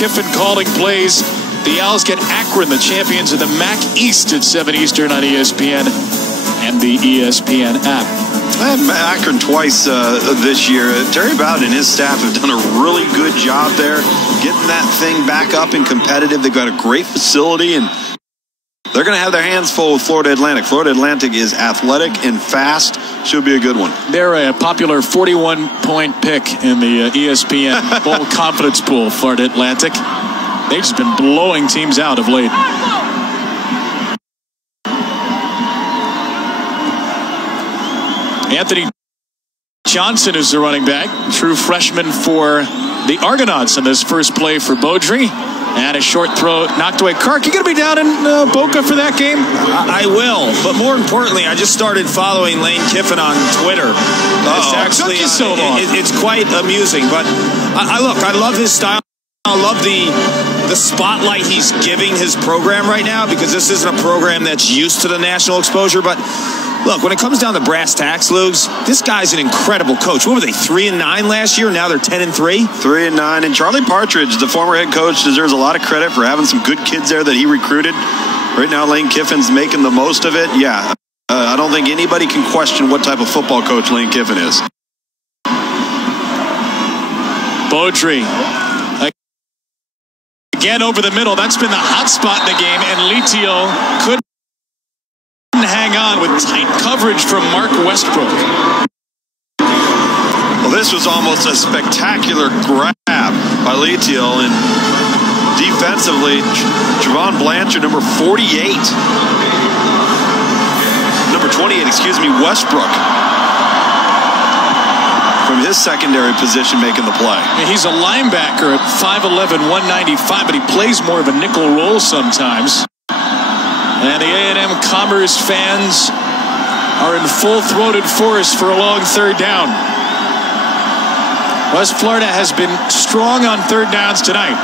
Kiffin calling plays. The Owls get Akron, the champions of the MAC East, at 7 Eastern on ESPN and the ESPN app. I had Akron twice this year. Terry Bowden and his staff have done a really good job there, getting that thing back up and competitive. They've got a great facility, and they're going to have their hands full with Florida Atlantic. Florida Atlantic is athletic and fast. Should be a good one. They're a popular 41-point pick in the ESPN Bowl confidence pool, Florida Atlantic. They've just been blowing teams out of late. Anthony Johnson is the running back. True freshman for the Argonauts in this first play for Beaudry. And a short throw knocked away. Kark, you going to be down in Boca for that game? I will. But more importantly, I just started following Lane Kiffin on Twitter. It's actually took you so long. It's quite amusing. But I love his style. I love the spotlight he's giving his program right now, because this isn't a program that's used to the national exposure. But look, when it comes down to brass tacks, Lugs, this guy's an incredible coach. What were they, 3-9 last year? Now they're 10-3? 3-9. And Charlie Partridge, the former head coach, deserves a lot of credit for having some good kids there that he recruited. Right now, Lane Kiffin's making the most of it. Yeah, I don't think anybody can question what type of football coach Lane Kiffin is. Beaudry. Again over the middle. That's been the hot spot in the game, and Litio couldn't hang on with tight coverage from Mark Westbrook. Well, this was almost a spectacular grab by Litio, and defensively, Javon Blanchard, number 48. Number 28, excuse me, Westbrook, from his secondary position, making the play. He's a linebacker at 5'11", 195, but he plays more of a nickel role sometimes. And the A&M Commerce fans are in full-throated force for a long third down. West Florida has been strong on third downs tonight.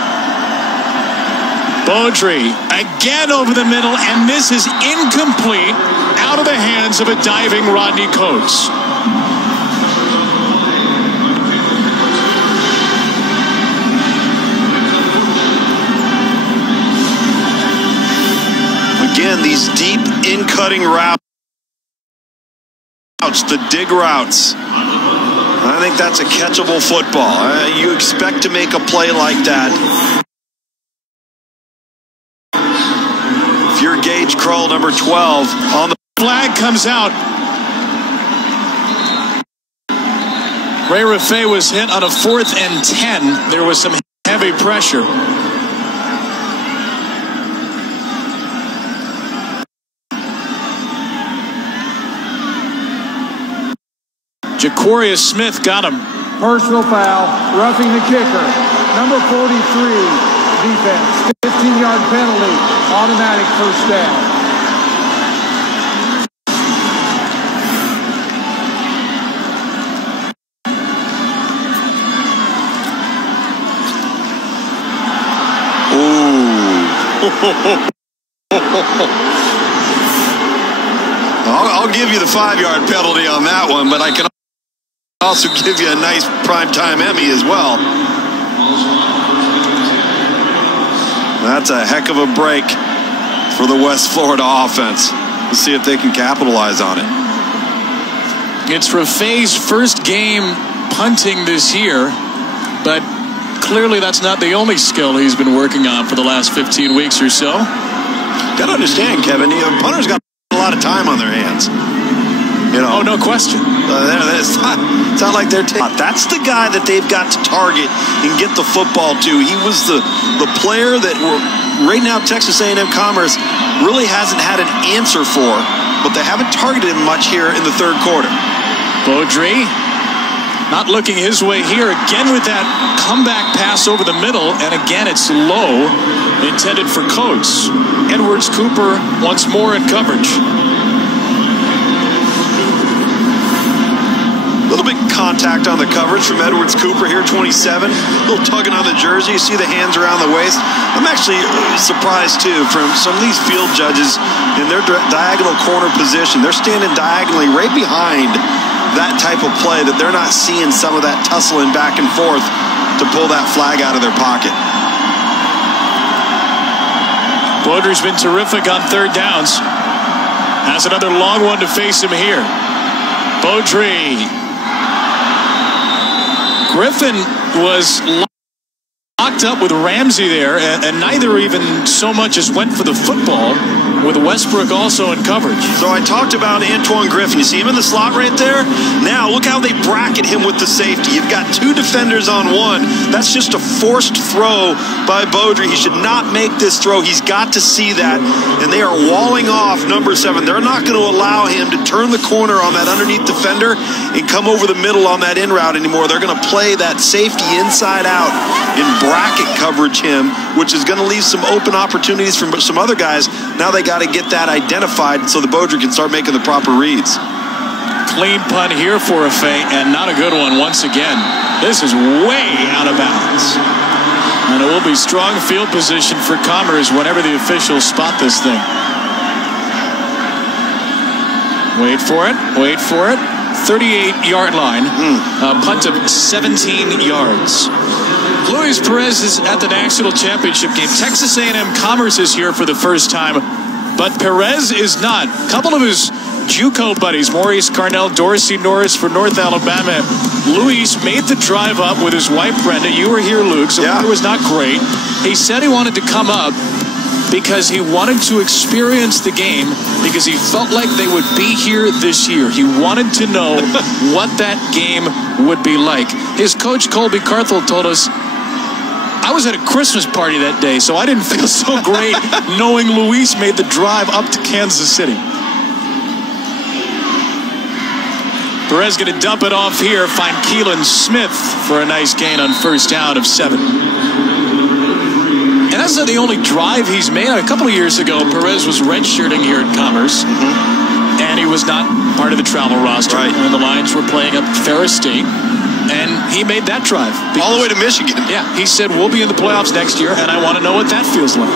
Beaudry again over the middle, and this is incomplete, out of the hands of a diving Rodney Coates. Again, these deep in-cutting routes, the dig routes, I think that's a catchable football. You expect to make a play like that. If you're Gage Krull, number 12, on the flag comes out. Ray Raffay was hit on a 4th and 10. There was some heavy pressure. Ja'Coria Smith got him. Personal foul, roughing the kicker. Number 43, defense. 15-yard penalty, automatic first down. I'll give you the 5-yard penalty on that one, but I can also give you a nice primetime Emmy as well. That's a heck of a break for the West Florida offense. We'll see if they can capitalize on it. It's Raffay's first game punting this year, but clearly that's not the only skill he's been working on for the last 15 weeks or so. Got to understand, Kevin, punters got a lot of time on their hands. You know, oh, no question. It's not like they're that's the guy that they've got to target and get the football to. He was the player that right now Texas A&M Commerce really hasn't had an answer for, but they haven't targeted him much here in the third quarter. Beaudry not looking his way here again with that comeback pass over the middle, and again it's low, intended for Coates. Edwards Cooper once more in coverage. A little bit contact on the coverage from Edwards Cooper here, 27. A little tugging on the jersey. You see the hands around the waist. I'm actually surprised, too, from some of these field judges in their diagonal corner position. They're standing diagonally right behind that type of play, that they're not seeing some of that tussling back and forth to pull that flag out of their pocket. Beaudry's been terrific on third downs. Has another long one to face him here. Beaudry. Griffin was locked up with Ramsey there, and neither even so much as went for the football, with Westbrook also in coverage. So I talked about Antoine Griffin. You see him in the slot right there? Now look how they bracket him with the safety. You've got two defenders on one. That's just a forced throw by Beaudry. He should not make this throw. He's got to see that. And they are walling off number 7. They're not going to allow him to turn the corner on that underneath defender and come over the middle on that in route anymore. They're going to play that safety inside out and bracket coverage him, which is going to leave some open opportunities for some other guys. Now they got to get that identified so the Beaudry can start making the proper reads. Clean punt here for a feint, and not a good one once again. This is way out of bounds. And it will be strong field position for Commerce whenever the officials spot this thing. Wait for it. Wait for it. 38-yard line. Punt of 17 yards. Luis Perez is at the national championship game. Texas A&M Commerce is here for the first time, but Perez is not. A couple of his JUCO buddies, Maurice Carnell, Dorsey Norris for North Alabama. Luis made the drive up with his wife Brenda. You were here, Luke, so the weather was not great. He said he wanted to come up because he wanted to experience the game, because he felt like they would be here this year. He wanted to know what that game would be like. His coach, Colby Carthel, told us, I was at a Christmas party that day, so I didn't feel so great knowing Luis made the drive up to Kansas City. Perez going to dump it off here, find Keelan Smith for a nice gain on first down of 7. And that's not the only drive he's made. A couple of years ago, Perez was redshirting here at Commerce, and he was not part of the travel roster. Right. And the Lions were playing up Ferris State, and he made that drive. All the way to Michigan. Yeah, he said, we'll be in the playoffs next year, and I want to know what that feels like.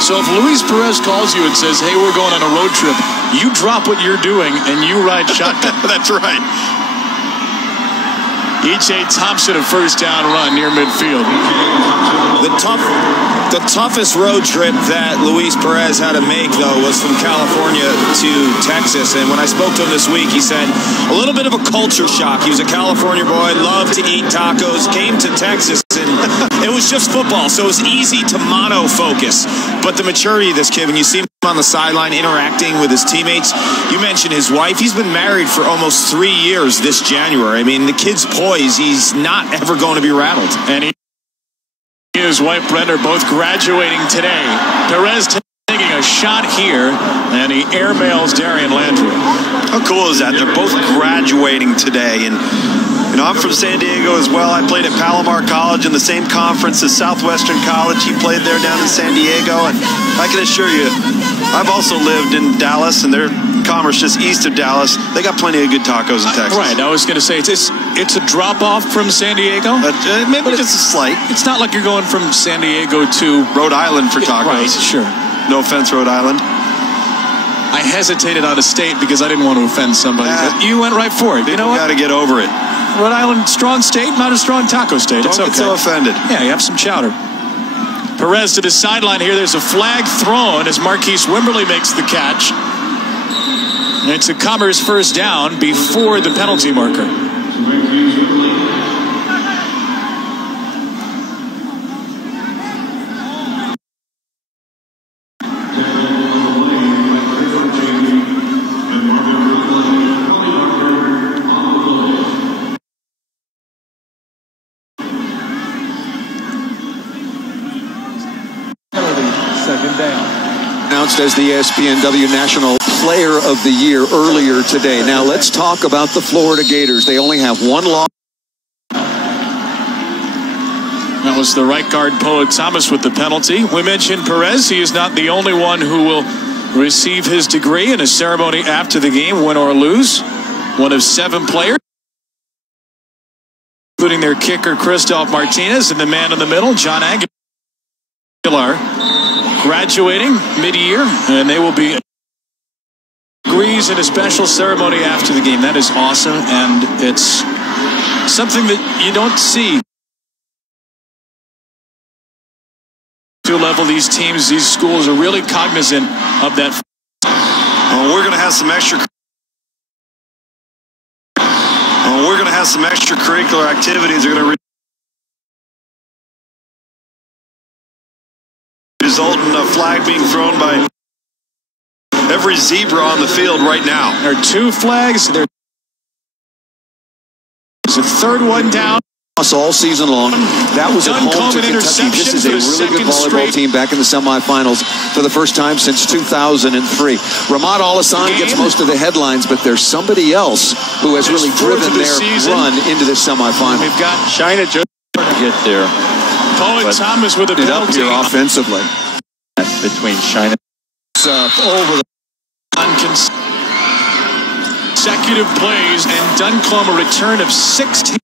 So if Luis Perez calls you and says, hey, we're going on a road trip, you drop what you're doing, and you ride shotgun. That's right. E.J. Thompson, a first down run near midfield. The toughest road trip that Luis Perez had to make, though, was from California to Texas. And when I spoke to him this week, he said a little bit of a culture shock. He was a California boy, loved to eat tacos, came to Texas, and it was just football. So it was easy to mono-focus. But the maturity of this kid, when you see him on the sideline interacting with his teammates, you mentioned his wife. He's been married for almost 3 years this January. I mean, the kid's poised. He's not ever going to be rattled. And he and his wife Brenda both graduating today. Perez taking a shot here, and he airmails Darian Landry. How cool is that? They're both graduating today, and you know, I'm from San Diego as well. I played at Palomar College in the same conference as Southwestern College. He played there down in San Diego, and I can assure you, I've also lived in Dallas, and they're Commerce just east of Dallas. They got plenty of good tacos in Texas. Right, I was going to say, it's a drop-off from San Diego. Maybe just a slight. It's not like you're going from San Diego to Rhode Island for tacos. Right, sure. No offense, Rhode Island. I hesitated on a state because I didn't want to offend somebody. But you went right for it. You know what? Got to get over it. Rhode Island, strong state, not a strong taco state. Don't get so offended. Yeah, you have some chowder. Perez to the sideline here. There's a flag thrown as Marquise Wimberly makes the catch. And it's a Commerce first down before the penalty marker. Second down. Announced as the ESPNW National Player of the Year earlier today. Now let's talk about the Florida Gators. They only have one loss. That was the right guard, Poet Thomas, with the penalty. We mentioned Perez. He is not the only one who will receive his degree in a ceremony after the game, win or lose. One of 7 players, including their kicker, Christoph Martinez, and the man in the middle, John Aguilar, graduating mid-year, and they will be degrees in a special ceremony after the game. That is awesome, and it's something that you don't see level, these teams, these schools are really cognizant of that. We're going to have some extracurricular activities. They're going to result in a flag being thrown by every zebra on the field right now. There are 2 flags. There's a third one down. All season long. That was at home to Kentucky. This is a really good volleyball team back in the semifinals for the first time since 2003. Ramad Al-Hassan gets most of the headlines, but there's somebody else who has really driven their run into this semifinal. We've got China just to get there. Poet Thomas with a penalty here offensively. Between China over the consecutive plays, and Duncombe a return of 16.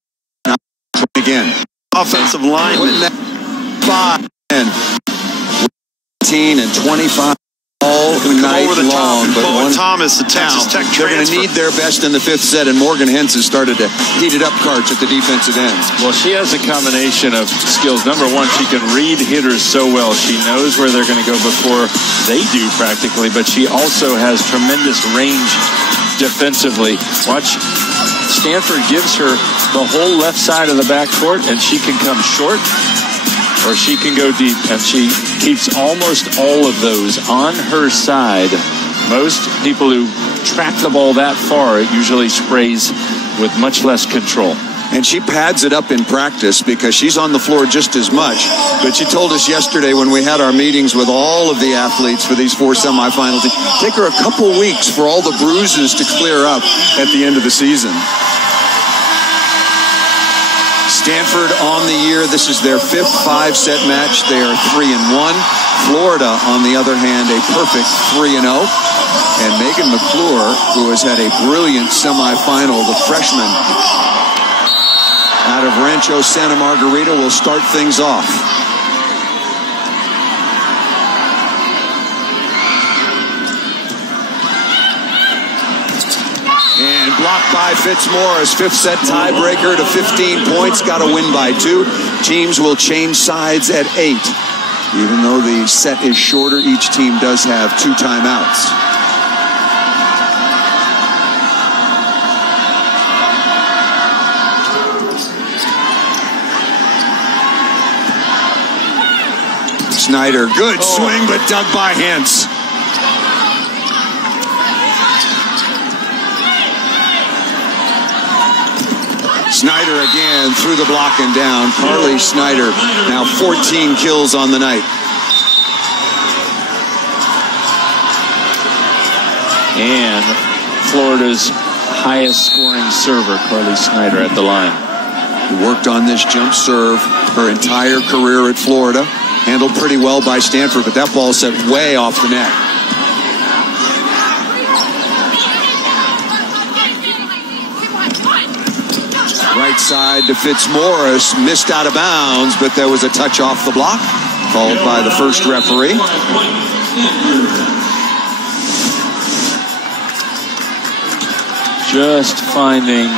Again, offensive line. 5 and 18 and 25 all night long. But Poet Thomas, the Texas Tech transfer. They're going to need their best in the 5th set, and Morgan Hens has started to heat it up carts at the defensive ends. Well, she has a combination of skills. Number one, she can read hitters so well. She knows where they're going to go before they do practically, but she also has tremendous range defensively. Watch, Stanford gives her the whole left side of the backcourt, and she can come short or she can go deep, and she keeps almost all of those on her side. Most people who track the ball that far, it usually sprays with much less control. And she pads it up in practice because she's on the floor just as much. But she told us yesterday when we had our meetings with all of the athletes for these 4 semifinals, take her a couple weeks for all the bruises to clear up at the end of the season. Stanford on the year. This is their 5th 5-set match. They are 3-1. Florida, on the other hand, a perfect 3-0. And Megan McClure, who has had a brilliant semifinal, the freshman out of Rancho Santa Margarita, will start things off. And blocked by Fitzmaurice. 5th set tiebreaker to 15 points. Got to win by 2. Teams will change sides at 8. Even though the set is shorter, each team does have 2 timeouts. Snyder, good swing, but dug by Hens. Snyder again through the block and down. Carly Snyder now 14 kills on the night. And Florida's highest scoring server, Carly Snyder, at the line. Who worked on this jump serve her entire career at Florida. Handled pretty well by Stanford, but that ball set way off the net. Right side to Fitzmaurice, missed out of bounds, but there was a touch off the block, called by the first referee. Just finding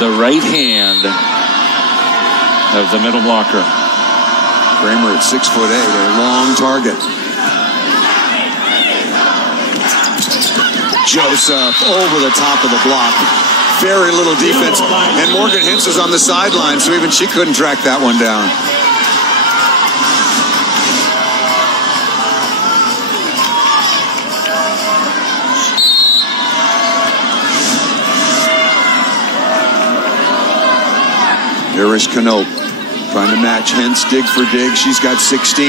the right hand of the middle blocker. Kramer at 6'8", a long target. Joseph over the top of the block. Very little defense. And Morgan Hens was on the sideline, so even she couldn't track that one down. There is Knope trying to match Hens dig for dig. She's got 16.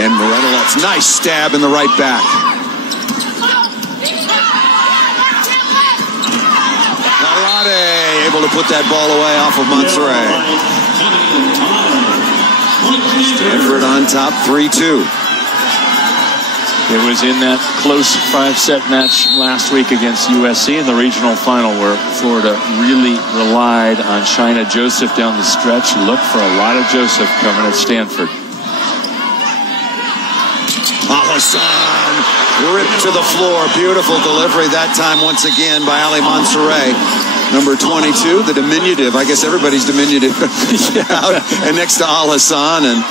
And Moretolets, nice stab in the right back. Able to put that ball away off of Monserrat. Stanford on top, 3-2. It was in that close 5-set match last week against USC in the regional final where Florida really relied on China Joseph down the stretch. Look for a lot of Joseph coming at Stanford. Al-Hassan ripped to the floor. Beautiful delivery that time once again by Ali Monserrat. Number 22, the diminutive. I guess everybody's diminutive. Out and next to Al-Hassan. And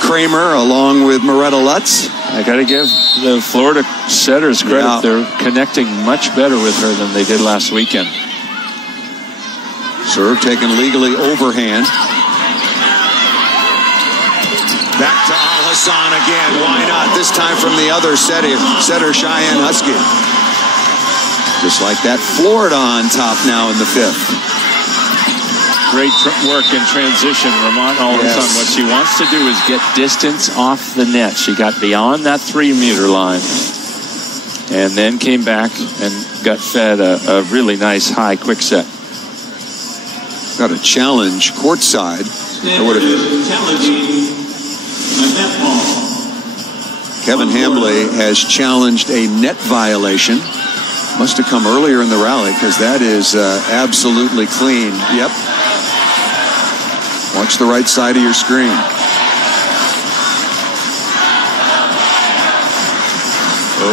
Kramer along with Moretta Lutz. I got to give the Florida setters credit. Yeah. They're connecting much better with her than they did last weekend. Serve taken legally overhand. Back to Al-Hassan again. Why not? This time from the other setter Cheyenne Husky. Just like that, Florida on top now in the 5th. Great work in transition. Ramon Al-Hassan, yes. What she wants to do is get distance off the net. She got beyond that 3-meter line and then came back and got fed a really nice high quick set. Got a challenge courtside. Kevin Hambley has challenged a net violation. Must have come earlier in the rally because that is absolutely clean. Yep. Watch the right side of your screen.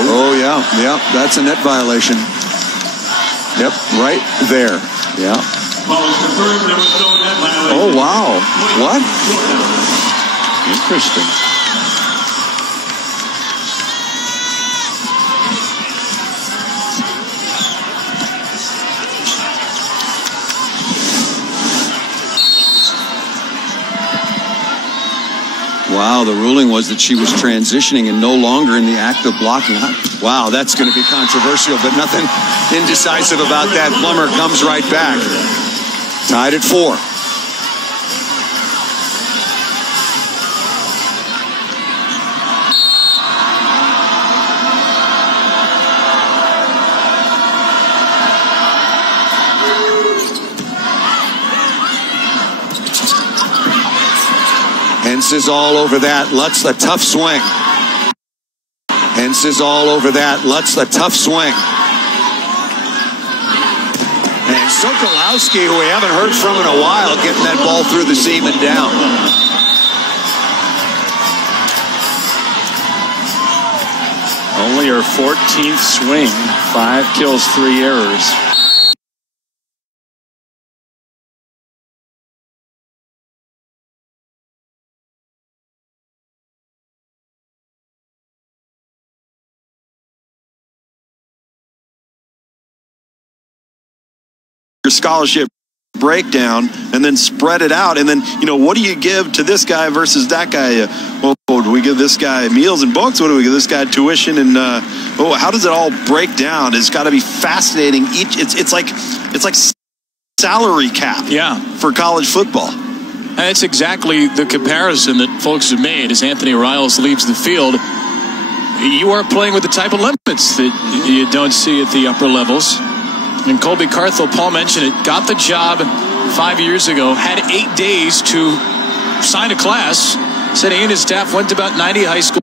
Oh yeah. Yep. That's a net violation. Yep. Right there. Yeah. Oh, wow. What? Interesting. Wow, the ruling was that she was transitioning and no longer in the act of blocking. Wow, that's going to be controversial, but nothing indecisive about that. Plummer comes right back. Tied at 4. Hence is all over that. Lutz the tough swing. Hence is all over that. Lutz the tough swing. And Sokolowski, who we haven't heard from in a while, getting that ball through the seam and down. Only her 14th swing. 5 kills, 3 errors. Your scholarship breakdown and then spread it out, and then what do you give to this guy versus that guy? Do we give this guy meals and books? What do we give this guy? Tuition and how does it all break down? It's got to be fascinating. It's like salary cap, for college football. And it's exactly the comparison that folks have made as Anthony Riles leaves the field. You are playing with the type of limits that you don't see at the upper levels. And Colby Carthel, Paul mentioned it, got the job 5 years ago, had 8 days to sign a class. Said he and his staff went to about 90 high schools,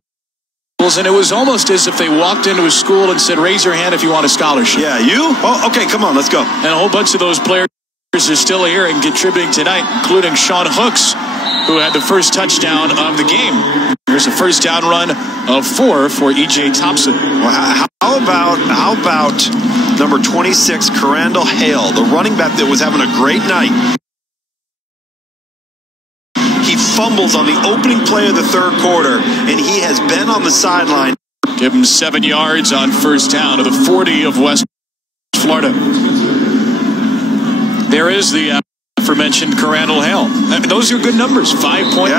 and it was almost as if they walked into a school and said, raise your hand if you want a scholarship. Yeah, you? Oh, okay, come on, let's go. And a whole bunch of those players are still here and contributing tonight, including Sean Hooks, who had the first touchdown of the game. Here's a first down run of 4 for E.J. Thompson. Well, how about number 26, Carandall Hale, the running back that was having a great night? He fumbles on the opening play of the 3rd quarter, and he has been on the sideline. Give him 7 yards on first down to the 40 of West Florida. There is the aforementioned Carandall Hale. Those are good numbers. 5.1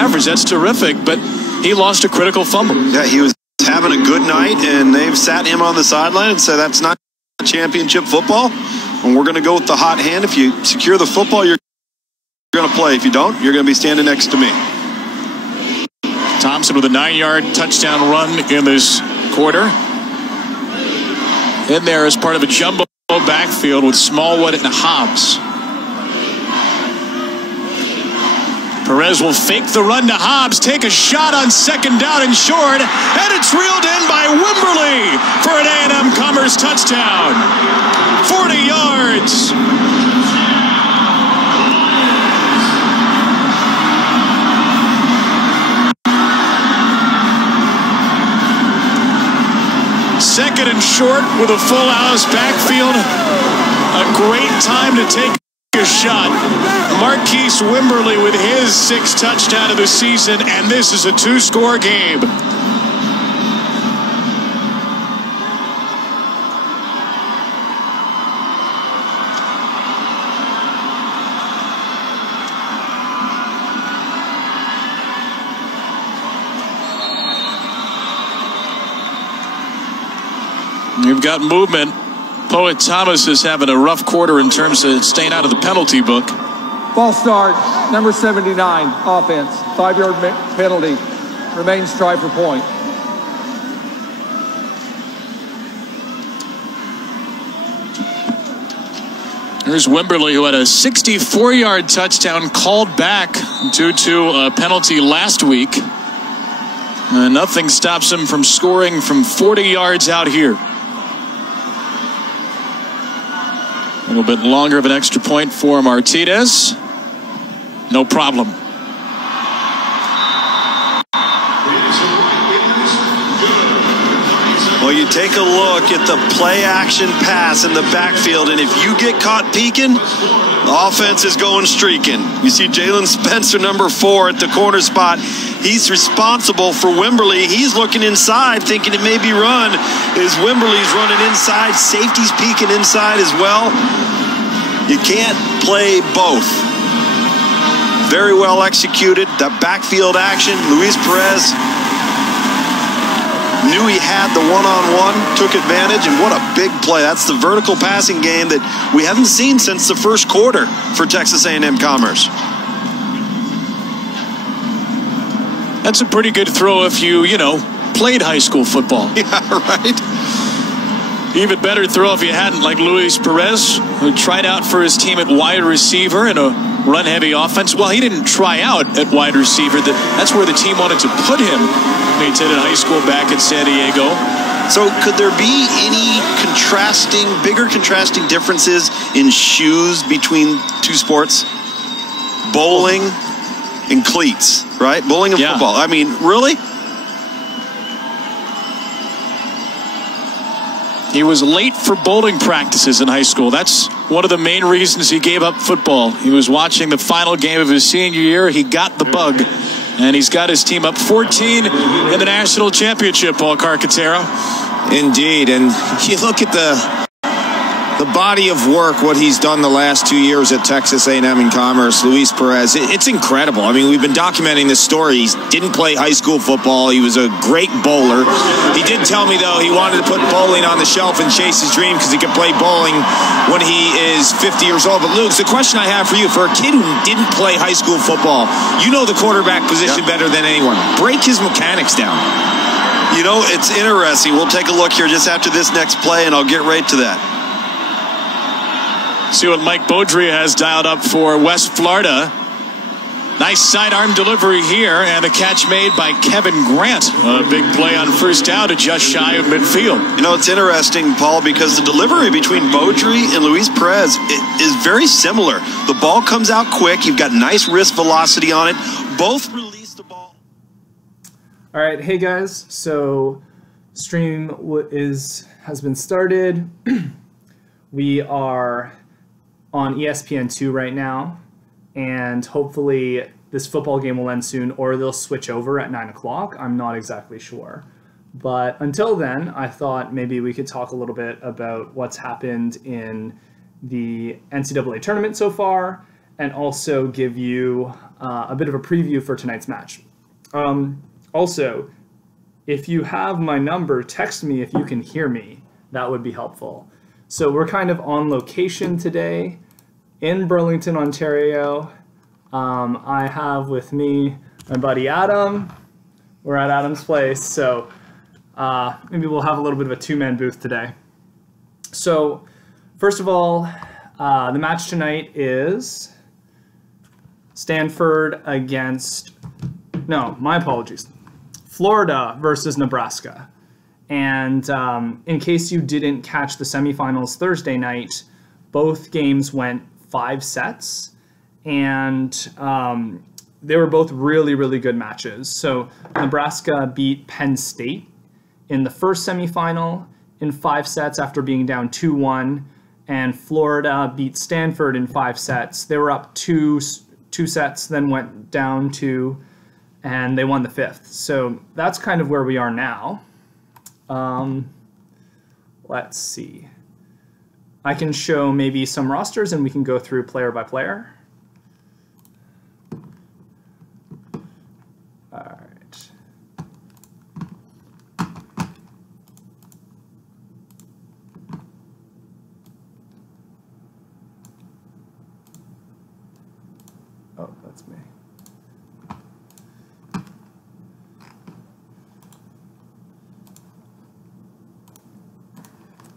average. That's terrific, but he lost a critical fumble. Yeah, he was having a good night, and they've sat him on the sideline and said that's not championship football, and we're going to go with the hot hand. If you secure the football, you're going to play. If you don't, you're going to be standing next to me. Thompson with a 9-yard touchdown run in this quarter. In there as part of a jumbo backfield with Smallwood and Hobbs. Perez will fake the run to Hobbs, take a shot on second down and short, and it's reeled in by Wimberly for an A&M Commerce touchdown. 40 yards. Second and short with a full house backfield. A great time to take a shot. Marquise Wimberly with his 6th touchdown of the season, and this is a 2-score game. You've got movement. Poet Thomas is having a rough quarter in terms of staying out of the penalty book. False start, number 79, offense. 5-yard penalty. Remains try for point. Here's Wimberly, who had a 64-yard touchdown called back due to a penalty last week. Nothing stops him from scoring from 40 yards out here. A little bit longer of an extra point for Martinez. No problem. Well, you take a look at the play-action pass in the backfield, and if you get caught peeking, the offense is going streaking. You see Jalen Spencer, number 4, at the corner spot. He's responsible for Wimberly. He's looking inside, thinking it may be run. As Wimberly's running inside, safety's peeking inside as well. You can't play both. Very well executed. The backfield action, Luis Perez knew he had the one-on-one, took advantage, and what a big play. That's the vertical passing game that we haven't seen since the first quarter for Texas A&M Commerce. That's a pretty good throw if you played high school football. Yeah, right. Even better throw if you hadn't, like Luis Perez, who tried out for his team at wide receiver in a run-heavy offense. Well, he didn't try out at wide receiver. That's where the team wanted to put him. He attended high school back in San Diego. So could there be any bigger contrasting differences in shoes between two sports? Bowling and cleats, right? Bowling and football. I mean, really? He was late for bowling practices in high school. That's one of the main reasons he gave up football. He was watching the final game of his senior year. He got the bug, and he's got his team up 14 in the national championship, Paul Carcaterra. Indeed, and you look at the body of work, what he's done the last 2 years at Texas A&M in Commerce, Luis Perez, it's incredible. I mean, we've been documenting this story. He didn't play high school football. He was a great bowler. He did tell me, though, he wanted to put bowling on the shelf and chase his dream because he could play bowling when he is 50 years old. But, Luke, the question I have for you, for a kid who didn't play high school football, you know the quarterback position better than anyone. Break his mechanics down. You know, it's interesting. We'll take a look here just after this next play, and I'll get right to that. See what Mike Beaudry has dialed up for West Florida. Nice sidearm delivery here, and a catch made by Kevin Grant. A big play on first down to just shy of midfield. You know, it's interesting, Paul, because the delivery between Beaudry and Luis Perez is very similar. The ball comes out quick. You've got nice wrist velocity on it. Both release the ball. All right, hey guys. So stream has been started. We are on ESPN2 right now, and hopefully this football game will end soon, or they'll switch over at 9 o'clock. I'm not exactly sure. But until then, I thought maybe we could talk a little bit about what's happened in the NCAA tournament so far, and also give you a bit of a preview for tonight's match. Also, if you have my number, text me if you can hear me. That would be helpful. So we're kind of on location today in Burlington, Ontario. I have with me my buddy Adam. We're at Adam's place, so maybe we'll have a little bit of a two-man booth today. So first of all, the match tonight is Stanford against, no, my apologies, Florida versus Nebraska. And in case you didn't catch the semifinals Thursday night, both games went 5 sets, and they were both really, really good matches. So Nebraska beat Penn State in the first semifinal in 5 sets after being down 2-1, And Florida beat Stanford in 5 sets. They were up two sets, then went down 2, and they won the 5th. So that's kind of where we are now. Let's see. I can show maybe some rosters, and we can go through player by player. All right. Oh, that's me.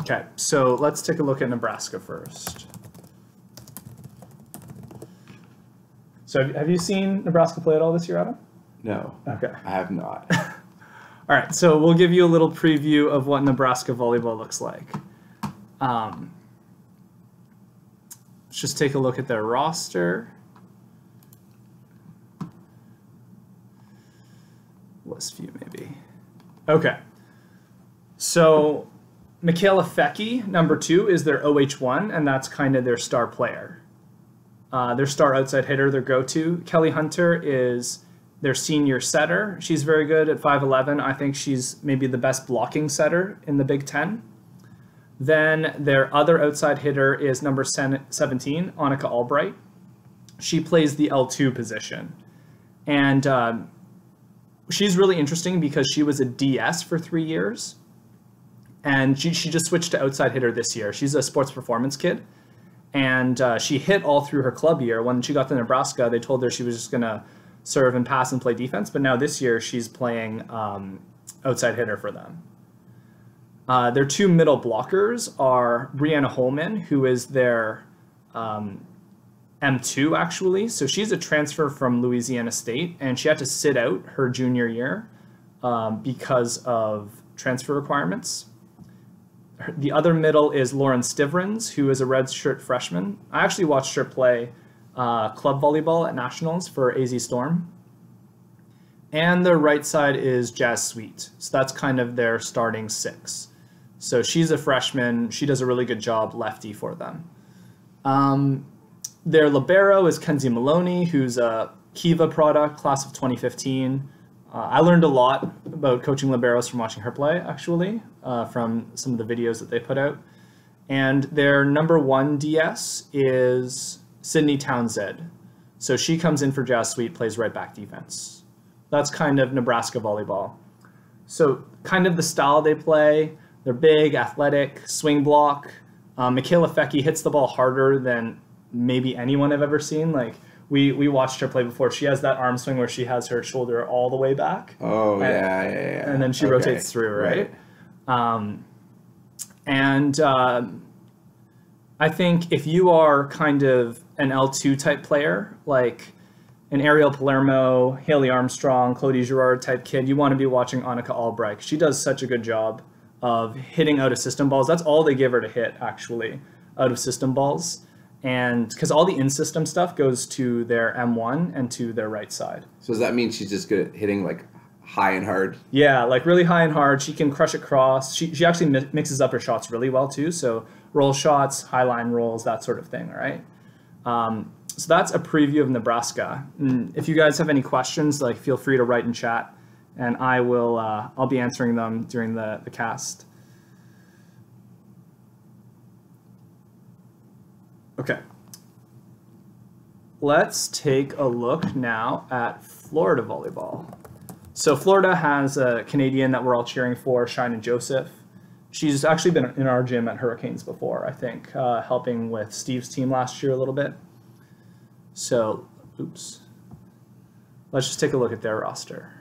Okay, so let's take a look at Nebraska first. So have you seen Nebraska play at all this year, Adam? No. Okay. I have not. All right, so we'll give you a little preview of what Nebraska volleyball looks like. Let's just take a look at their roster. List view, maybe. Okay. So Michaela Fecke, number 2, is their OH1, and that's kind of their star player. Their star outside hitter, their go-to. Kelly Hunter is their senior setter. She's very good at 5'11". I think she's maybe the best blocking setter in the Big Ten. Then their other outside hitter is number 17, Annika Albright. She plays the L2 position. And she's really interesting because she was a DS for 3 years. And she just switched to outside hitter this year. She's a sports performance kid. And she hit all through her club year. When she got to Nebraska, they told her she was just going to serve and pass and play defense. But now this year, she's playing outside hitter for them. Their 2 middle blockers are Brianna Holman, who is their M2, actually. So she's a transfer from Louisiana State, and she had to sit out her junior year because of transfer requirements. The other middle is Lauren Stivrins, who is a redshirt freshman. I actually watched her play club volleyball at Nationals for AZ Storm. And their right side is Jazz Sweet. So that's kind of their starting 6. So she's a freshman. She does a really good job lefty for them. Their libero is Kenzie Maloney, who's a Kiva product, class of 2015. I learned a lot about coaching liberos from watching her play, actually, from some of the videos that they put out. And their number 1 DS is Sydney Townsend. So she comes in for Jazz Sweet, plays right back defense. That's kind of Nebraska volleyball. So kind of the style they play. They're big, athletic, swing block. Michaela Fecke hits the ball harder than maybe anyone I've ever seen. Like, we watched her play before. She has that arm swing where she has her shoulder all the way back. Oh, yeah. And then she rotates through, right? I think if you are kind of an L2 type player, like an Ariel Palermo, Haley Armstrong, Clodie Girard type kid, you want to be watching Annika Albright. She does such a good job of hitting out of system balls. That's all they give her to hit, actually, out of system balls. And because all the in-system stuff goes to their M1 and to their right side. So does that mean she's just good at hitting like high and hard? Yeah, like really high and hard. She can crush it cross. She actually mixes up her shots really well too. So roll shots, high line rolls, that sort of thing, right? So that's a preview of Nebraska. And if you guys have any questions, like feel free to write in chat, and I'll be answering them during the cast. Okay, let's take a look now at Florida volleyball. So Florida has a Canadian that we're all cheering for, Shina Joseph. She's actually been in our gym at Hurricanes before, I think, helping with Steve's team last year a little bit. So, oops. Let's just take a look at their roster.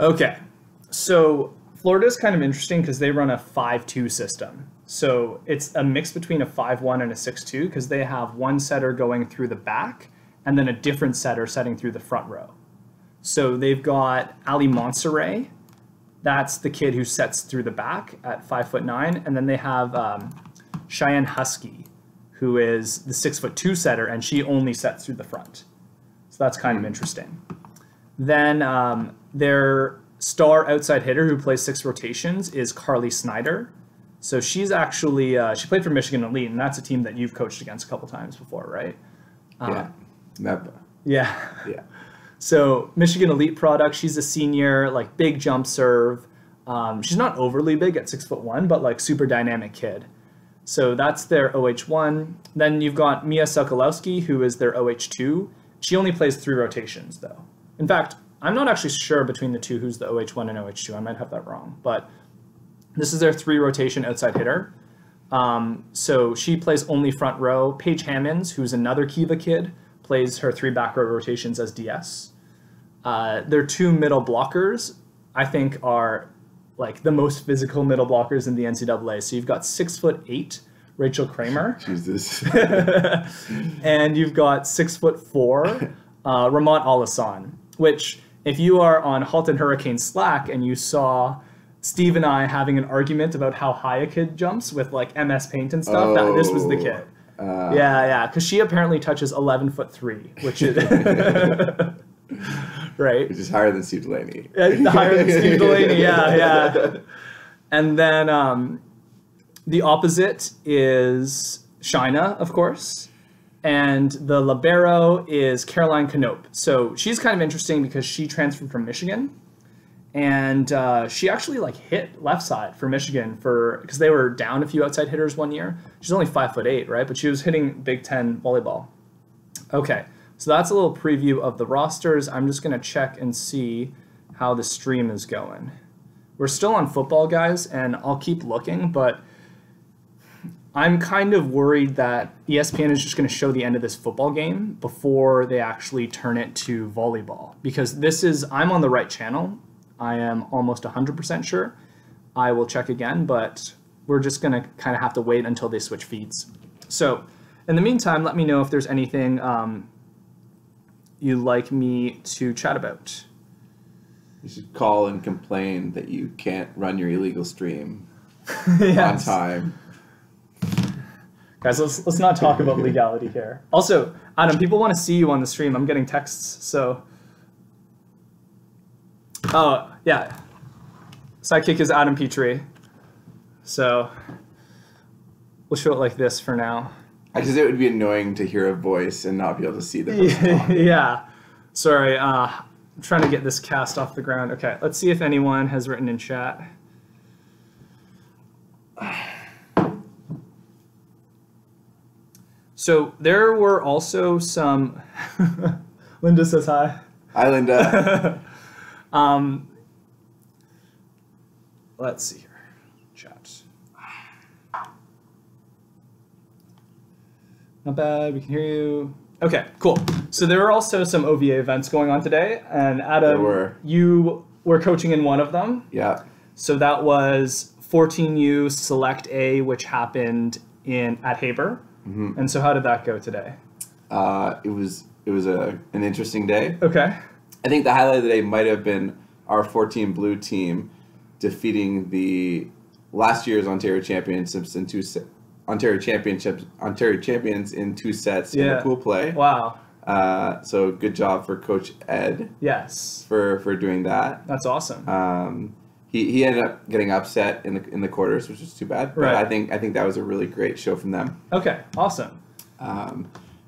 Okay, so Florida is kind of interesting because they run a 5-2 system. So it's a mix between a 5-1 and a 6-2 because they have one setter going through the back and then a different setter setting through the front row. So they've got Ali Monserrat. That's the kid who sets through the back at 5'9", and then they have Cheyenne Husky, who is the 6'2" setter, and she only sets through the front. So that's kind of interesting. Then their star outside hitter who plays 6 rotations is Carly Snyder. So she's actually, she played for Michigan Elite, and that's a team that you've coached against a couple times before, right? Yeah. So Michigan Elite product, she's a senior, like big jump serve. She's not overly big at 6'1", but like super dynamic kid. So that's their OH1. Then you've got Mia Sokolowski, who is their OH2. She only plays 3 rotations, though. In fact, I'm not actually sure between the two who's the OH1 and OH2. I might have that wrong. But this is their 3 rotation outside hitter. So she plays only front row. Paige Hammonds, who's another Kiva kid, plays her 3 back row rotations as DS. Their 2 middle blockers, I think, are like the most physical middle blockers in the NCAA. So you've got 6'8" Rachel Kramer. Jesus. And you've got 6'4" Ramat Alasan, which if you are on Halton Hurricane Slack and you saw Steve and I having an argument about how high a kid jumps with like MS Paint and stuff, this was the kid. Because she apparently touches 11'3", which is right, which is higher than Steve Delaney. Higher than Steve Delaney, yeah. And then the opposite is Shina, of course, and the libero is Caroline Canope. So she's kind of interesting because she transferred from Michigan. And she actually like hit left side for Michigan because they were down a few outside hitters one year. She's only 5'8", right? But she was hitting Big Ten volleyball. Okay, so that's a little preview of the rosters. I'm just gonna check and see how the stream is going. We're still on football, guys, and I'll keep looking, but I'm kind of worried that ESPN is just gonna show the end of this football game before they actually turn it to volleyball. Because I'm on the right channel. I am almost 100% sure. I will check again, but we're just going to kind of have to wait until they switch feeds. So in the meantime, let me know if there's anything you'd like me to chat about. You should call and complain that you can't run your illegal stream on time. Guys, let's not talk about legality here. Also, Adam, people want to see you on the stream. I'm getting texts, so... Oh, yeah. Sidekick is Adam Petrie. So we'll show it like this for now. Because it would be annoying to hear a voice and not be able to see the person. Yeah. Sorry. I'm trying to get this cast off the ground. Okay, let's see if anyone has written in chat. So there were also some... Linda says hi. Hi, Linda. Let's see here. Chat. Not bad. We can hear you. Okay, cool. So there were also some OVA events going on today, and Adam, you were coaching in one of them. Yeah. So that was 14U Select A, which happened at Haber. Mm-hmm. And so how did that go today? It was an interesting day. Okay. I think the highlight of the day might have been our 14 blue team defeating the last year's Ontario champions in 2 sets in the pool play. Wow. So good job for Coach Ed. Yes. For doing that. That's awesome. He ended up getting upset in the quarters, which was too bad. But I think that was a really great show from them. Okay. Awesome.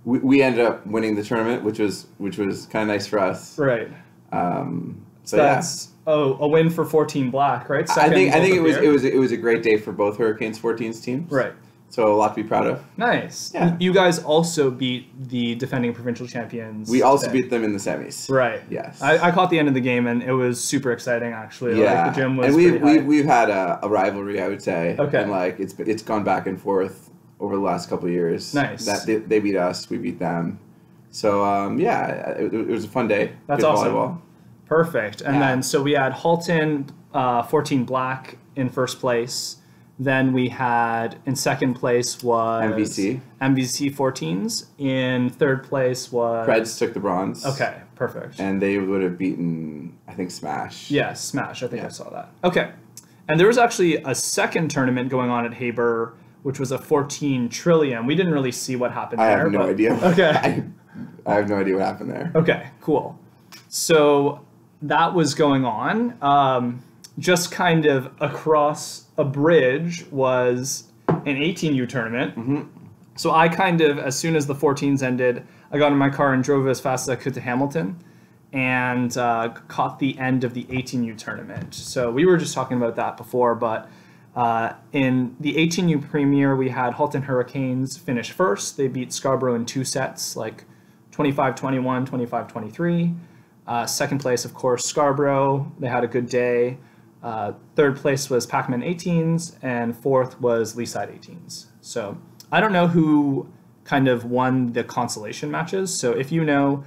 We ended up winning the tournament, which was kind of nice for us. Right. So that's a win for 14 Black, right? I think it was a great day for both Hurricanes 14's teams. Right. So a lot to be proud of. Nice. Yeah. You guys also beat the defending provincial champions. We also beat them in the semis. Right. Yes. I caught the end of the game and it was super exciting actually. Yeah. Like, the gym was and we've had a rivalry, I would say. Okay. And like it's gone back and forth over the last couple of years. Nice. That they beat us, we beat them. So it was a fun day. That's Good awesome. Volleyball. Perfect. And then so we had Halton 14 Black in first place. Then we had in second place was MVC 14s. In third place was Preds took the bronze. Okay, perfect. And they would have beaten, I think, Smash. Yeah, Smash. I think I saw that. Okay. And there was actually a second tournament going on at Haber which was a 14 trillion. We didn't really see what happened there. I have no idea. Okay. I have no idea what happened there. Okay, cool. So that was going on. Just kind of across a bridge was an 18U tournament. Mm-hmm. So I kind of, as soon as the 14s ended, I got in my car and drove as fast as I could to Hamilton and caught the end of the 18U tournament. So we were just talking about that before, but in the 18U Premier, we had Halton Hurricanes finish first. They beat Scarborough in 2 sets, like 25-21, 25-23. Second place, of course, Scarborough. They had a good day. Third place was Pac-Man 18s, and fourth was Leaside 18s. So I don't know who kind of won the consolation matches. So if you know,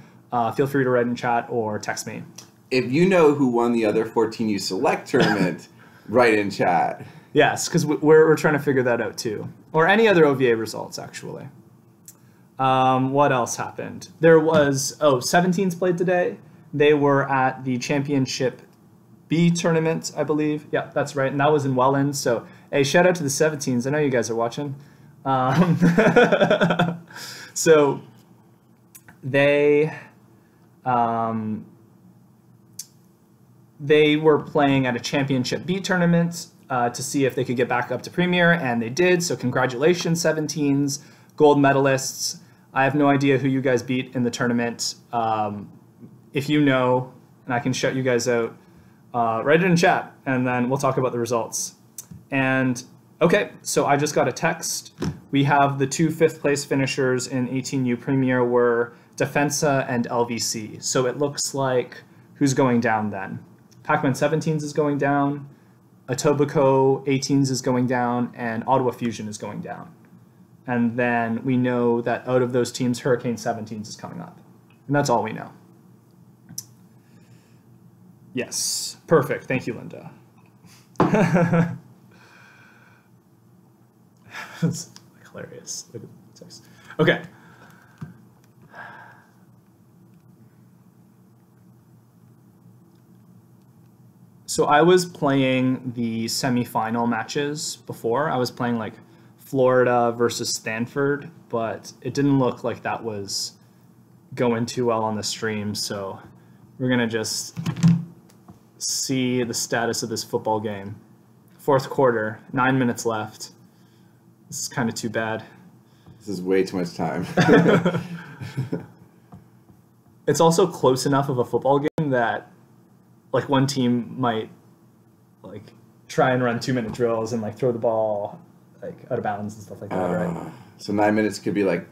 feel free to write in chat or text me. If you know who won the other 14U Select tournament, write in chat. Yes, because we're trying to figure that out too. Or any other OVA results, actually. What else happened? There was, 17s played today. They were at the Championship B tournament, I believe. Yeah, that's right. And that was in Welland. So, hey, shout out to the 17s. I know you guys are watching. So they were playing at a Championship B tournament to see if they could get back up to Premier, and they did. So congratulations, 17s, gold medalists. I have no idea who you guys beat in the tournament. If you know, and I can shout you guys out, write it in chat, and then we'll talk about the results. And okay, so I just got a text. We have the 2 5th-place finishers in 18U Premier were Defensa and LVC. So it looks like who's going down then? Pac-Man 17s is going down, Etobicoke 18s is going down, and Ottawa Fusion is going down. And then we know that out of those teams, Hurricane 17s is coming up. And that's all we know. Yes, perfect. Thank you, Linda. It's hilarious. Look at the text. Okay. So I was playing the semifinal matches before. I was playing like Florida versus Stanford, but it didn't look like that was going too well on the stream. So we're going to just see the status of this football game. 4th quarter, 9 minutes left. This is kind of too bad. This is way too much time. It's also close enough of a football game that like one team might like try and run 2-minute drills and like throw the ball like out of bounds and stuff like that, right? So 9 minutes could be like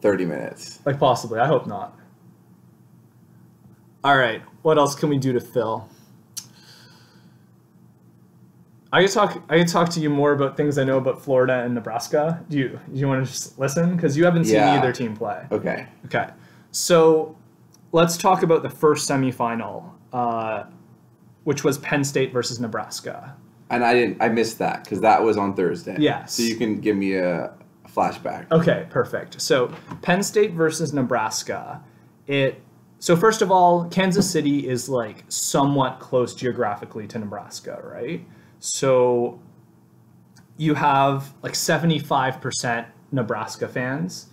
30 minutes. Like possibly. I hope not. All right. What else can we do to fill? I can talk to you more about things I know about Florida and Nebraska. Do you want to just listen? Because you haven't seen either team play. Okay. Okay. So let's talk about the first semifinal, which was Penn State versus Nebraska. And I missed that because that was on Thursday. Yes. So you can give me a flashback. Okay, perfect. So Penn State versus Nebraska. So first of all, Kansas City is like somewhat close geographically to Nebraska, right? So you have like 75% Nebraska fans,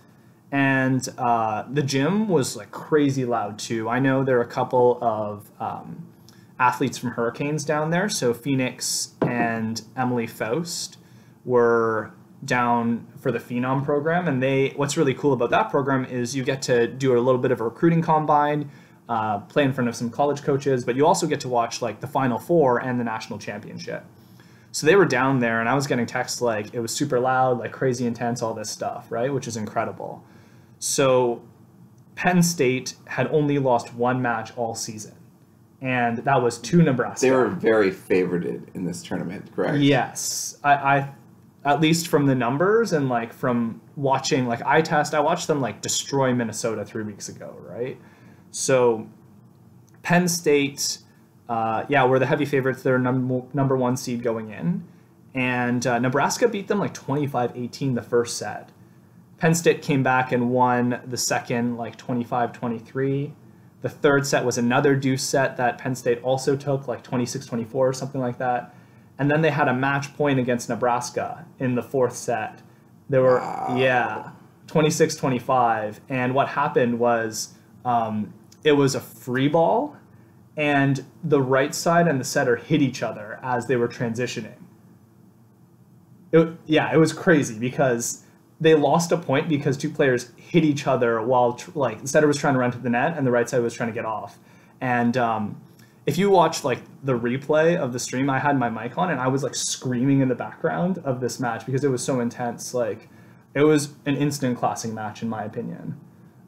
and the gym was like crazy loud too. I know there are a couple of athletes from Hurricanes down there. So Phoenix and Emily Faust were down for the Phenom program, and what's really cool about that program is you get to do a little bit of a recruiting combine, play in front of some college coaches, but you also get to watch like the Final Four and the national championship. So they were down there, and I was getting texts like it was super loud, like crazy intense, all this stuff, right? Which is incredible. So Penn State had only lost 1 match all season, and that was to Nebraska. They were very favorited in this tournament, correct? Yes. I at least from the numbers and like from watching like I watched them like destroy Minnesota 3 weeks ago, right? So Penn State were the heavy favorites. They're number 1 seed going in. And Nebraska beat them like 25-18 the first set. Penn State came back and won the second like 25-23. The third set was another deuce set that Penn State also took like 26-24 or something like that. And then they had a match point against Nebraska in the 4th set They were, 26-25. And what happened was it was a free ball, and the right side and the setter hit each other as they were transitioning. It was crazy because they lost a point because two players hit each other while the setter was trying to run to the net and the right side was trying to get off. And if you watch like the replay of the stream, I had my mic on and I was like screaming in the background of this match because it was so intense. Like, it was an instant classing match in my opinion.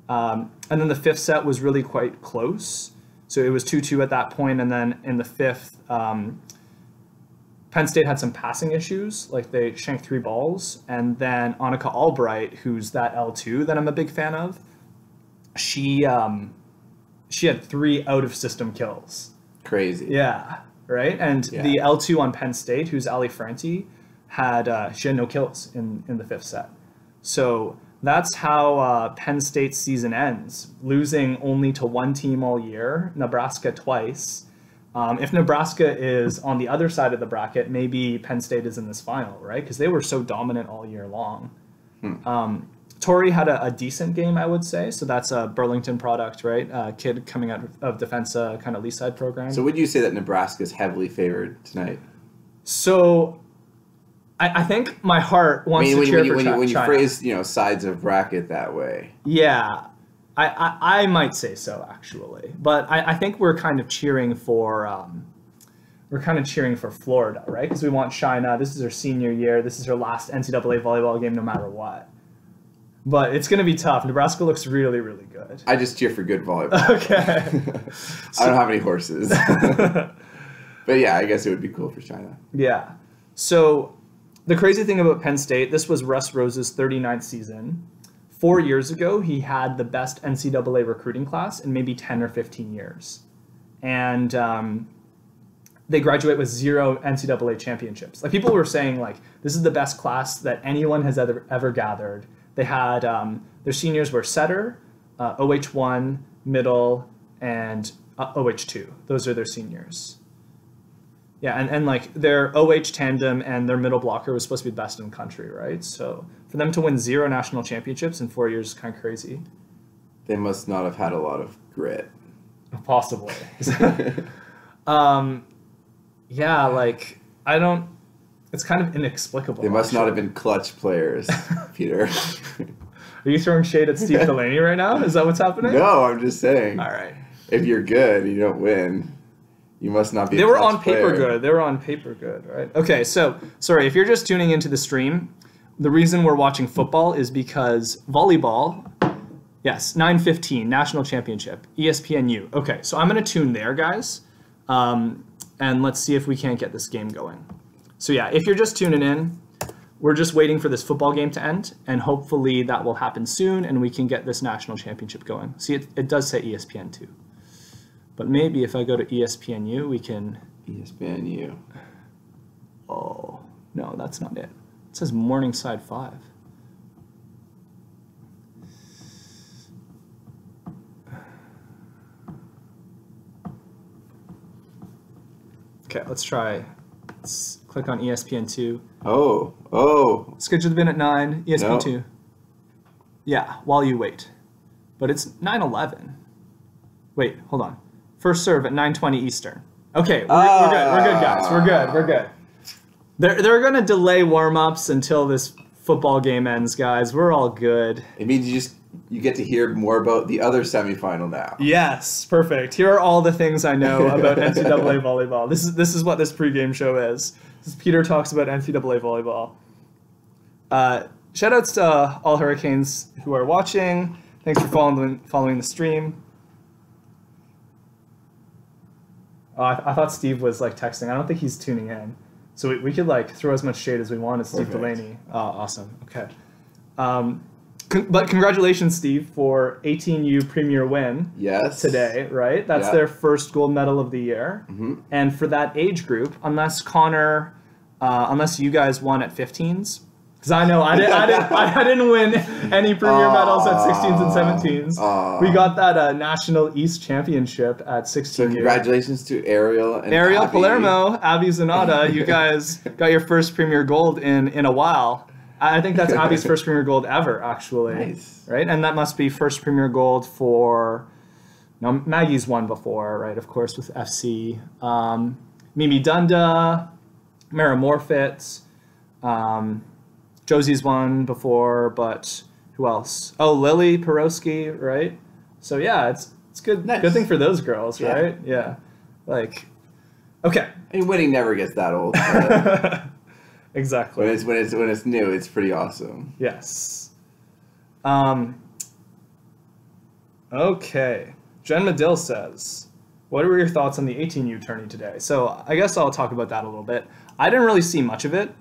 And then the fifth set was really quite close. So it was 2-2 at that point, and then in the fifth, Penn State had some passing issues, like they shanked 3 balls, and then Annika Albright, who's that L2 that I'm a big fan of, she had 3 out-of-system kills. Crazy. Yeah, right? And the L2 on Penn State, who's Ali Franti, she had no kills in the fifth set. So that's how Penn State's season ends, losing only to one team all year, Nebraska twice. If Nebraska is on the other side of the bracket, maybe Penn State is in this final, right? Because they were so dominant all year long. Tori had a decent game, I would say. So that's a Burlington product, right? Kid coming out of Defensa, kind of Lee side program. So would you say that Nebraska is heavily favored tonight? So I think my heart wants to cheer for China. When you phrase, sides of bracket that way. Yeah. I might say so, actually. But I think we're kind of cheering for Florida, right? Because we want China. This is her senior year. This is her last NCAA volleyball game no matter what. But it's going to be tough. Nebraska looks really, really good. I just cheer for good volleyball. Okay. I don't have any horses. But yeah, I guess it would be cool for China. Yeah. So the crazy thing about Penn State, this was Russ Rose's 39th season. 4 years ago, he had the best NCAA recruiting class in maybe 10 or 15 years. And they graduate with 0 NCAA championships. Like, people were saying, like, this is the best class that anyone has ever gathered. They had, their seniors were setter, OH1, middle, and OH2. Those are their seniors. Yeah, and like their OH tandem and their middle blocker was supposed to be the best in the country, right? So for them to win 0 national championships in 4 years is kind of crazy. They must not have had a lot of grit. Possibly. Yeah, like, it's kind of inexplicable. They must not have been clutch players, Peter. Are you throwing shade at Steve Delaney right now? Is that what's happening? No, I'm just saying. All right. If you're good and you don't win, you must not be They a were clutch on paper player. good. They were on paper good, right? Okay, so, sorry, if you're just tuning into the stream, the reason we're watching football is because volleyball, yes, 9:15, national championship, ESPNU. Okay, so I'm going to tune there, guys, and let's see if we can't get this game going. So yeah, if you're just tuning in, we're just waiting for this football game to end, and hopefully that will happen soon, and we can get this national championship going. See, it does say ESPN too. But maybe if I go to ESPNU, we can... ESPNU. Oh, no, that's not it. It says Morningside 5. Okay, let's try. Let's click on ESPN2. Oh. Scheduled to be at 9, ESPN2. No. Yeah, while you wait. But it's 9:11. Wait, hold on. First serve at 9:20 Eastern. Okay, we're good. We're good, guys. We're good. They're going to delay warm-ups until this football game ends, guys. We're all good. It means you get to hear more about the other semifinal now. Yes, perfect. Here are all the things I know about NCAA volleyball. This is what this pregame show is. Peter talks about NCAA volleyball. Shout outs to all Hurricanes who are watching. Thanks for following the stream. I thought Steve was like texting. I don't think he's tuning in. So we could like throw as much shade as we want at Steve Delaney. Oh, awesome. Okay. But congratulations, Steve, for 18U Premier win. Yes. Today, right? That's their first gold medal of the year. Mm-hmm. And for that age group, unless you guys won at 15s, because I know I didn't win any Premier medals at 16s and 17s. We got that National East Championship at 16. So congratulations to Ariel and Palermo, Abby Zanata. You guys got your first Premier gold in a while. I think that's Abby's first Premier Gold ever, actually. Nice. Right? And that must be first Premier Gold for... No, Maggie's won before, right? Of course, with FC. Mimi Dunda, Mara Morfitt. Josie's won before, but who else? Oh, Lily Perowski, right? So yeah, it's good. Nice. Good thing for those girls, right? Yeah. Like, okay. I mean, winning never gets that old. Exactly. When it's new, it's pretty awesome. Yes. Okay. Jen Medill says, what were your thoughts on the 18U tourney today? So I guess I'll talk about that a little bit. I didn't really see much of it.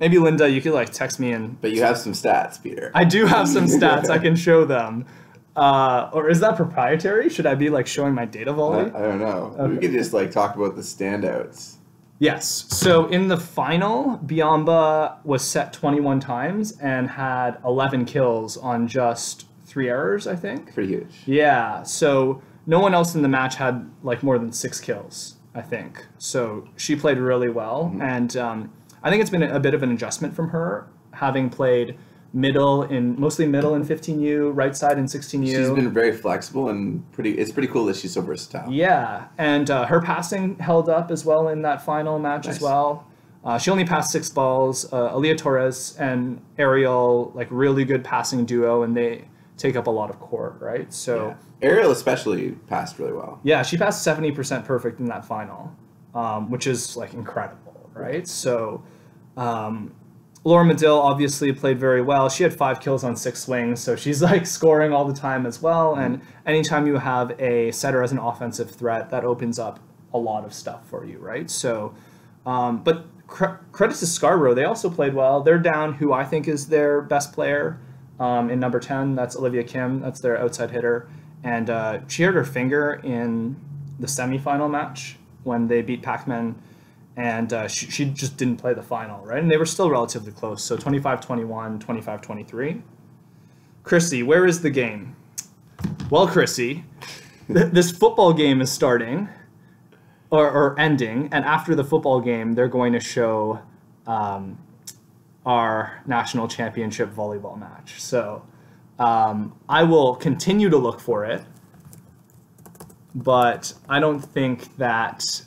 Maybe, Linda, you could like text me and... But you have some stats, Peter. I do have some stats. I can show them. Or is that proprietary? Should I be like showing my data volley? I don't know. Okay. We could just like talk about the standouts. Yes. So in the final, Biamba was set 21 times and had 11 kills on just 3 errors, I think. Pretty huge. Yeah. So no one else in the match had like more than 6 kills, I think. So she played really well. Mm-hmm. And I think it's been a bit of an adjustment from her, having played mostly middle in 15U, right side in 16U. She's been very flexible and it's pretty cool that she's so versatile. Yeah, and her passing held up as well in that final match as well. She only passed 6 balls. Aaliyah Torres and Ariel, like really good passing duo, and they take up a lot of court, right? So Ariel especially passed really well. Yeah, she passed 70% perfect in that final, which is like incredible, right? So Laura Medill obviously played very well. She had 5 kills on 6 swings, so she's like scoring all the time as well. And anytime you have a setter as an offensive threat, that opens up a lot of stuff for you, right? So, but credit to Scarborough, they also played well. They're down who I think is their best player in number 10. That's Olivia Kim. That's their outside hitter. And she hurt her finger in the semifinal match when they beat Pac-Man. And she just didn't play the final, right? And they were still relatively close. So 25-21, 25-23. Chrissy, where is the game? Well, Chrissy, this football game is starting or ending. And after the football game, they're going to show our national championship volleyball match. So I will continue to look for it. But I don't think that...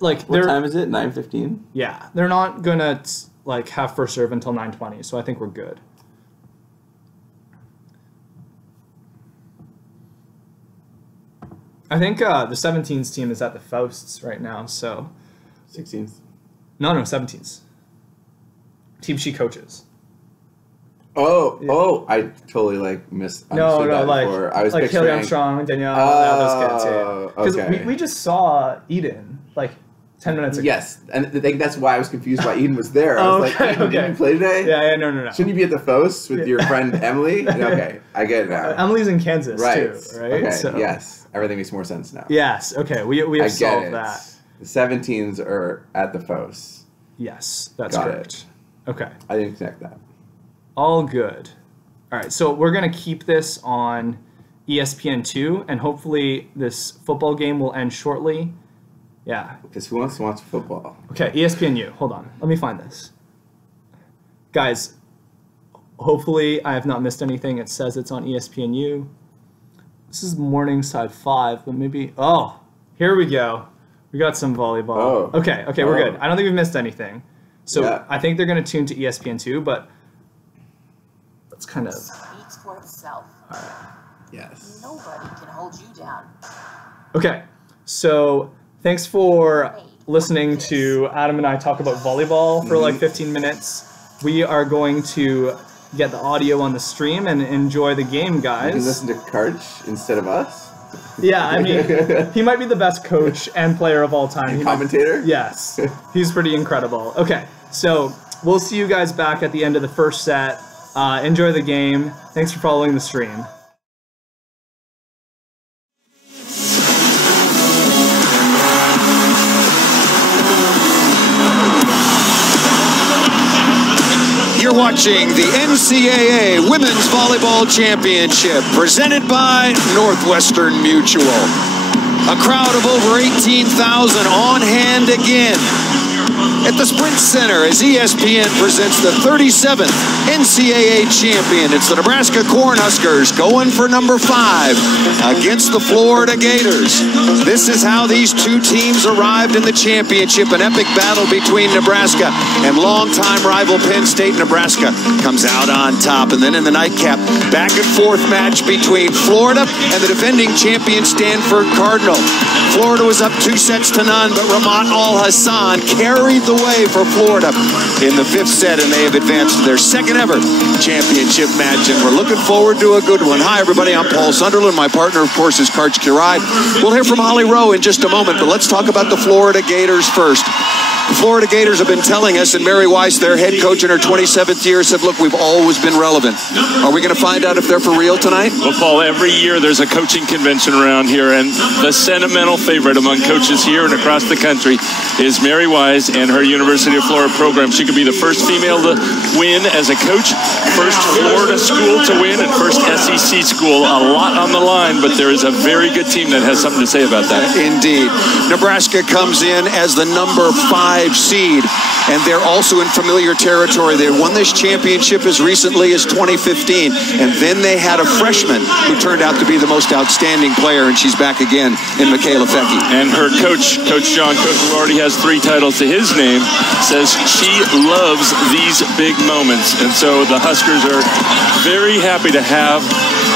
Like, what time is it? 9:15? Yeah, they're not gonna like have first serve until 9:20, so I think we're good. I think the 17s team is at the Fausts right now, so 16s. No, 17s. Team she coaches. I totally like missed. No, like before. I was like picturing... Kelly Armstrong, Danielle, those kids. Yeah, because okay. we just saw Eden like 10 minutes ago. Yes, and I think that's why I was confused why Eden was there. I was like, did you play today? Yeah, no. Shouldn't you be at the Fos with your friend Emily? Okay, I get it now. Emily's in Kansas too, right? Okay, so. yes, everything makes more sense now. Yes, okay, we have solved that. The 17s are at the Fos. Yes, that's correct. Okay. I didn't connect that. All good. All right, so we're going to keep this on ESPN2, and hopefully this football game will end shortly. Yeah. Because who wants to watch football? Okay, ESPNU. Hold on. Let me find this. Guys, hopefully I have not missed anything. It says it's on ESPNU. This is Morningside 5, but maybe... Oh, here we go. We got some volleyball. Oh. Okay, we're good. I don't think we've missed anything. So yeah. I think they're going to tune to ESPN2, but... It's kind of speaks for itself. All right. Yes. Nobody can hold you down. Okay, so thanks for listening to Adam and I talk about volleyball for like 15 minutes. We are going to get the audio on the stream and enjoy the game, guys. You can listen to Karch instead of us. Yeah, I mean, he might be the best coach and player of all time. Commentator? Yes, he's pretty incredible. Okay, so we'll see you guys back at the end of the first set. Enjoy the game. Thanks for following the stream. You're watching the NCAA Women's Volleyball Championship, presented by Northwestern Mutual. A crowd of over 18,000 on hand again at at the Sprint Center as ESPN presents the 37th NCAA champion. It's the Nebraska Cornhuskers going for number 5 against the Florida Gators. This is how these two teams arrived in the championship. An epic battle between Nebraska and longtime rival Penn State. Nebraska comes out on top. And then in the nightcap, back and forth match between Florida and the defending champion Stanford Cardinal. Florida was up 2-0, but Ramat Al-Hassan carried the way for Florida in the 5th set, and they have advanced to their 2nd ever championship match, and we're looking forward to a good one. Hi, everybody. I'm Paul Sunderland. My partner, of course, is Karch Kirai. We'll hear from Holly Rowe in just a moment, but let's talk about the Florida Gators first. The Florida Gators have been telling us, and Mary Weiss, their head coach in her 27th year, said, look, we've always been relevant. Are we going to find out if they're for real tonight? Well, Paul, every year there's a coaching convention around here, and the sentimental favorite among coaches here and across the country is Mary Weiss and her University of Florida program. She could be the first female to win as a coach, first Florida school to win, and first SEC school. A lot on the line, but there is a very good team that has something to say about that. Indeed. Nebraska comes in as the number 5 seed, and they're also in familiar territory. They won this championship as recently as 2015, and then they had a freshman who turned out to be the most outstanding player, and she's back again in Michaela Fecke. And her coach, Coach John Cook, who already has 3 titles to his name, says she loves these big moments, and so the Huskers are very happy to have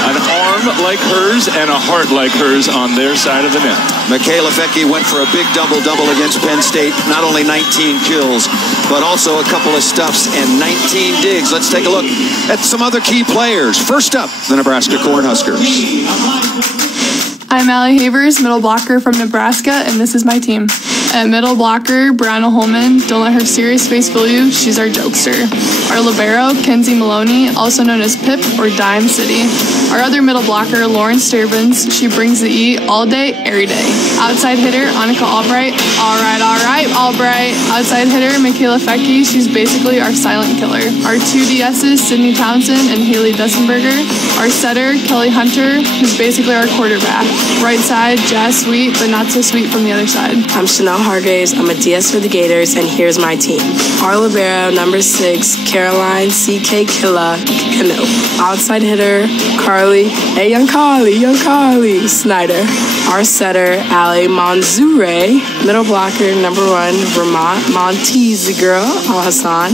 an arm like hers and a heart like hers on their side of the net. Michaela Fecke went for a big double-double against Penn State. Not only 19 kills, but also a couple of stuffs and 19 digs. Let's take a look at some other key players. First up, the Nebraska Cornhuskers. I'm Allie Havers, middle blocker from Nebraska, and this is my team. At middle blocker, Brianna Holman, don't let her serious face fool you, she's our jokester. Our libero, Kenzie Maloney, also known as Pip or Dime City. Our other middle blocker, Lauren Sturbins, she brings the E all day, every day. Outside hitter, Annika Albright, all right, Albright. Outside hitter, Michaela Fecke, she's basically our silent killer. Our 2 DSs, Sydney Townsend and Haley Dussenberger. Our setter, Kelly Hunter, who's basically our quarterback. Right side, Jazz Sweet, but not so sweet from the other side. I'm Chanel Hargraves. I'm a DS for the Gators, and here's my team. Our libero, number 6, Caroline C.K. Killa Cano. Outside hitter, Carly, young Carly Snyder. Our setter, Ali Manzoure. Middle blocker, number 1, Vermont Monteez, the girl, Al-Hassan.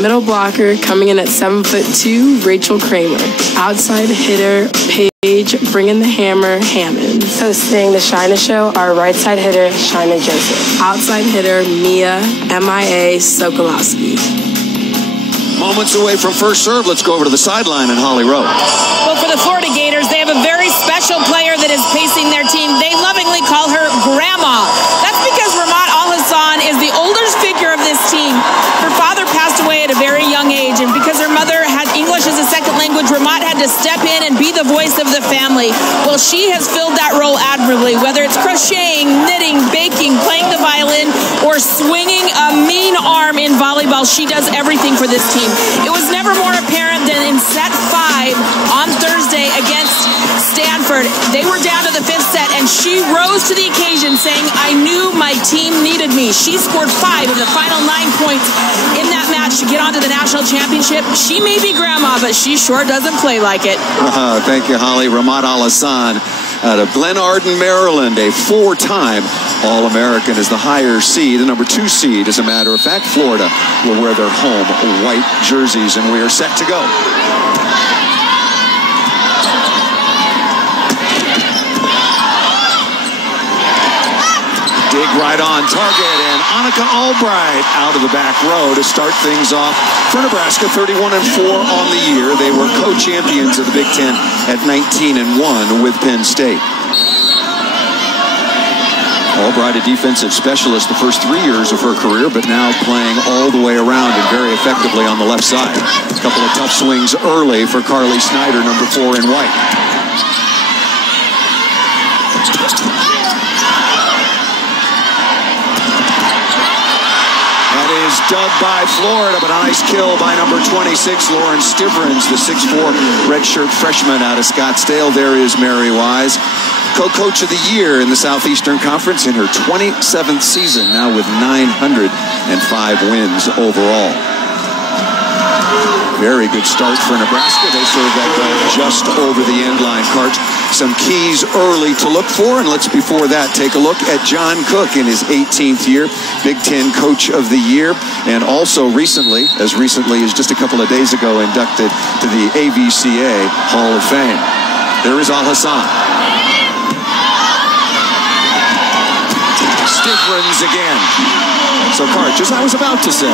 Middle blocker, coming in at 7'2", Rachel Kramer. Outside hitter, Paige, bringing the hammer, Hammond. Hosting the Shina Show, our right side hitter, Shina Joseph. Outside hitter, Mia, MIA, Sokolowski. Moments away from first serve, let's go over to the sideline and Holly Rowe. Well, for the Florida Gators, they have a very special player that is pacing their team. They lovingly call her Grandma. That's because Ramat Al-Hassan is the oldest figure of this team. Her father passed away at a very young age, and because her mother had English as a second language, Ramat had to step in and be the voice of the family. Well, she has filled that role admirably, whether it's crocheting, knitting, baking, playing the violin, or swinging a mean arm in volleyball. She does everything for this team. It was never more apparent than in set 5 on Thursday against Stanford. They were down to the 5th set, and she rose to the occasion saying, I knew my team needed me. She scored 5 of the final 9 points in that match to get onto the national championship. She may be Grandma, but she sure doesn't play like it. Thank you, Holly. Ramat Al-Hassan out of Glen Arden, Maryland, a 4-time All-American, is the higher seed. The number 2 seed, as a matter of fact, Florida will wear their home white jerseys, and we are set to go. Dig right on target, and Annika Albright out of the back row to start things off for Nebraska. 31-4 on the year. They were co-champions of the Big Ten at 19-1 with Penn State. Albright, a defensive specialist the first 3 years of her career, but now playing all the way around and very effectively on the left side. A couple of tough swings early for Carly Snyder, number 4 in white. Dug by Florida, but a nice kill by number 26, Lauren Stivrins, the 6'4" redshirt freshman out of Scottsdale. There is Mary Wise, co-coach of the year in the Southeastern Conference in her 27th season, now with 900 and 5 wins overall. Very good start for Nebraska. They serve that ball just over the end line. Cart, some keys early to look for. And let's, before that, take a look at John Cook in his 18th year, Big Ten Coach of the Year, and also recently, as recently as just a couple of days ago, inducted to the AVCA Hall of Fame. There is Al-Hassan. Stivrins again. So, Karch, as I was about to say,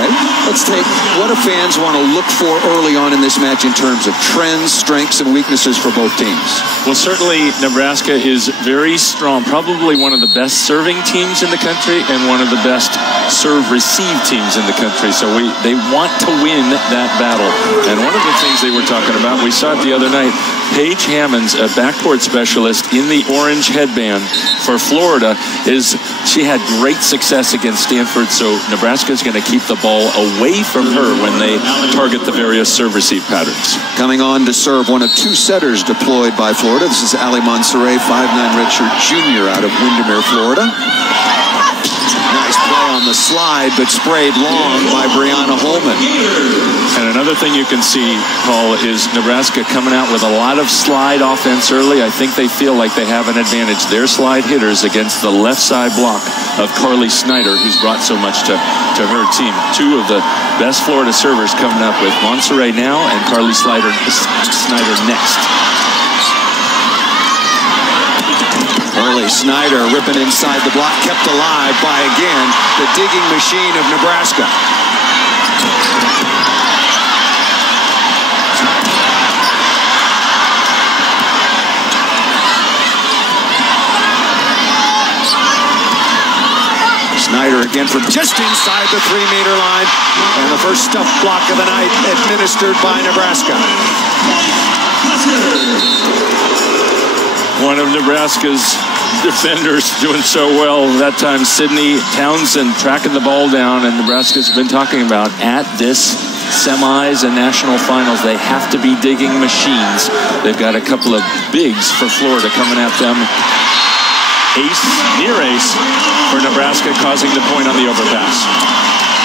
let's take what do fans want to look for early on in this match in terms of trends, strengths, and weaknesses for both teams. Well, certainly Nebraska is very strong, probably one of the best serving teams in the country and one of the best serve-receive teams in the country. So they want to win that battle. And one of the things they were talking about, we saw it the other night, Paige Hammonds, a backcourt specialist in the orange headband for Florida, she had great success against Stanford. So Nebraska is going to keep the ball away from her when they target the various serve-receive patterns. Coming on to serve, one of 2 setters deployed by Florida. This is Ali Monserrat, 5'9" redshirt junior out of Windermere, Florida. Nice play on the slide, but sprayed long by Brianna Holman. And another thing you can see, Paul, is Nebraska coming out with a lot of slide offense early. I think they feel like they have an advantage. Their slide hitters against the left side block of Carly Snyder, who's brought so much to her team. 2 of the best Florida servers coming up with Monserrat now and Carly Snyder next. Carly Snyder ripping inside the block, kept alive by, again, the digging machine of Nebraska. Snyder again from just inside the 3-meter line. And the first stuff block of the night administered by Nebraska. One of Nebraska's defenders doing so well. That time, Sydney Townsend tracking the ball down. And Nebraska's been talking about at this semis and national finals, they have to be digging machines. They've got a couple of bigs for Florida coming at them. Ace, near ace for Nebraska, causing the point on the overpass.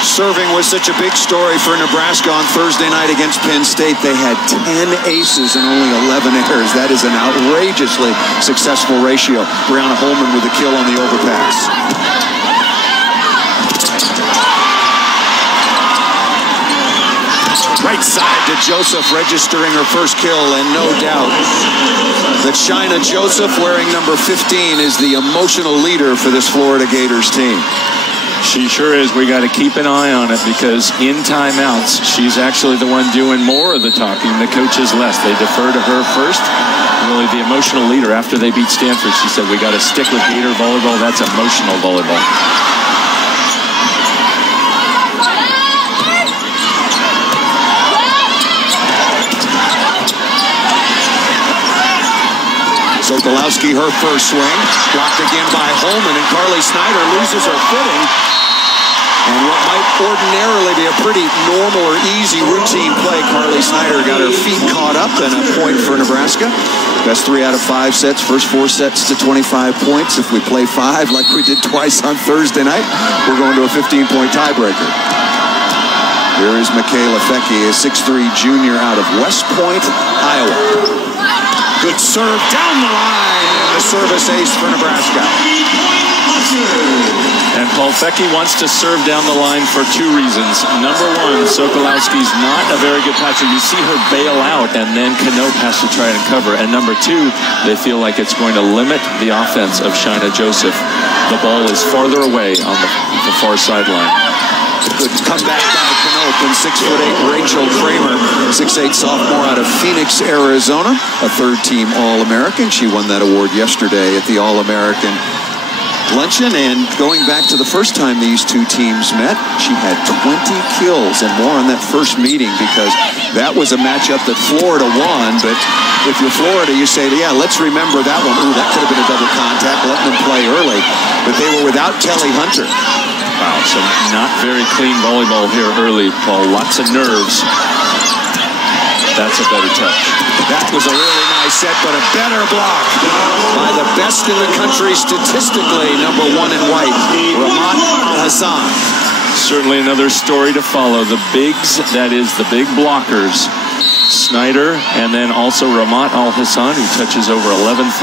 Serving was such a big story for Nebraska on Thursday night against Penn State. They had 10 aces and only 11 errors. That is an outrageously successful ratio. Brianna Holman with a kill on the overpass. Right side to Joseph, registering her first kill, and no doubt that Shaina Joseph, wearing number 15, is the emotional leader for this Florida Gators team. She sure is. We got to keep an eye on it because in timeouts, she's actually the one doing more of the talking. The coaches less. They defer to her first. Really the emotional leader after they beat Stanford. She said, we got to stick with Gator volleyball. That's emotional volleyball. Sokolowski, her first swing. Blocked again by Holman, and Carly Snyder loses her footing. And what might ordinarily be a pretty normal or easy routine play, Carly Snyder got her feet caught up, and a point for Nebraska. Best 3 out of 5 sets, first 4 sets to 25 points. If we play 5 like we did twice on Thursday night, we're going to a 15-point tiebreaker. Here is Michaela Fecke, a 6'3" junior out of West Point, Iowa. Good serve down the line, and the service ace for Nebraska. And Paul Fecke wants to serve down the line for 2 reasons. Number 1, Sokolowski's not a very good patcher. You see her bail out, and then Knope has to try and cover. And number 2, they feel like it's going to limit the offense of Shaina Joseph. The ball is farther away on the far sideline. Good comeback by Knope and 6'8" Rachel Kramer, 6'8" sophomore out of Phoenix, Arizona, a 3rd-team All-American. She won that award yesterday at the All-American luncheon. And going back to the first time these 2 teams met, she had 20 kills and more on that first meeting, because that was a matchup that Florida won. But if you're Florida, you say, yeah, let's remember that one. Ooh, that could have been a double contact, letting them play early. But they were without Kelly Hunter. Wow, so not very clean volleyball here early, Paul. Lots of nerves. That's a better touch. That was a really nice set, but a better block by the best in the country statistically, number 1 in white, Ramat Al-Hassan. Certainly another story to follow. The bigs, that is the big blockers. Snyder and then also Ramat Al-Hassan, who touches over 11'3".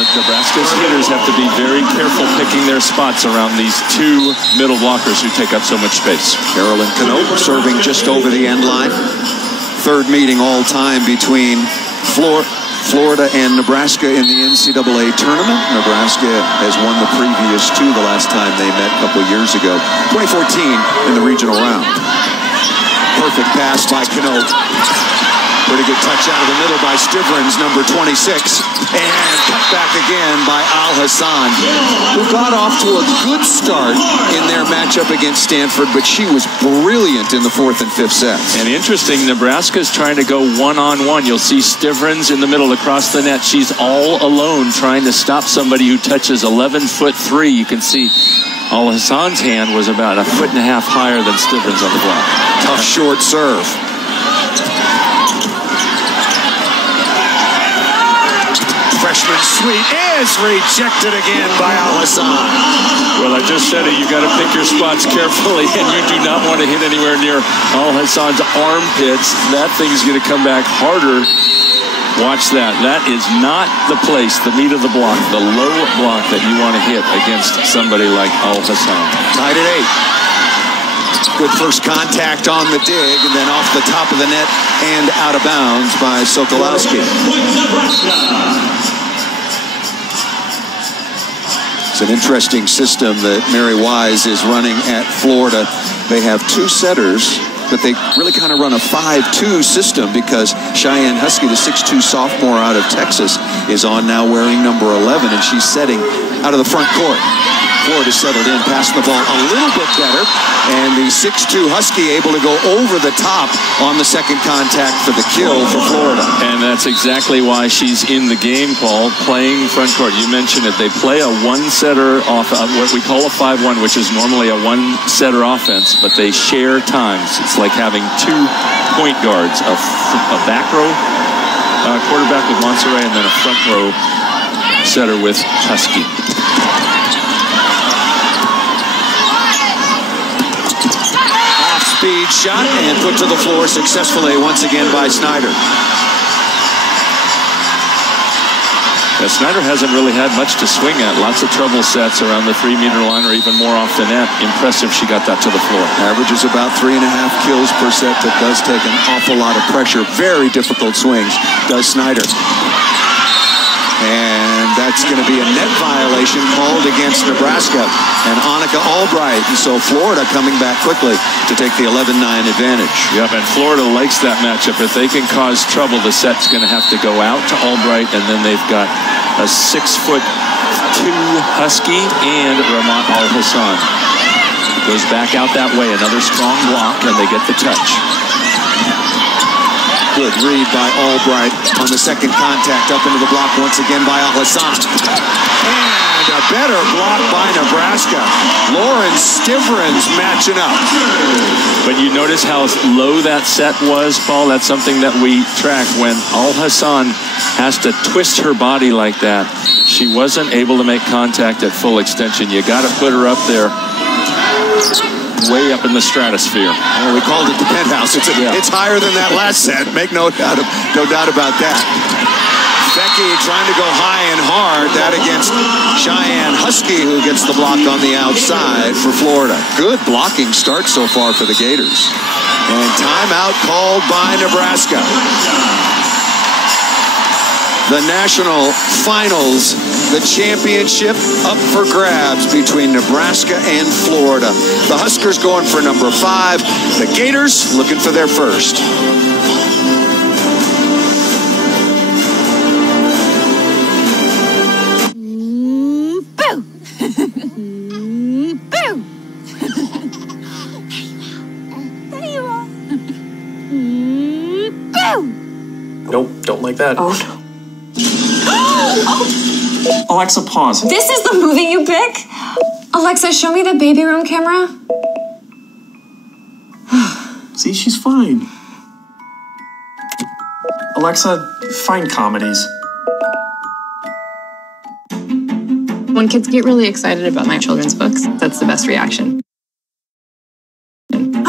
Nebraska's hitters have to be very careful picking their spots around these two middle blockers who take up so much space. Carolyn Knope serving just over the end line. Third meeting all time between Florida and Nebraska in the NCAA tournament. Nebraska has won the previous two the last time they met a couple years ago. 2014 in the regional round. Perfect pass by Knope. Pretty good touch out of the middle by Stivrins, number 26. And cut back again by Al-Hassan, who got off to a good start in their matchup against Stanford, but she was brilliant in the 4th and 5th sets. And interesting, Nebraska's trying to go one-on-one. You'll see Stivrins in the middle across the net. She's all alone trying to stop somebody who touches 11'3". You can see Al-Hassan's hand was about 1.5 feet higher than Stivrins on the block. Tough short serve. Freshman sweep is rejected again by Al-Hassan. Well, I just said it. You got to pick your spots carefully, and you do not want to hit anywhere near Al-Hassan's armpits. That thing's going to come back harder. Watch that. That is not the place, the meat of the block, the low block that you want to hit against somebody like Al-Hassan. Tied at 8. Good first contact on the dig, and then off the top of the net and out of bounds by Sokolowski. It's an interesting system that Mary Wise is running at Florida. They have two setters, but they really kind of run a 5-2 system because Cheyenne Husky, the 6'2 sophomore out of Texas, is on now wearing number 11, and she's setting out of the front court. Florida settled in, passing the ball a little bit better, and the 6'2 Husky able to go over the top on the second contact for the kill for Florida. And that's exactly why she's in the game, Paul, playing front court. You mentioned it. They play a one-setter off of what we call a 5-1, which is normally a one-setter offense, but they share times. It's like having two point guards, a back row quarterback with Montserrat, and then a front row setter with Husky. Speed shot and put to the floor successfully once again by Snyder. Yeah, Snyder hasn't really had much to swing at. Lots of trouble sets around the 3-meter line or even more off the net. Impressive she got that to the floor. Averages about 3.5 kills per set, but does take an awful lot of pressure. Very difficult swings, does Snyder. And that's going to be a net violation called against Nebraska and Annika Albright. And so Florida coming back quickly to take the 11-9 advantage. Yep, and Florida likes that matchup. If they can cause trouble, the set's going to have to go out to Albright, and then they've got a 6'2" Husky and Ramat Al-Hassan. Goes back out that way. Another strong block, and they get the touch. Good read by Albright on the second contact, up into the block once again by Al-Hassan. And a better block by Nebraska. Lauren Stivrins matching up. But you notice how low that set was, Paul? That's something that we track. When Al-Hassan has to twist her body like that, she wasn't able to make contact at full extension. You got to put her up there, way up in the stratosphere. Well, we called it the penthouse. It's higher than that last set. Make no doubt about that. Becky trying to go high and hard. That against Cheyenne Husky, who gets the block on the outside for Florida. Good blocking start so far for the Gators. And timeout called by Nebraska. The national finals, the championship up for grabs between Nebraska and Florida. The Huskers going for number 5. The Gators looking for their first. Boo! Boo! There you are. Boo! Nope, don't like that. Oh, no. Alexa, pause. This is the movie you pick? Alexa, show me the baby room camera. See, she's fine. Alexa, find comedies. When kids get really excited about my children's books, that's the best reaction.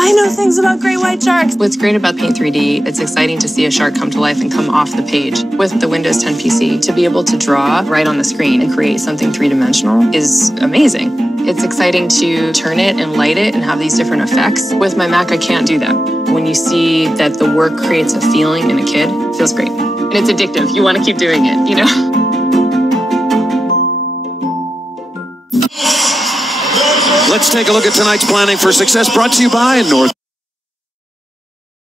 I know things about great white sharks. What's great about Paint 3D, it's exciting to see a shark come to life and come off the page. With the Windows 10 PC, to be able to draw right on the screen and create something three-dimensional is amazing. It's exciting to turn it and light it and have these different effects. With my Mac, I can't do that. When you see that the work creates a feeling in a kid, it feels great. And it's addictive. You want to keep doing it, you know? Let's take a look at tonight's planning for success, brought to you by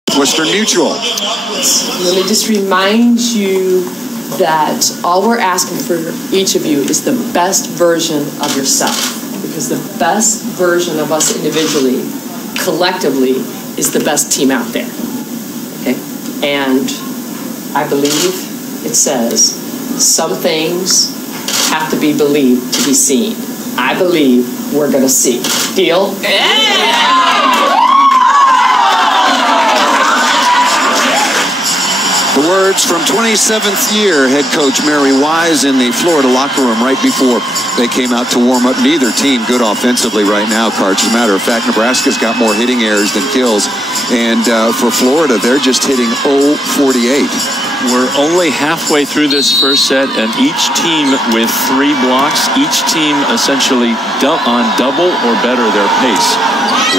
Northwestern Mutual. Let me just remind you that all we're asking for each of you is the best version of yourself, because the best version of us individually, collectively, is the best team out there. Okay? And I believe it says some things have to be believed to be seen. I believe we're going to see. Deal? The words from 27th year head coach Mary Wise in the Florida locker room right before they came out to warm up. Neither team good offensively right now, Karch. As a matter of fact, Nebraska's got more hitting errors than kills. And for Florida, they're just hitting 0-48. We're only halfway through this first set, and each team with 3 blocks, each team essentially on double or better their pace.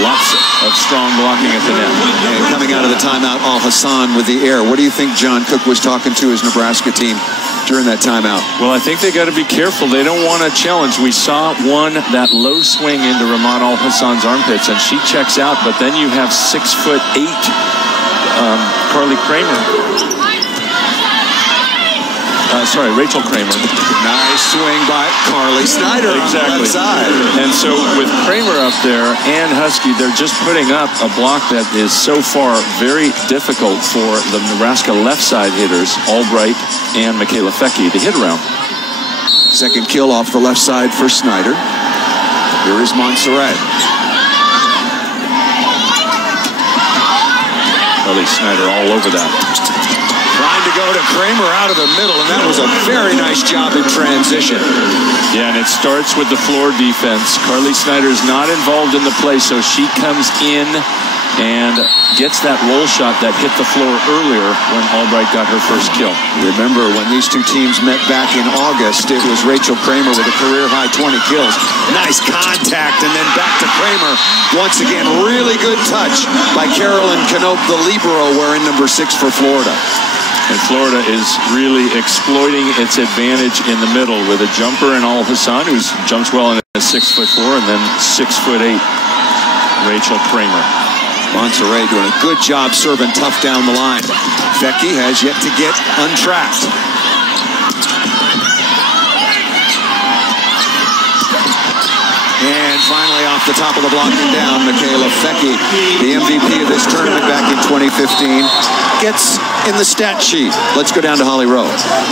Lots of strong blocking at the net. And coming out of the timeout, Al-Hassan with the air. What do you think John Cook was talking to his Nebraska team during that timeout? Well, I think they got to be careful. They don't want to challenge. We saw that low swing into Ramon Al-Hassan's armpits, and she checks out, but then you have 6'8" Carly Kramer. Rachel Kramer. Nice swing by Carly Snyder. Exactly. On the left side. And so with Kramer up there and Husky, they're just putting up a block that is so far very difficult for the Nebraska left side hitters, Albright and Michaela Fecke, to hit around. Second kill off the left side for Snyder. Here is Montserrat. Carly Snyder all over that. Trying to go to Kramer out of the middle, and that was a very nice job in transition. Yeah, and it starts with the floor defense. Carly Snyder's not involved in the play, so she comes in and gets that roll shot that hit the floor earlier when Albright got her first kill. Remember, when these two teams met back in August, it was Rachel Kramer with a career-high 20 kills. Nice contact, and then back to Kramer. Once again, really good touch by Carolyn Knope, the libero, wearing number 6 for Florida. And Florida is really exploiting its advantage in the middle with a jumper in Al-Hassan, who jumps well in a 6'4", and then 6'8", Rachel Kramer. Montserrat doing a good job serving tough down the line. Fecke has yet to get untracked. And finally off the top of the block and down, Michaela Fecke, the MVP of this tournament back in 2015, gets in the stat sheet. Let's go down to Holly Rowe.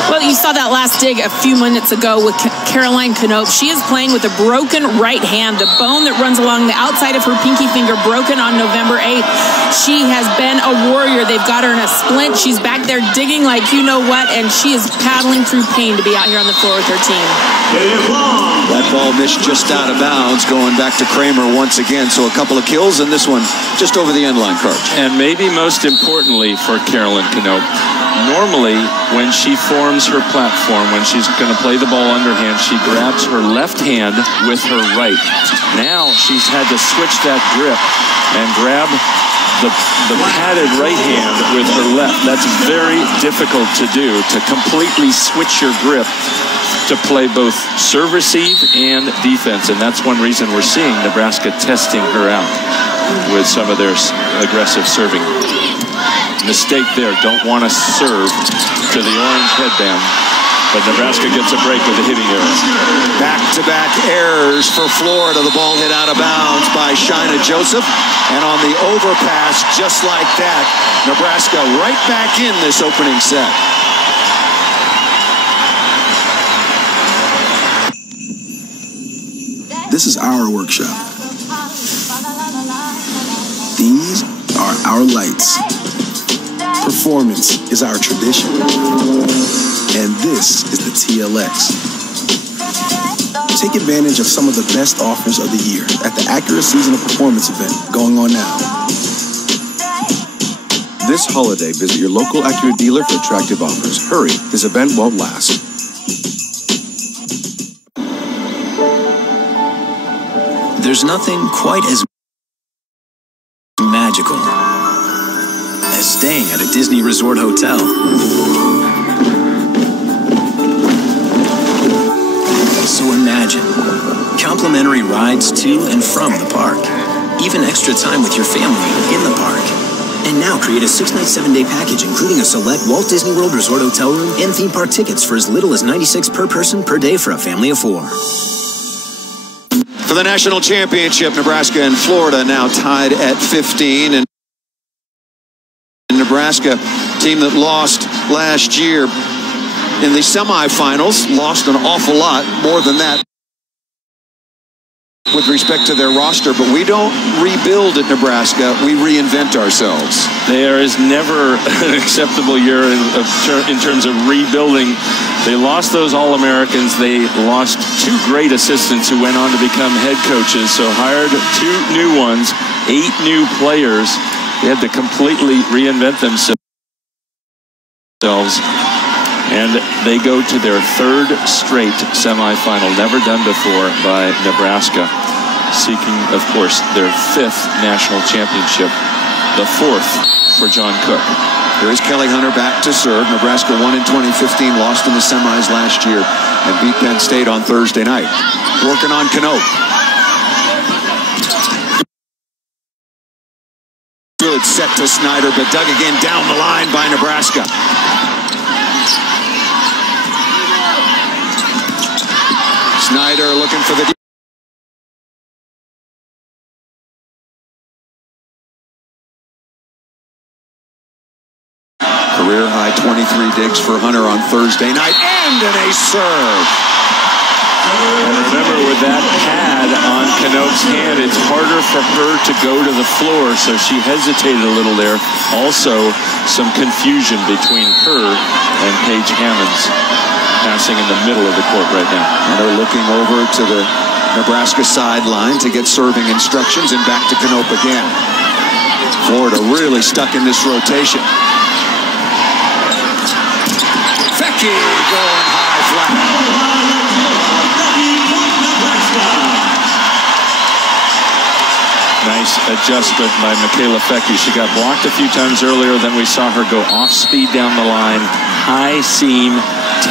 Well, you saw that last dig a few minutes ago with Caroline Knope. She is playing with a broken right hand. The bone that runs along the outside of her pinky finger broken on November 8th. She has been a warrior. They've got her in a splint. She's back there digging like you know what, and she is paddling through pain to be out here on the floor with her team. That ball missed just out of bounds, going back to Kramer once again. So a couple of kills, and this one just over the end line, Karch. And maybe most importantly for Caroline Knope, normally when she forms her platform, when she's going to play the ball underhand, she grabs her left hand with her right. Now she's had to switch that grip and grab the padded right hand with her left. That's very difficult to do, to completely switch your grip to play both serve receive and defense, and that's one reason we're seeing Nebraska testing her out with some of their aggressive serving. Mistake there, don't want to serve to the orange headband, but Nebraska gets a break with a hitting error. Back-to-back errors for Florida. The ball hit out of bounds by Shaina Joseph, and on the overpass, just like that, Nebraska right back in this opening set. This is our workshop. These are our lights. Performance is our tradition. And this is the TLX. Take advantage of some of the best offers of the year at the Acura Seasonal Performance event going on now. This holiday, visit your local Acura dealer for attractive offers. Hurry, this event won't last. There's nothing quite as magical as staying at a Disney Resort hotel. So imagine complimentary rides to and from the park, even extra time with your family in the park. And now create a 6-night, 7-day package including a select Walt Disney World Resort hotel room and theme park tickets for as little as $96 per person per day for a family of 4. For the national championship, Nebraska and Florida now tied at 15. And Nebraska, team that lost last year in the semifinals, lost an awful lot, more than that with respect to their roster. But we don't rebuild at Nebraska, we reinvent ourselves. There is never an acceptable year in terms of rebuilding. They lost those All-Americans. They lost 2 great assistants who went on to become head coaches, so hired 2 new ones, 8 new players. They had to completely reinvent themselves. And they go to their 3rd straight semifinal, never done before by Nebraska, seeking, of course, their 5th national championship, the 4th for John Cook. Here is Kelly Hunter back to serve. Nebraska won in 2015, lost in the semis last year, and beat Penn State on Thursday night. Working on Knope. Good set to Snyder, but dug again down the line by Nebraska. Snyder looking for the career high 23 digs for Hunter on Thursday night, and an ace serve. And remember, with that pad on Knope's hand, it's harder for her to go to the floor, so she hesitated a little there. Also, some confusion between her and Paige Hammonds, passing in the middle of the court right now. And they're looking over to the Nebraska sideline to get serving instructions, and back to Knope again. Florida really stuck in this rotation. Fecky going high flat. Nice adjustment by Michaela Fecky. She got blocked a few times earlier, then we saw her go off speed down the line, high seam,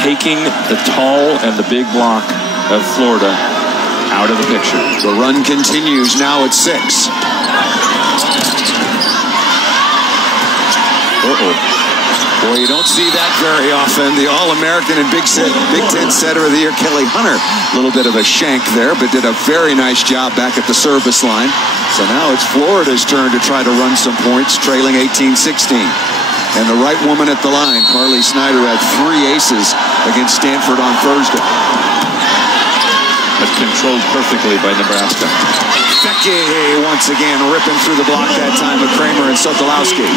taking the tall and the big block of Florida out of the picture. The run continues now at 6. Boy, you don't see that very often. The All-American and Big Ten Setter of the Year, Kelly Hunter. A little bit of a shank there, but did a very nice job back at the service line. So now it's Florida's turn to try to run some points, trailing 18-16. And the right woman at the line, Carly Snyder, had 3 aces against Stanford on Thursday. But controlled perfectly by Nebraska. Fecky once again ripping through the block that time with Kramer and Sokolowski.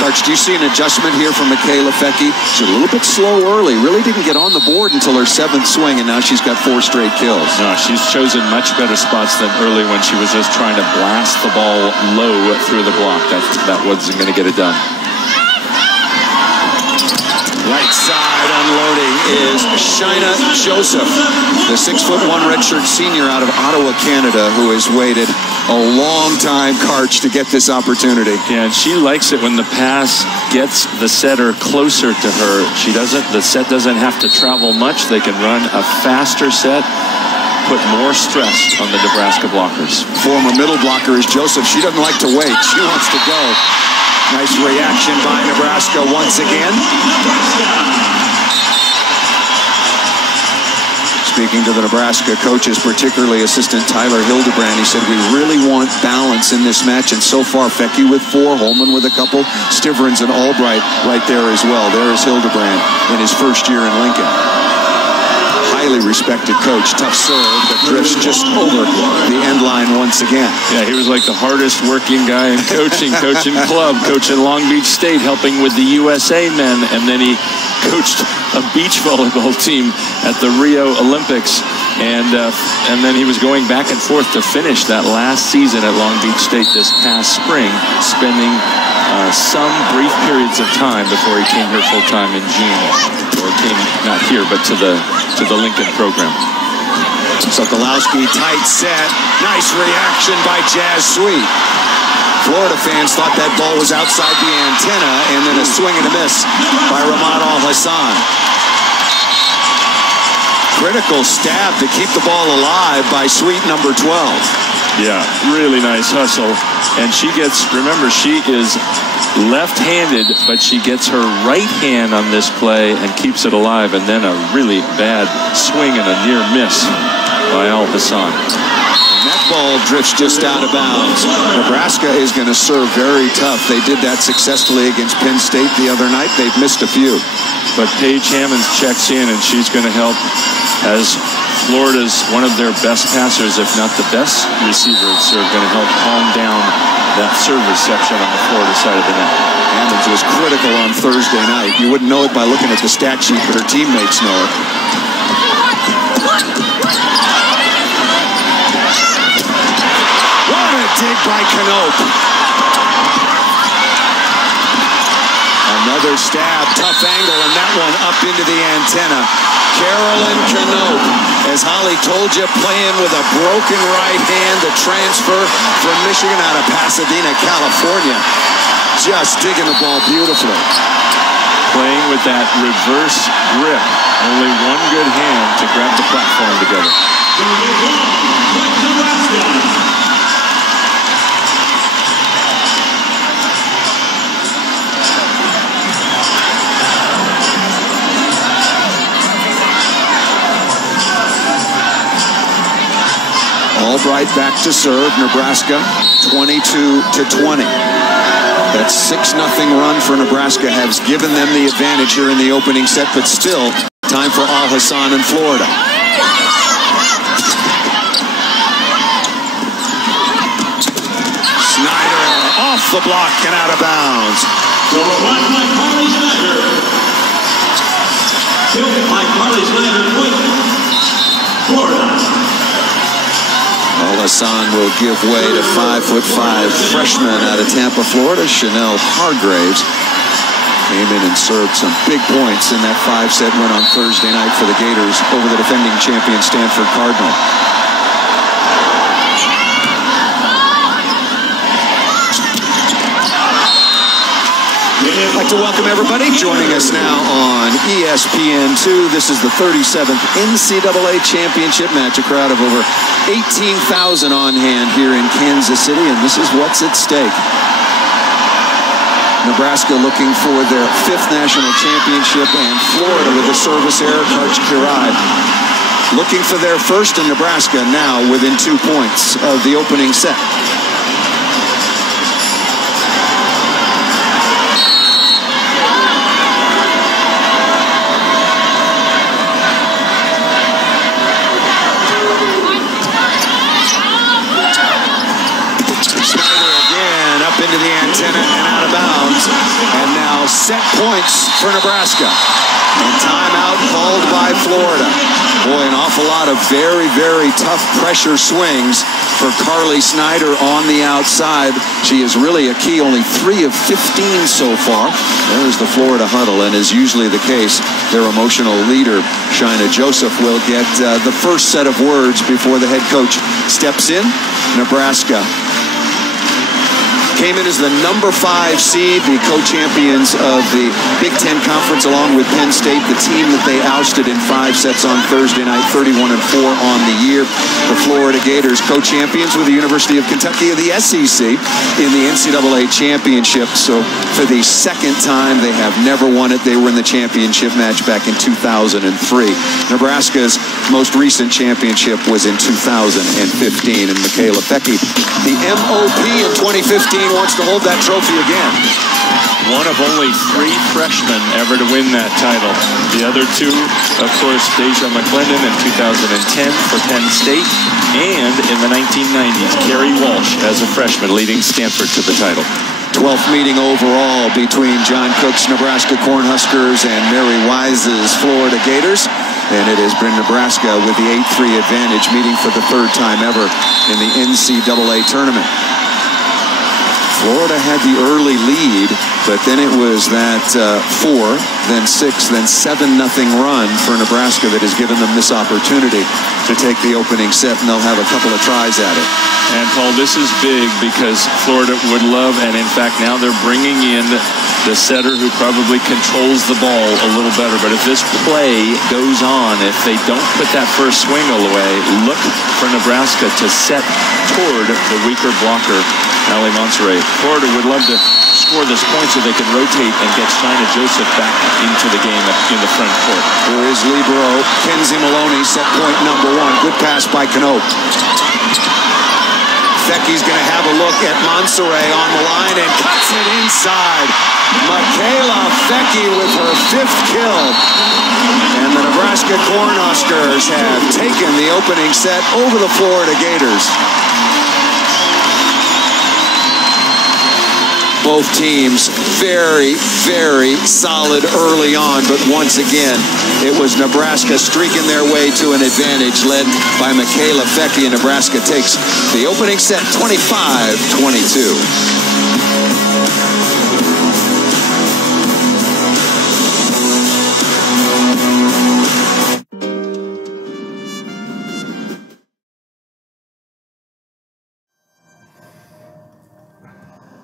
Karch, do you see an adjustment here from Michaela Fecky? She's a little bit slow early. Really didn't get on the board until her 7th swing, and now she's got 4 straight kills. No, she's chosen much better spots than early when she was just trying to blast the ball low through the block. That wasn't going to get it done. Right side unloading is Shaina Joseph, the 6'1" redshirt senior out of Ottawa, Canada, who has waited a long time, Karch, to get this opportunity. Yeah, and she likes it when the pass gets the setter closer to her. The set doesn't have to travel much. They can run a faster set, put more stress on the Nebraska blockers. Former middle blocker is Joseph. She doesn't like to wait. She wants to go. Nice reaction by Nebraska once again. Speaking to the Nebraska coaches, particularly assistant Tyler Hildebrand, he said, we really want balance in this match. And so far, Fecky with 4, Holman with a couple, Stivrins and Albright right there as well. There is Hildebrand in his first year in Lincoln. Highly respected coach, tough serve, but drifts just over the end line once again. Yeah, he was like the hardest working guy in coaching club, coaching Long Beach State, helping with the USA men, and then he coached a beach volleyball team at the Rio Olympics. And then he was going back and forth to finish that last season at Long Beach State this past spring, spending some brief periods of time before he came here full-time in June, or came not here, but to the Lincoln program. Sokolowski, tight set. Nice reaction by Jazz Sweet. Florida fans thought that ball was outside the antenna, and then a swing and a miss by Ramad Al-Hassan. Critical stab to keep the ball alive by Sweet, number 12. Yeah, really nice hustle. And she gets, remember, she is left-handed, but she gets her right hand on this play and keeps it alive, and then a really bad swing and a near miss by Al-Hassan. That ball drifts just out of bounds. Nebraska is going to serve very tough. They did that successfully against Penn State the other night. They've missed a few. But Paige Hammonds checks in, and she's going to help as Florida's one of their best passers, if not the best receiver at serve, going to help calm down that serve reception on the Florida side of the net. Hammonds was critical on Thursday night. You wouldn't know it by looking at the stat sheet, but her teammates know it. What a dig by Knope. Another stab, tough angle, and that one up into the antenna. Carolyn Knope, as Holly told you, playing with a broken right hand, the transfer from Michigan out of Pasadena, California. Just digging the ball beautifully. Playing with that reverse grip. Only one good hand to grab the platform together. Albright back to serve. Nebraska 22-20. That 6-0 run for Nebraska has given them the advantage here in the opening set, but still time for Al-Hassan in Florida. Snyder off the block and out of bounds. Florida. Al-Hassan will give way to 5'5" freshman out of Tampa, Florida, Chanel Hargraves. Came in and served some big points in that 5-set win on Thursday night for the Gators over the defending champion Stanford Cardinal. I'd like to welcome everybody joining us now on ESPN2. This is the 37th NCAA championship match. A crowd of over 18,000 on hand here in Kansas City, and this is what's at stake. Nebraska looking for their 5th national championship, and Florida with a service error, Karch-Kirai looking for their first, in Nebraska now within 2 points of the opening set. Into the antenna and out of bounds, and now set points for Nebraska, and timeout called by Florida. Boy, an awful lot of very, very tough pressure swings for Carly Snyder on the outside. She is really a key, only 3 of 15 so far. There's the Florida huddle, and as usually the case, their emotional leader, Shaina Joseph, will get the first set of words before the head coach steps in. Nebraska came in as the number 5 seed, the co-champions of the Big Ten Conference, along with Penn State, the team that they ousted in 5 sets on Thursday night, 31-4 on the year. The Florida Gators, co-champions with the University of Kentucky of the SEC in the NCAA championship. So for the second time, they have never won it. They were in the championship match back in 2003. Nebraska's most recent championship was in 2015, and Michaela Fecky, the MOP in 2015, wants to hold that trophy again. One of only 3 freshmen ever to win that title. The other 2, of course, Deja McClendon in 2010 for Penn State, and in the 1990s, Carrie Walsh as a freshman leading Stanford to the title. 12th meeting overall between John Cook's Nebraska Cornhuskers and Mary Wise's Florida Gators. And it has been Nebraska with the 8-3 advantage, meeting for the third time ever in the NCAA tournament. Florida had the early lead, but then it was that 4, then 6, then 7-0 run for Nebraska that has given them this opportunity to take the opening set, and they'll have a couple of tries at it. And Paul, this is big because Florida would love, and in fact now they're bringing in the setter who probably controls the ball a little better. But if this play goes on, if they don't put that first swing away, look for Nebraska to set toward the weaker blocker, Ali Monserrat. Florida would love to score this point so they can rotate and get China Joseph back into the game in the front court. Here is libero Kenzie Maloney, set point number 1. Good pass by Knope. Fecky's going to have a look at Monserrat on the line and cuts it inside. Michaela Fecky with her 5th kill. And the Nebraska Cornhuskers have taken the opening set over the Florida Gators. Both teams very, very solid early on, but once again, it was Nebraska streaking their way to an advantage led by Michaela Fecky, and Nebraska takes the opening set 25-22.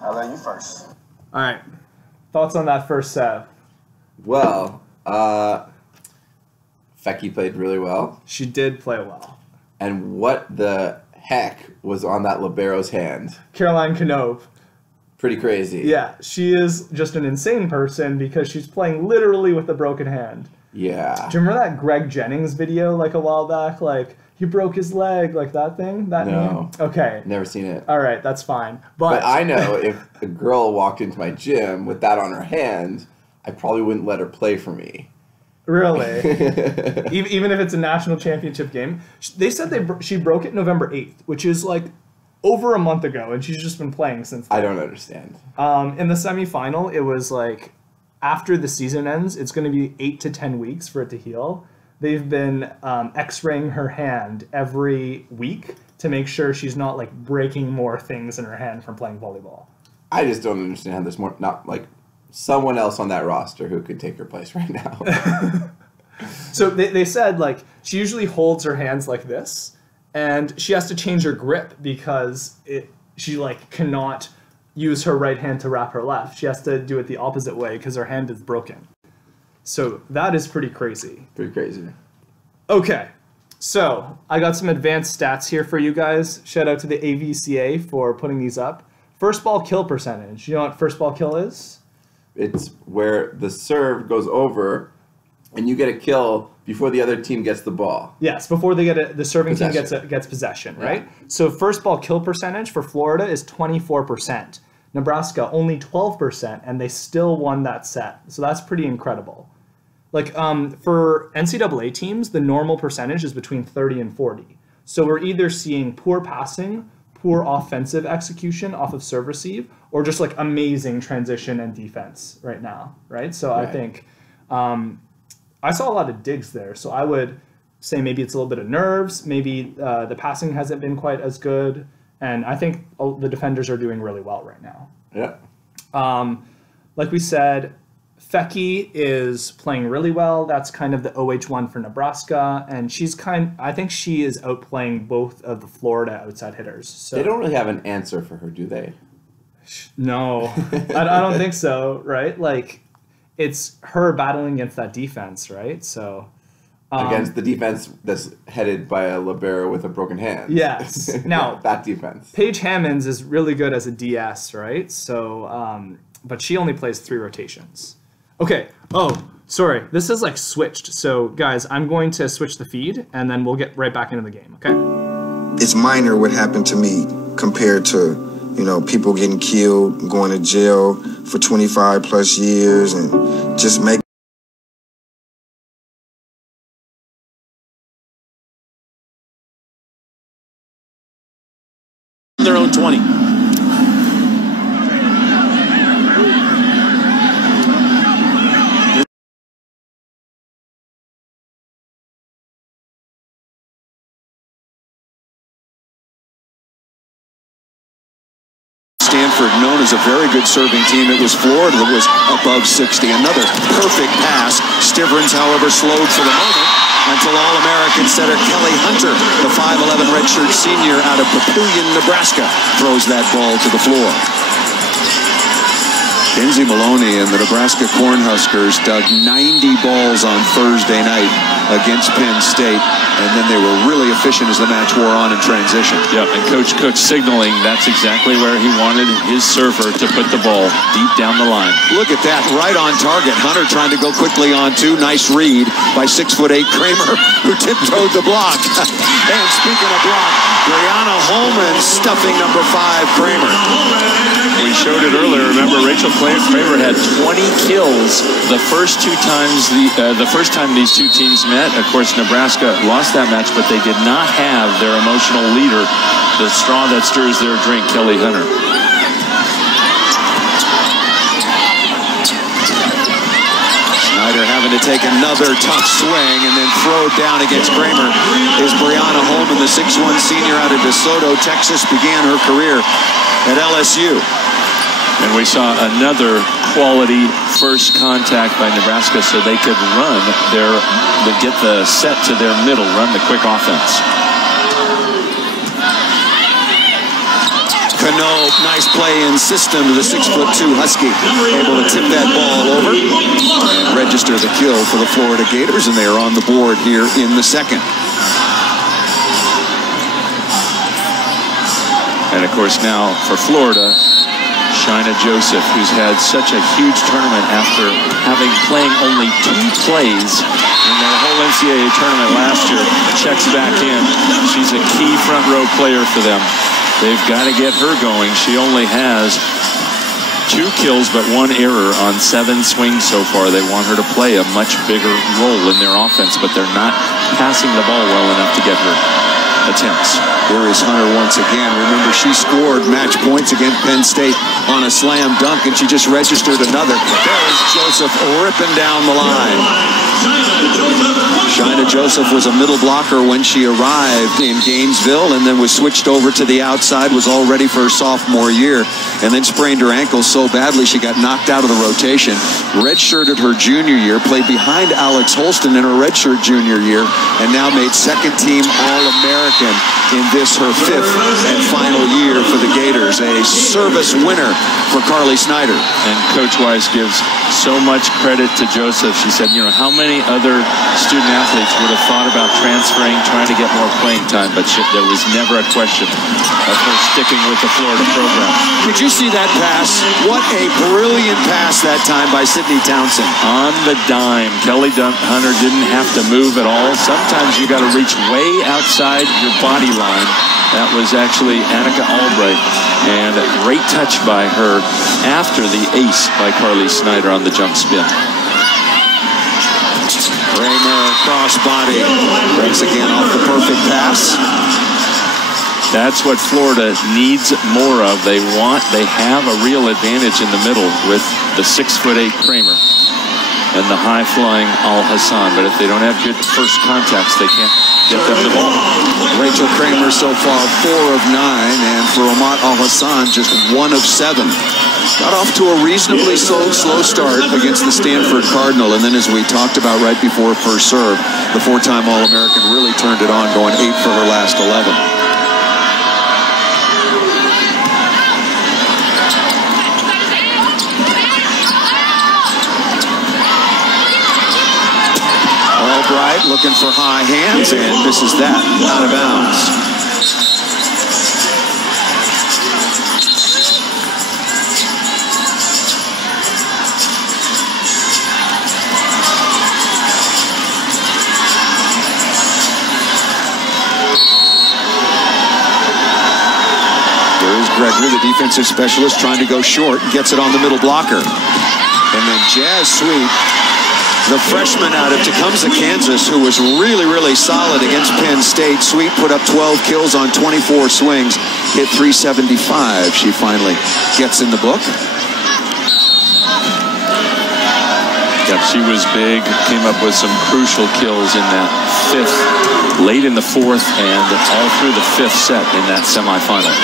I'll let you first. All right. Thoughts on that first set? Well, Fecky played really well. She did play well. And what the heck was on that libero's hand? Caroline Knope. Pretty crazy. Yeah, she is just an insane person because she's playing literally with a broken hand. Yeah. Do you remember that Greg Jennings video like a while back? Like, he broke his leg, like that thing? That No. name? Okay. Never seen it. All right, that's fine. But I know if a girl walked into my gym with that on her hand, I probably wouldn't let her play for me. Really? Even if it's a national championship game? They said she broke it November 8th, which is like over a month ago, and she's just been playing since then. I don't understand. In the semifinal, it was like after the season ends, it's going to be 8 to 10 weeks for it to heal. They've been x-raying her hand every week to make sure she's not like breaking more things in her hand from playing volleyball. I just don't understand how there's not like someone else on that roster who could take her place right now. So they said like she usually holds her hands like this, and she has to change her grip because she like cannot use her right hand to wrap her left. She has to do it the opposite way because her hand is broken. So that is pretty crazy. Pretty crazy. Okay, so I got some advanced stats here for you guys. Shout out to the AVCA for putting these up. First ball kill percentage. You know what first ball kill is? It's where the serve goes over and you get a kill before the other team gets the ball. Yes, before they get it, the serving team gets possession, right? Yeah. So first ball kill percentage for Florida is 24%. Nebraska only 12%, and they still won that set. So that's pretty incredible. Like for NCAA teams, the normal percentage is between 30 and 40. So we're either seeing poor passing, poor offensive execution off of serve receive, or just like amazing transition and defense right now, right? So I think I saw a lot of digs there. So I would say maybe it's a little bit of nerves. Maybe the passing hasn't been quite as good. And I think the defenders are doing really well right now. Yeah. Like we said, Fecky is playing really well. That's kind of the OH1 for Nebraska, and I think she is outplaying both of the Florida outside hitters. So they don't really have an answer for her, do they? No, I don't think so. Right? Like it's her battling against that defense, right? So against the defense that's headed by a libero with a broken hand. Yes. Now that defense. Paige Hammonds is really good as a DS, right? So, but she only plays 3 rotations. Okay. Oh, sorry. This is like switched. So, guys, I'm going to switch the feed, and then we'll get right back into the game, okay? It's minor what happened to me compared to, you know, people getting killed, going to jail for 25 plus years, and just make their own 20. Stanford, known as a very good serving team. It was Florida that was above 60. Another perfect pass. Stivrins, however, slowed for the moment until All-American setter Kelly Hunter, the 5'11 redshirt senior out of Papillion, Nebraska, throws that ball to the floor. Kenzie Maloney and the Nebraska Cornhuskers dug 90 balls on Thursday night against Penn State, and then they were really efficient as the match wore on in transition. Yep, and Coach Cook signaling that's exactly where he wanted his server to put the ball, deep down the line. Look at that, right on target. Hunter trying to go quickly on two. Nice read by 6'8" Kramer, who tiptoed the block. And speaking of block, Brianna Holman stuffing number 5, Kramer. We showed it earlier. Remember, Rachel Kramer had 20 kills the first time these two teams met. Of course, Nebraska lost that match, but they did not have their emotional leader, the straw that stirs their drink, Kelly Hunter. Snyder having to take another tough swing and then throw down against Kramer is Brianna Holman, the 6'1 senior out of DeSoto, Texas, began her career at LSU. And we saw another quality first contact by Nebraska so they could run get the set to their middle, run the quick offense. Cano, nice play in system to the 6'2" Husky, able to tip that ball over and register the kill for the Florida Gators, and they are on the board here in the second. And of course now for Florida, China Joseph, who's had such a huge tournament after playing only 2 plays in their whole NCAA tournament last year, checks back in. She's a key front row player for them. They've got to get her going. She only has 2 kills but 1 error on 7 swings so far. They want her to play a much bigger role in their offense, but they're not passing the ball well enough to get her attempts. Here is Hunter once again. Remember, she scored match points against Penn State on a slam dunk, and she just registered another. There is Joseph ripping down the line. China Joseph was a middle blocker when she arrived in Gainesville, and then was switched over to the outside, was all ready for her sophomore year, and then sprained her ankle so badly she got knocked out of the rotation. Redshirted her junior year, played behind Alex Holston in her redshirt junior year, and now made second-team All-American in this, her 5th and final year for the Gators. A service winner for Carly Snyder. And Coach Weiss gives so much credit to Joseph. She said, you know, how many other student athletes would have thought about transferring, trying to get more playing time, but there was never a question of her sticking with the Florida program. Did you see that pass? What a brilliant pass that time by Sydney Townsend. On the dime. Kelly Hunter didn't have to move at all. Sometimes you got to reach way outside your body line. That was actually Annika Albright, and a great touch by her after the ace by Carly Snyder on the jump spin. Kramer crossbody breaks again off the perfect pass. That's what Florida needs more of. They have a real advantage in the middle with the 6'8" Kramer and the high-flying Al-Hassan, but if they don't have good first contacts, they can't get them the ball. Rachel Kramer so far 4 of 9, and for Amat Al-Hassan just 1 of 7. Got off to a reasonably slow start against the Stanford Cardinal, and then as we talked about right before first serve, the 4-time All-American really turned it on, going 8 for her last 11. Albright looking for high hands and misses that, out of bounds. Gregory, the defensive specialist, trying to go short, gets it on the middle blocker. And then Jazz Sweet, the freshman out of Tecumseh, Kansas, who was really, really solid against Penn State. Sweet put up 12 kills on 24 swings, hit .375. She finally gets in the book. Yep, she was big, came up with some crucial kills in that 5th, late in the 4th, and all through the 5th set in that semifinal.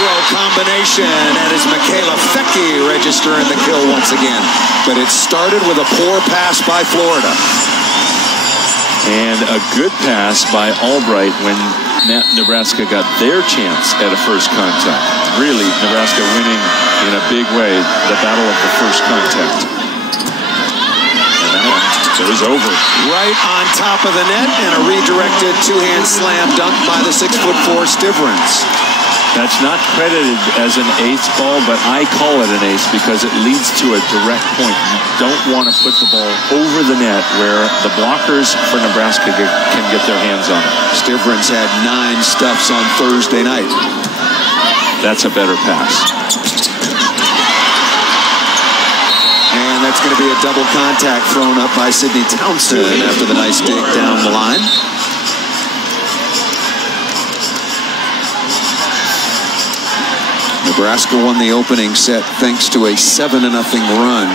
throw combination, and it's Michaela Fecke registering the kill once again. But it started with a poor pass by Florida. And a good pass by Albright when Nebraska got their chance at a first contact. Really, Nebraska winning in a big way the battle of the first contact. And that one goes over. Right on top of the net, and a redirected two-hand slam dunk by the 6'4" Stivrins. That's not credited as an ace ball, but I call it an ace because it leads to a direct point. You don't want to put the ball over the net where the blockers for Nebraska can get their hands on it. Stivrins had 9 stuffs on Thursday night. That's a better pass. And that's going to be a double contact thrown up by Sydney Townsend after the nice dig down the line. Nebraska won the opening set thanks to a 7-0 run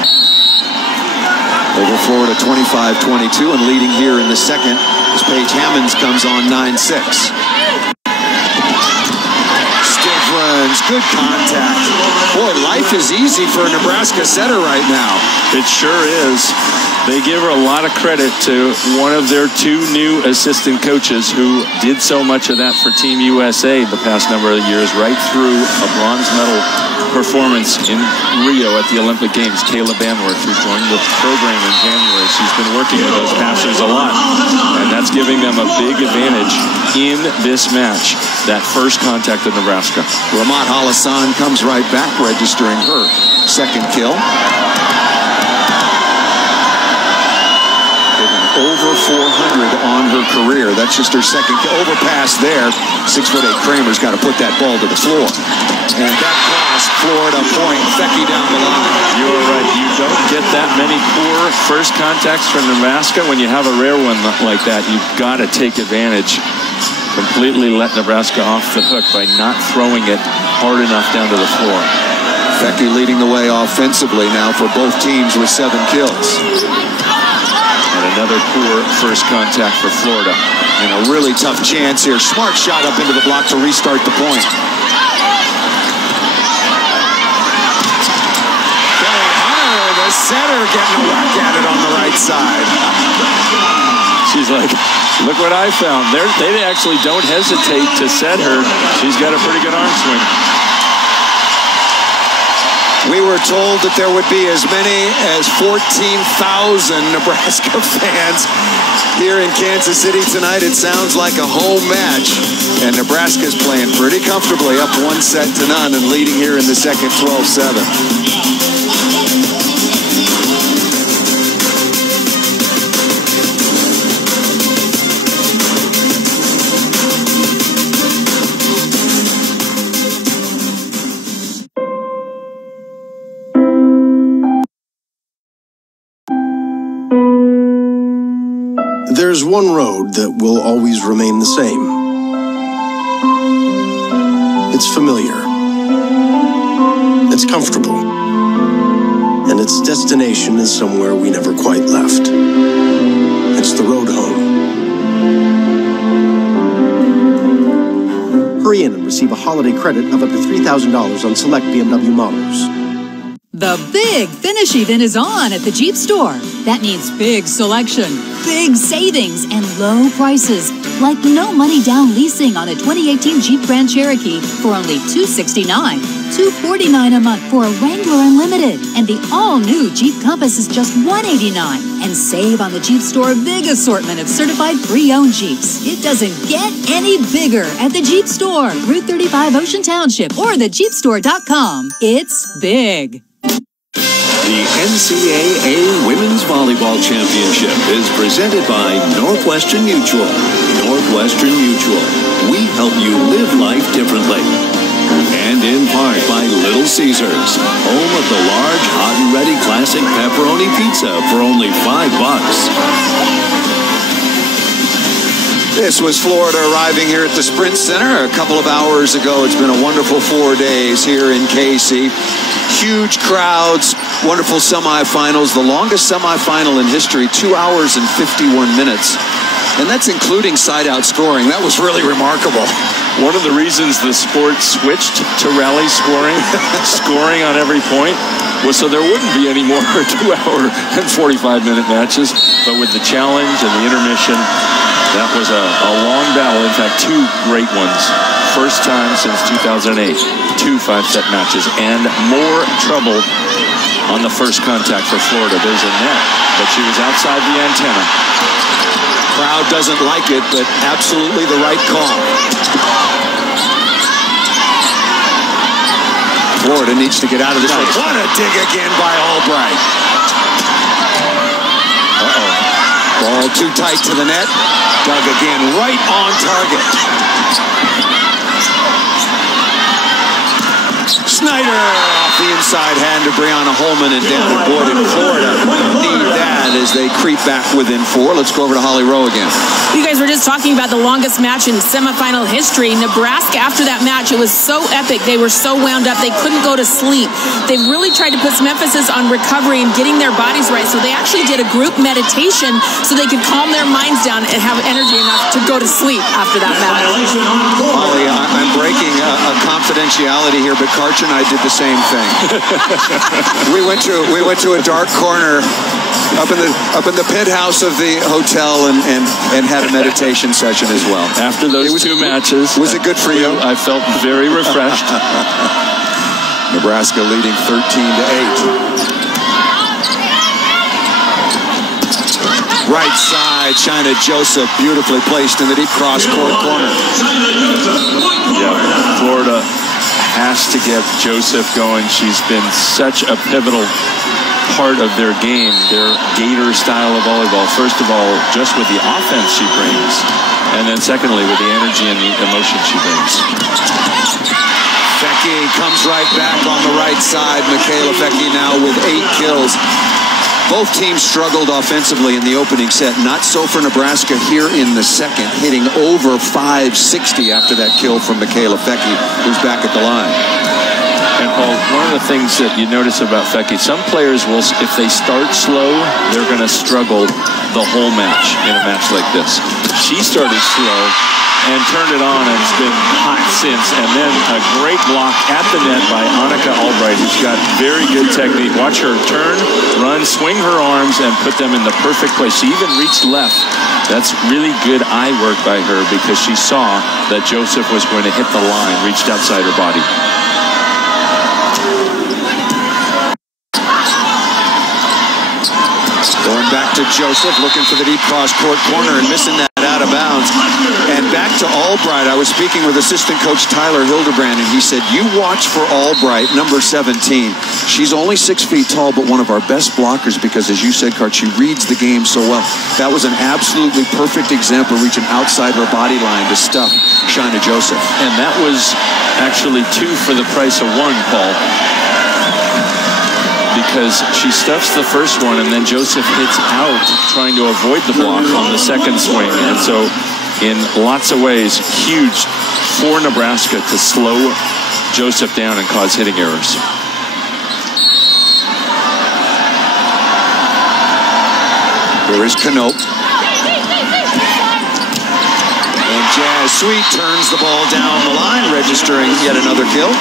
over Florida 25-22, and leading here in the second as Paige Hammonds comes on 9-6. Stivrins, good contact. Boy, life is easy for a Nebraska setter right now. It sure is. They give her a lot of credit to one of their 2 new assistant coaches who did so much of that for Team USA the past number of years, right through a bronze medal performance in Rio at the Olympic Games. Kayla Banworth, who joined the program in January. She's been working with those passers a lot, and that's giving them a big advantage in this match, that first contact of Nebraska. Ramat Halassan comes right back, registering her second kill. Over 400 on her career. That's just her second overpass there. 6'8" Kramer's got to put that ball to the floor. And that cross, Florida point, Fecke down the line. You're right. You don't get that many poor first contacts from Nebraska. When you have a rare one like that, you've got to take advantage. Completely let Nebraska off the hook by not throwing it hard enough down to the floor. Fecke leading the way offensively now for both teams with 7 kills. Another poor first contact for Florida. And a really tough chance here. Smart shot up into the block to restart the point. Kelly Hunter, the setter, getting a whack at it on the right side. She's like, look what I found. They actually don't hesitate to set her. She's got a pretty good arm swing. We were told that there would be as many as 14,000 Nebraska fans here in Kansas City tonight. It sounds like a home match. And Nebraska's playing pretty comfortably, up 1-0 and leading here in the second 12-7. There's one road that will always remain the same. It's familiar. It's comfortable. And its destination is somewhere we never quite left. It's the road home. Hurry in and receive a holiday credit of up to $3,000 on select BMW models. The big finish event is on at the Jeep store. That means big selection, big savings, and low prices. Like no money down leasing on a 2018 Jeep Grand Cherokee for only $269, $249 a month for a Wrangler Unlimited, and the all-new Jeep Compass is just $189. And save on the Jeep store big assortment of certified pre-owned Jeeps. It doesn't get any bigger at the Jeep store, Route 35 Ocean Township, or thejeepstore.com. It's big. The NCAA Women's Volleyball Championship is presented by Northwestern Mutual. Northwestern Mutual. We help you live life differently. And in part by Little Caesars, home of the large, hot and ready classic pepperoni pizza for only $5. This was Florida arriving here at the Sprint Center a couple of hours ago. It's been a wonderful 4 days here in KC. Huge crowds, wonderful semifinals, the longest semifinal in history, 2 hours and 51 minutes. And that's including side-out scoring. That was really remarkable. One of the reasons the sport switched to rally scoring, scoring on every point, was so there wouldn't be any more 2-hour and 45-minute matches. But with the challenge and the intermission, that was a long battle. In fact, 2 great ones. First time since 2008, 2 5-set matches, and more trouble on the first contact for Florida. There's a net, but she was outside the antenna. Crowd doesn't like it, but absolutely the right call. Florida needs to get out of this race. What a dig again by Albright. Uh-oh. Ball too tight to the net. Dug again, right on target. Snyder off the inside hand to Brianna Holman and down and boy did Florida need that as they creep back within 4. Let's go over to Holly Rowe again. You guys were just talking about the longest match in semifinal history. Nebraska, after that match, it was so epic. They were so wound up, they couldn't go to sleep. They really tried to put some emphasis on recovery and getting their bodies right. So they actually did a group meditation so they could calm their minds down and have energy enough to go to sleep after that match. Holly, I'm breaking a confidentiality here, but Karch and I did the same thing. we went to a dark corner up in the pit house of the hotel and had a meditation session as well. After those 2 matches, was it good for you? I felt very refreshed. Nebraska leading 13-8. Right side, China Joseph, beautifully placed in the deep cross court corner. Yeah, Florida has to get Joseph going. She's been such a pivotal part of their game, their Gator style of volleyball. First of all, just with the offense she brings, and then secondly, with the energy and the emotion she brings. Fecky comes right back on the right side. Michaela Fecky now with 8 kills. Both teams struggled offensively in the opening set. Not so for Nebraska here in the second, hitting over 560 after that kill from Michaela Fecky, who's back at the line. And Paul, one of the things that you notice about Fecky, some players will, if they start slow, they're going to struggle the whole match in a match like this. She started slow and turned it on and it's been hot since. And then a great block at the net by Annika Albright, who's got very good technique. Watch her turn, run, swing her arms, and put them in the perfect place. She even reached left. That's really good eye work by her because she saw that Joseph was going to hit the line, reached outside her body. Going back to Joseph, looking for the deep cross court corner and missing that out of bounds. And back to Albright. I was speaking with assistant coach Tyler Hildebrand, and he said, you watch for Albright, number 17. She's only 6 feet tall, but one of our best blockers because, as you said, Kart, she reads the game so well. That was an absolutely perfect example, reaching outside her body line to stuff China Joseph. And that was actually 2 for the price of 1, Paul. Because she stuffs the first one and then Joseph hits out trying to avoid the block on the second swing. And so in lots of ways, huge for Nebraska to slow Joseph down and cause hitting errors. Here is Knope. And Jazz Sweet turns the ball down the line, registering yet another kill.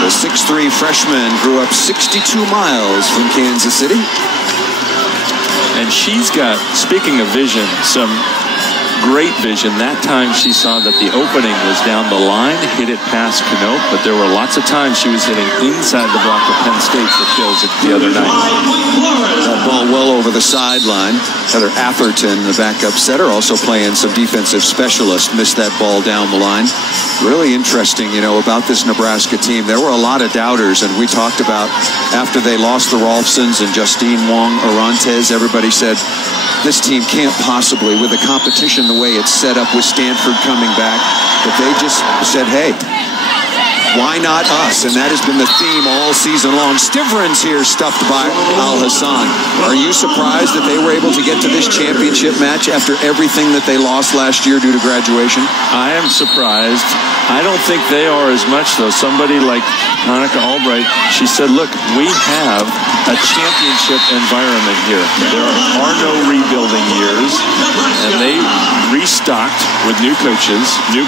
The 6'3" freshman grew up 62 miles from Kansas City. And she's got, speaking of vision, some great vision. That time she saw that the opening was down the line, hit it past Knope, but there were lots of times she was hitting inside the block of Penn State for kills the other night. That ball well over the sideline. Heather Atherton, the backup setter, also playing some defensive specialist, missed that ball down the line. Really interesting, you know, about this Nebraska team. There were a lot of doubters, and we talked about after they lost the Rolfsons and Justine Wong Orantes, everybody said, this team can't possibly, with the competition the way it's set up with Stanford coming back, but they just said, hey, why not us? And that has been the theme all season long. Stivrins here stuffed by Al-Hassan. Are you surprised that they were able to get to this championship match after everything that they lost last year due to graduation? I am surprised. I don't think they are as much, though. Somebody like Monica Albright, she said, look, we have a championship environment here. There are no rebuilding years, and they restocked with new coaches, new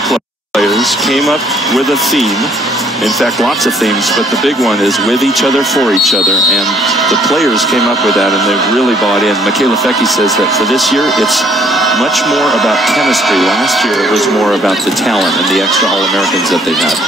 players, came up with a theme. In fact, lots of themes, but the big one is with each other, for each other, and the players came up with that, and they've really bought in. Michaela Fecke says that for this year, it's much more about chemistry. Last year, it was more about the talent and the extra All-Americans that they had.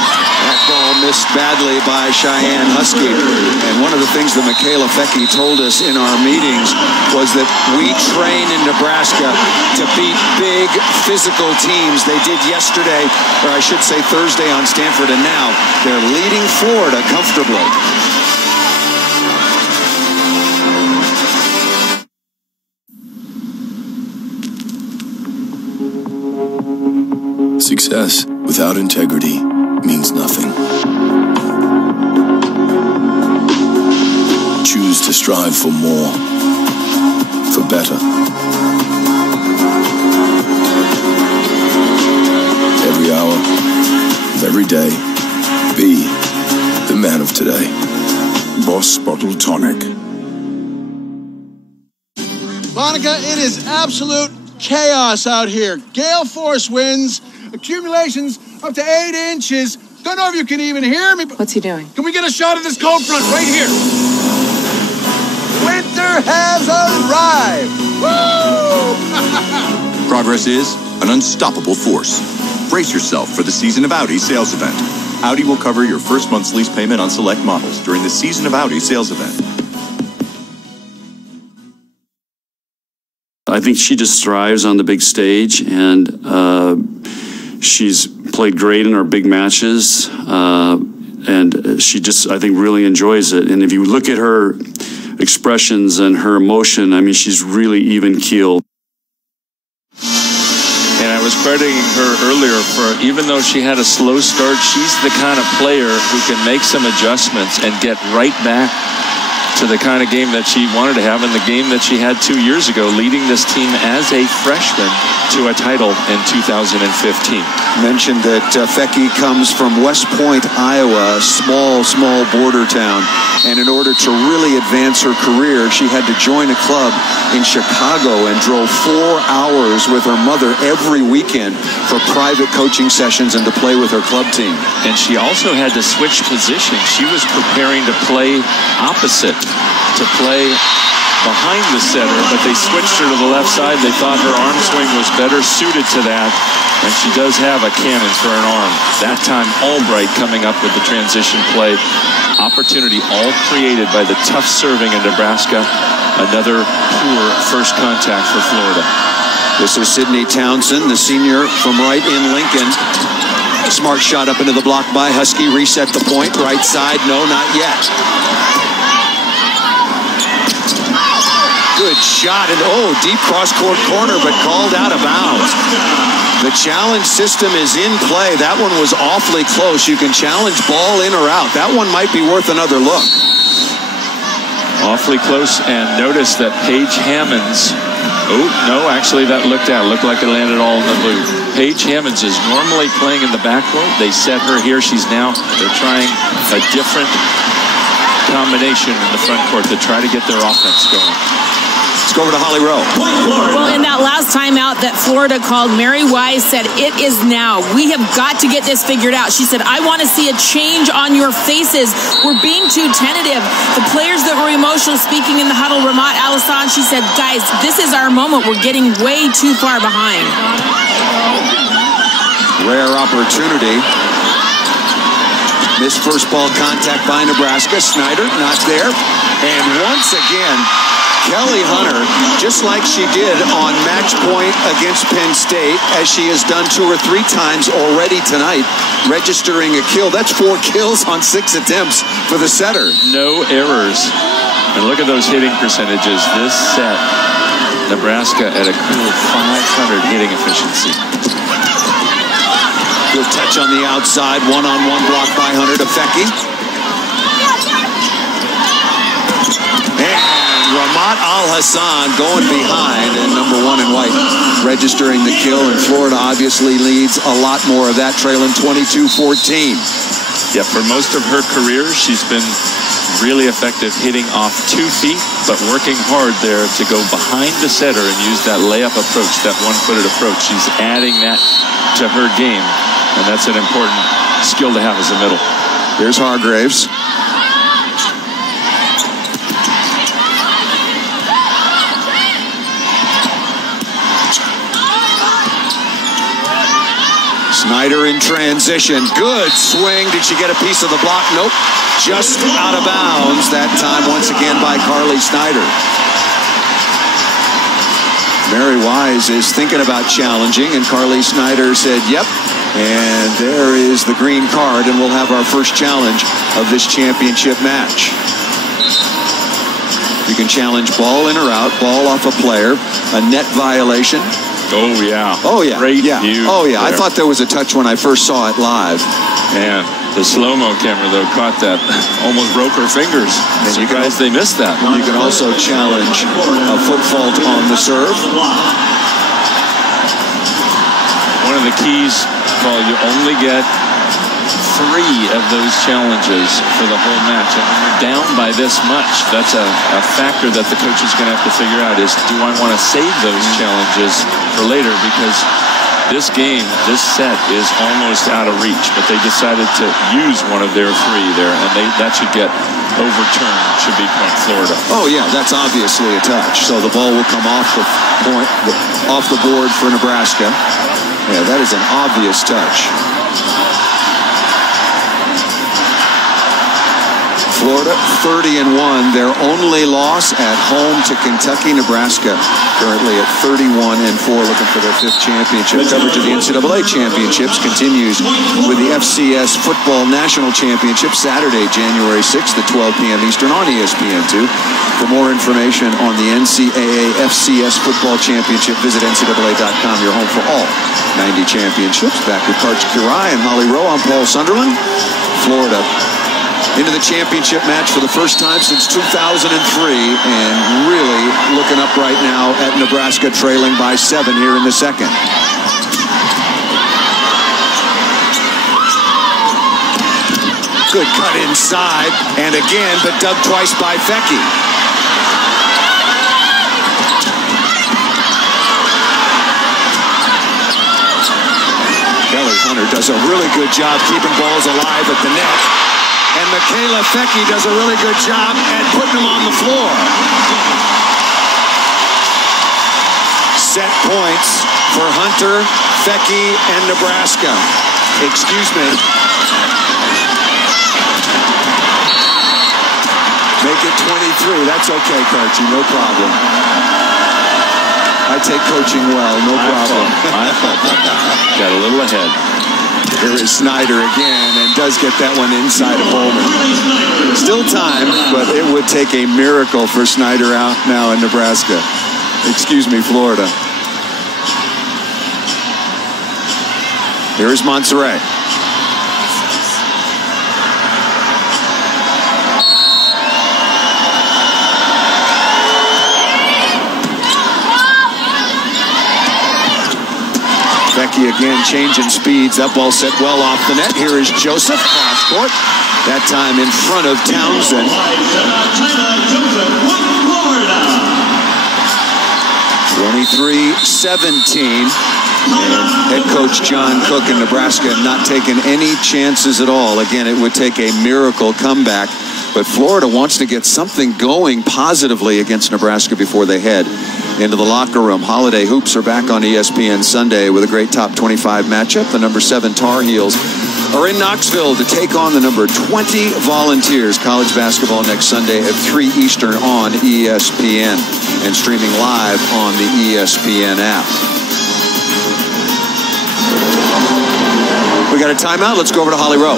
That ball missed badly by Cheyenne Husky, and one of the things that Michaela Fecke told us in our meetings was that we train in Nebraska to beat big physical teams. They did yesterday, or I should say Thursday on Stanford, and now they're leading Florida comfortably. Success without integrity means nothing. Choose to strive for more, for better. Every hour of every day, be the man of today. Boss Bottle Tonic. Monica, it is absolute chaos out here. Gale force winds, accumulations up to 8 inches. Don't know if you can even hear me. What's he doing? Can we get a shot of this cold front right here? Winter has arrived. Woo! Progress is an unstoppable force. Brace yourself for the Season of Audi sales event. Audi will cover your first month's lease payment on select models during the Season of Audi sales event. I think she just thrives on the big stage, and she's played great in our big matches, and she just, I think, really enjoys it. And if you look at her expressions and her emotion, I mean, she's really even-keeled. And I was crediting her earlier for, even though she had a slow start, she's the kind of player who can make some adjustments and get right back to the kind of game that she wanted to have, and the game that she had 2 years ago, leading this team as a freshman to a title in 2015. Mentioned that Fecke comes from West Point, Iowa, a small border town. And in order to really advance her career, she had to join a club in Chicago and drove 4 hours with her mother every weekend for private coaching sessions and to play with her club team. And she also had to switch positions. She was preparing to play opposite, to play behind the setter, but they switched her to the left side. They thought her arm swing was better suited to that, and she does have a cannon for an arm. That time, Albright coming up with the transition play. Opportunity all created by the tough serving in Nebraska. Another poor first contact for Florida. This is Sydney Townsend, the senior from right in Lincoln. Smart shot up into the block by Husky. Reset the point. Right side. No, not yet. Good shot. And deep cross-court corner, but called out of bounds. The challenge system is in play. That one was awfully close. You can challenge ball in or out. That one might be worth another look. Awfully close, and notice that Paige Hammonds, no, actually that looked like it landed all in the blue. Paige Hammonds is normally playing in the backcourt. They set her here. They're trying a different combination in the front court to try to get their offense going. Let's go over to Holly Rowe. Well, in that last timeout that Florida called, Mary Wise said, "It is now. We have got to get this figured out." She said, "I want to see a change on your faces. We're being too tentative." The players that were emotional speaking in the huddle, Ramat Al-Hassan, she said, "Guys, this is our moment. We're getting way too far behind." Rare opportunity. Missed first ball contact by Nebraska. Snyder not there. And once again, Kelly Hunter, just like she did on match point against Penn State, as she has done 2 or 3 times already tonight, registering a kill. That's 4 kills on 6 attempts for the setter. No errors. And look at those hitting percentages. This set, Nebraska at a cool 500 hitting efficiency. Good touch catch on the outside. One-on-one block by Hunter to Fecky. And Ramat Al-Hassan going behind, and number 1 in white registering the kill. And Florida obviously leads a lot more of that, trailing 22-14. Yeah, for most of her career, she's been really effective hitting off 2 feet, but working hard there to go behind the setter and use that layup approach, that one-footed approach. She's adding that to her game, and that's an important skill to have as a middle. Here's Hargraves. Snyder in transition. Good swing. Did she get a piece of the block? Nope. Just out of bounds that time once again by Carly Snyder. Mary Wise is thinking about challenging, and Carly Snyder said, yep. And there is the green card, and we'll have our first challenge of this championship match. You can challenge ball in or out, ball off a player, a net violation. Oh, yeah. Oh, yeah. Great view. Oh, yeah. There. I thought there was a touch when I first saw it live. Man, the slow-mo camera, though, caught that. Almost broke her fingers. And surprised they missed that. You can also challenge a foot fault on the serve. One of the keys, Paul, you only get 3 of those challenges for the whole match. And when you're down by this much, that's a factor that the coach is going to have to figure out is, do I want to save those challenges for later? Because this game, this set is almost out of reach, but they decided to use one of their 3 there, and that should get overturned, should be point Florida. Oh, yeah, that's obviously a touch. So the ball will come off the point, off the board for Nebraska. Yeah, that is an obvious touch. Florida 30-1, their only loss at home to Kentucky. Nebraska currently at 31-4, looking for their 5th championship. Coverage of the NCAA championships continues with the FCS Football National Championship Saturday, January 6th at 12 p.m. Eastern on ESPN2. For more information on the NCAA FCS Football Championship, visit NCAA.com, your home for all 90 championships. Back with Karch Kirai and Holly Rowe. I'm Paul Sunderland. Florida into the championship match for the first time since 2003, and really looking up right now at Nebraska, trailing by 7 here in the second. Good cut inside, and again, but dug twice by Fecky. Kelly Hunter does a really good job keeping balls alive at the net. And Michaela Fecky does a really good job at putting them on the floor. Set points for Hunter, Fecky, and Nebraska. Excuse me. Make it 23. That's okay, Karchi. No problem. I take coaching well. No problem. Got a little ahead. Here is Snyder again, and does get that one inside of Bowman. Still time, but it would take a miracle for Snyder out now in Nebraska. Excuse me, Florida. Here's Monterey. Becky again changing speeds. That ball set well off the net. Here is Joseph, cross court. That time in front of Townsend. 23-17. And head coach John Cook in Nebraska not taking any chances at all. Again, it would take a miracle comeback. But Florida wants to get something going positively against Nebraska before they head into the locker room. Holiday Hoops are back on ESPN Sunday with a great top 25 matchup. The number 7 Tar Heels are in Knoxville to take on the number 20 Volunteers. College basketball next Sunday at 3 Eastern on ESPN and streaming live on the ESPN app. We got a timeout. Let's go over to Holly Rowe.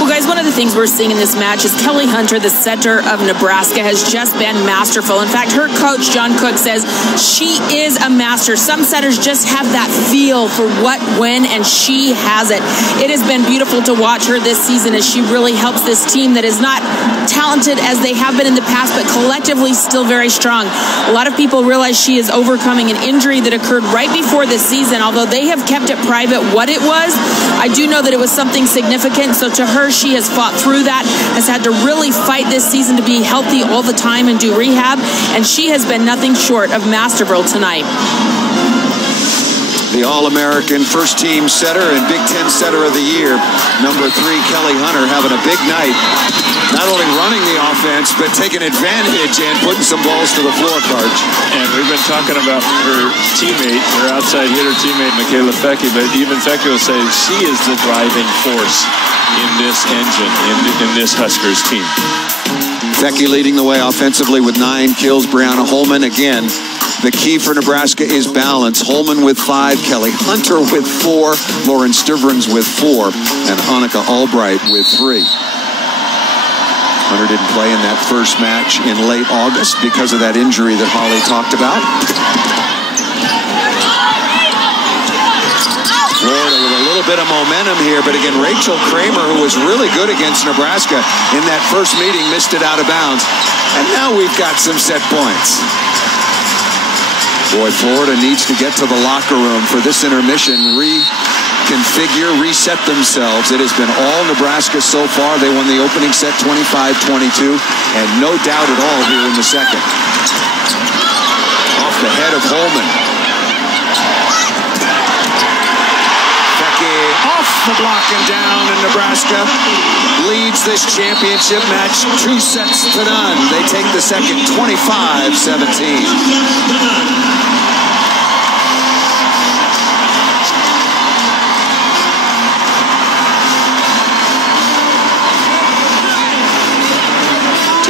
Well, guys, one of the things we're seeing in this match is Kelly Hunter, the setter of Nebraska, has just been masterful. In fact, her coach, John Cook, says she is a master. Some setters just have that feel for what, when, and she has it. It has been beautiful to watch her this season as she really helps this team that is not talented as they have been in the past, but collectively still very strong. A lot of people realize she is overcoming an injury that occurred right before this season. Although they have kept it private what it was, I do know that it was something significant. So to her, she has fought through that, has had to really fight this season to be healthy all the time and do rehab, and she has been nothing short of masterful tonight. The All-American first-team setter and Big Ten setter of the year, number 3, Kelly Hunter, having a big night. Not only running the offense, but taking advantage and putting some balls to the floor, Karch. And we've been talking about her teammate, her outside hitter teammate, Michaela Fecky, but even Fecky will say she is the driving force in this engine, in this Huskers team. Fecky leading the way offensively with 9 kills. Brianna Holman, again, the key for Nebraska is balance. Holman with 5, Kelly Hunter with 4, Lauren Stivrins with 4, and Annika Albright with 3. Hunter didn't play in that first match in late August because of that injury that Holly talked about. Florida with a little bit of momentum here, but again, Rachel Kramer, who was really good against Nebraska in that first meeting, missed it out of bounds. And now we've got some set points. Boy, Florida needs to get to the locker room for this intermission, reconfigure, reset themselves. It has been all Nebraska so far. They won the opening set 25-22, and no doubt at all here in the second. Off the head of Holman. Fecky off the block and down, and Nebraska leads this championship match 2 sets to none. They take the second 25-17.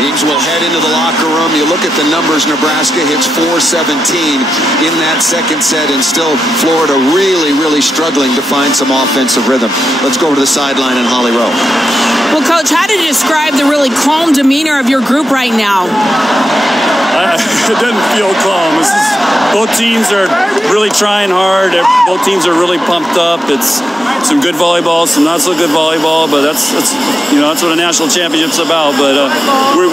Teams will head into the locker room. You look at the numbers. Nebraska hits 417 in that second set, and still Florida really, really struggling to find some offensive rhythm. Let's go over to the sideline and Holly Rowe. Well, Coach, how do you describe the really calm demeanor of your group right now? It doesn't feel calm. Both teams are really trying hard. Both teams are really pumped up. It's some good volleyball, some not so good volleyball, but that's what a national championship's about. But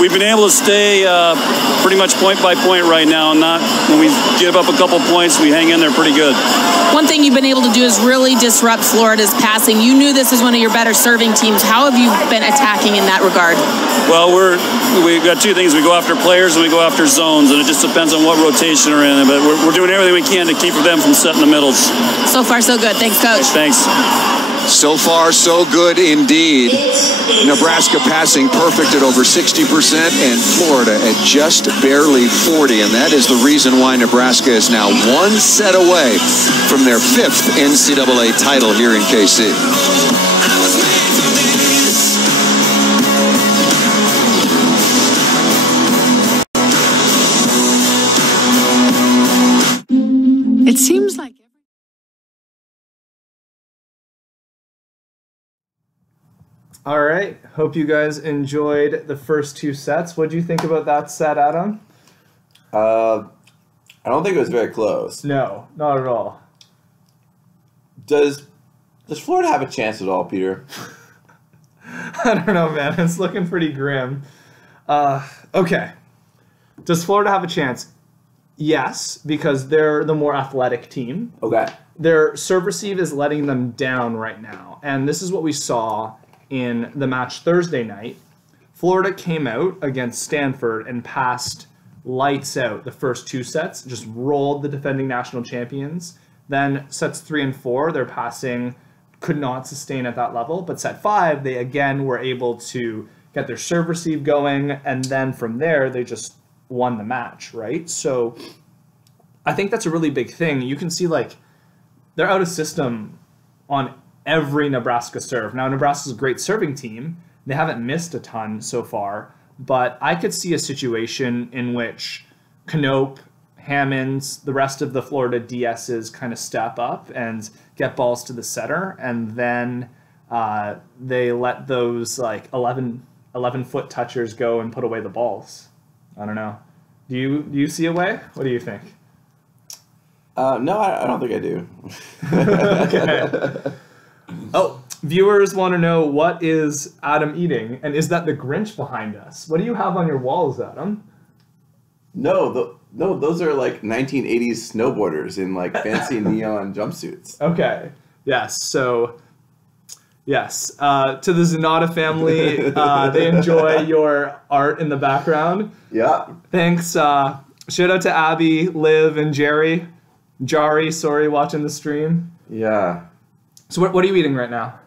we've been able to stay pretty much point by point right now. Not when we give up a couple points, we hang in there pretty good. One thing you've been able to do is really disrupt Florida's passing. You knew this is one of your better serving teams. How have you been attacking in that regard? Well, we've got 2 things. We go after players and we go after zones, and it just depends on what rotation we're in. But we're doing everything we can to keep them from setting the middles. So far, so good. Thanks, Coach. Thanks. So far, so good indeed. Nebraska passing perfect at over 60%, and Florida at just barely 40%. And that is the reason why Nebraska is now 1 set away from their 5th NCAA title here in KC. It seems like... All right. Hope you guys enjoyed the first 2 sets. What do you think about that set, Adam? I don't think it was very close. No, not at all. Does Florida have a chance at all, Peter? I don't know, man. It's looking pretty grim. Okay. Does Florida have a chance? Yes, because they're the more athletic team. Okay. Their serve receive is letting them down right now. And this is what we saw in the match Thursday night. Florida came out against Stanford and passed lights out the first 2 sets, just rolled the defending national champions. Then sets 3 and 4, their passing could not sustain at that level. But set 5, they again were able to get their serve receive going. And then from there, they just won the match, right? So I think that's a really big thing. You can see, like, they're out of system on every Nebraska serve. Now, Nebraska's a great serving team. They haven't missed a ton so far, but I could see a situation in which Knope, Hammonds, the rest of the Florida DSs kind of step up and get balls to the setter, and then they let those like 11-foot touchers go and put away the balls. I don't know. Do you see a way? What do you think? No, I don't think I do. Okay. Oh, viewers want to know, what is Adam eating? And is that the Grinch behind us? What do you have on your walls, Adam? No, those are like 1980s snowboarders in like fancy neon jumpsuits. Okay. Yes. So, yes. To the Zanata family, they enjoy your art in the background. Yeah. Thanks. Shout out to Abby, Liv, and Jerry. Jari, sorry, watching the stream. Yeah. So what are you eating right now?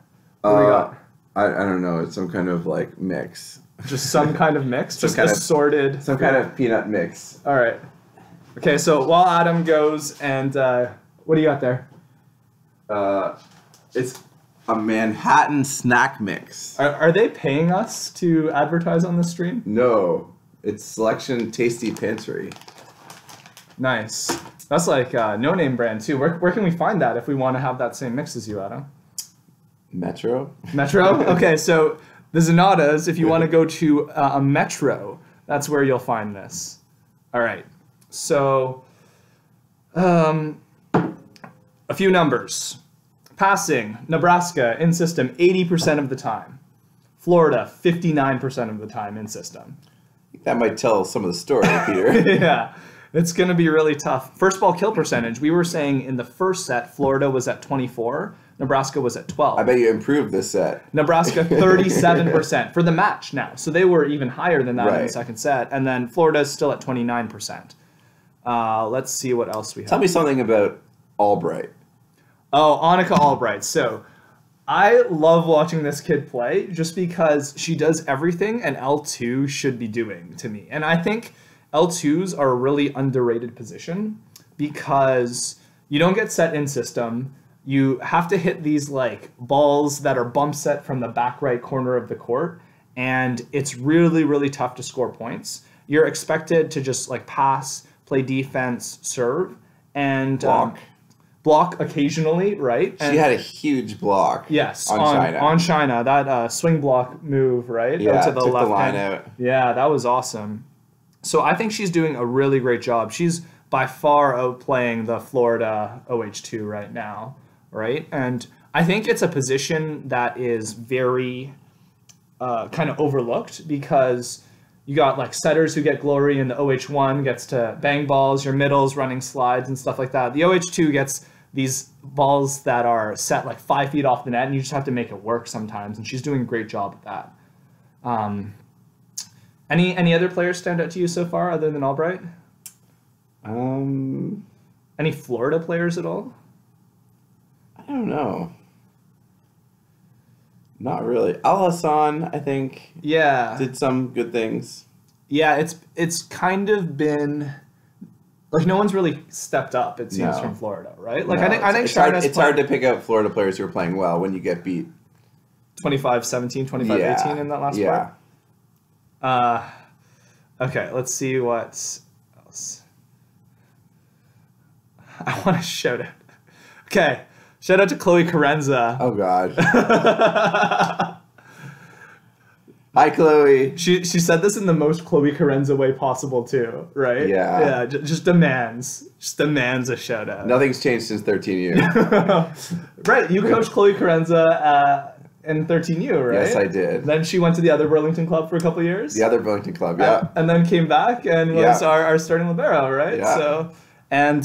What do we got? I don't know. It's some kind of like mix. Just some kind of mix? Just assorted? Some kind of peanut mix. All right. Okay, so while Adam goes and what do you got there? It's a Manhattan snack mix. Are they paying us to advertise on the stream? No. It's Selection Tasty Pantry. Nice. That's like No Name brand too. Where can we find that if we want to have that same mix as you, Adam? Metro. Metro? Okay, so the Zanatas, if you want to go to a Metro, that's where you'll find this. All right. So, a few numbers. Passing, Nebraska in system 80% of the time. Florida, 59% of the time in system. That might tell some of the story, Peter. Yeah. It's going to be really tough. First ball kill percentage, we were saying in the first set, Florida was at 24, Nebraska was at 12. I bet you improved this set. Nebraska, 37% for the match now. So they were even higher than that in the second set. And then Florida is still at 29%. Let's see what else we have. Tell me something about Albright. Oh, Annika Albright. So I love watching this kid play just because she does everything an L2 should be doing to me. And I think L2s are a really underrated position because you don't get set in system. You have to hit these like balls that are bump set from the back right corner of the court, and it's really, really tough to score points. You're expected to just like pass, play defense, serve, and block occasionally, right? She had a huge block. Yes, on China. On China, that swing block move, right? Yeah, to the took left the line hand. out. Yeah, that was awesome. So I think she's doing a really great job. She's by far outplaying the Florida OH2 right now, right? And I think it's a position that is very kind of overlooked because you got like setters who get glory, and the OH1 gets to bang balls, your middles running slides and stuff like that. The OH2 gets these balls that are set like 5 feet off the net, and you just have to make it work sometimes, and she's doing a great job at that. Any other players stand out to you so far other than Albright? Any Florida players at all? I don't know. Not really. Al-Hassan, I think, did some good things. Yeah, it's kind of been like no one's really stepped up, it seems, from Florida, right? Like I think it's hard to pick out Florida players who are playing well when you get beat 25-17, 25-18 in that last part. Okay, let's see what else. I want to shout out. Okay, shout out to Chloe Carenza. Oh God. Hi, Chloe. She said this in the most Chloe Carenza way possible too, right? Yeah. Yeah, just demands a shout out. Nothing's changed since 13U. Right, you coached Chloe Carenza in 13U, right? Yes, I did. Then she went to the other Burlington club for a couple of years. The other Burlington club, yeah. And then came back and was our starting libero, right? Yeah. So, and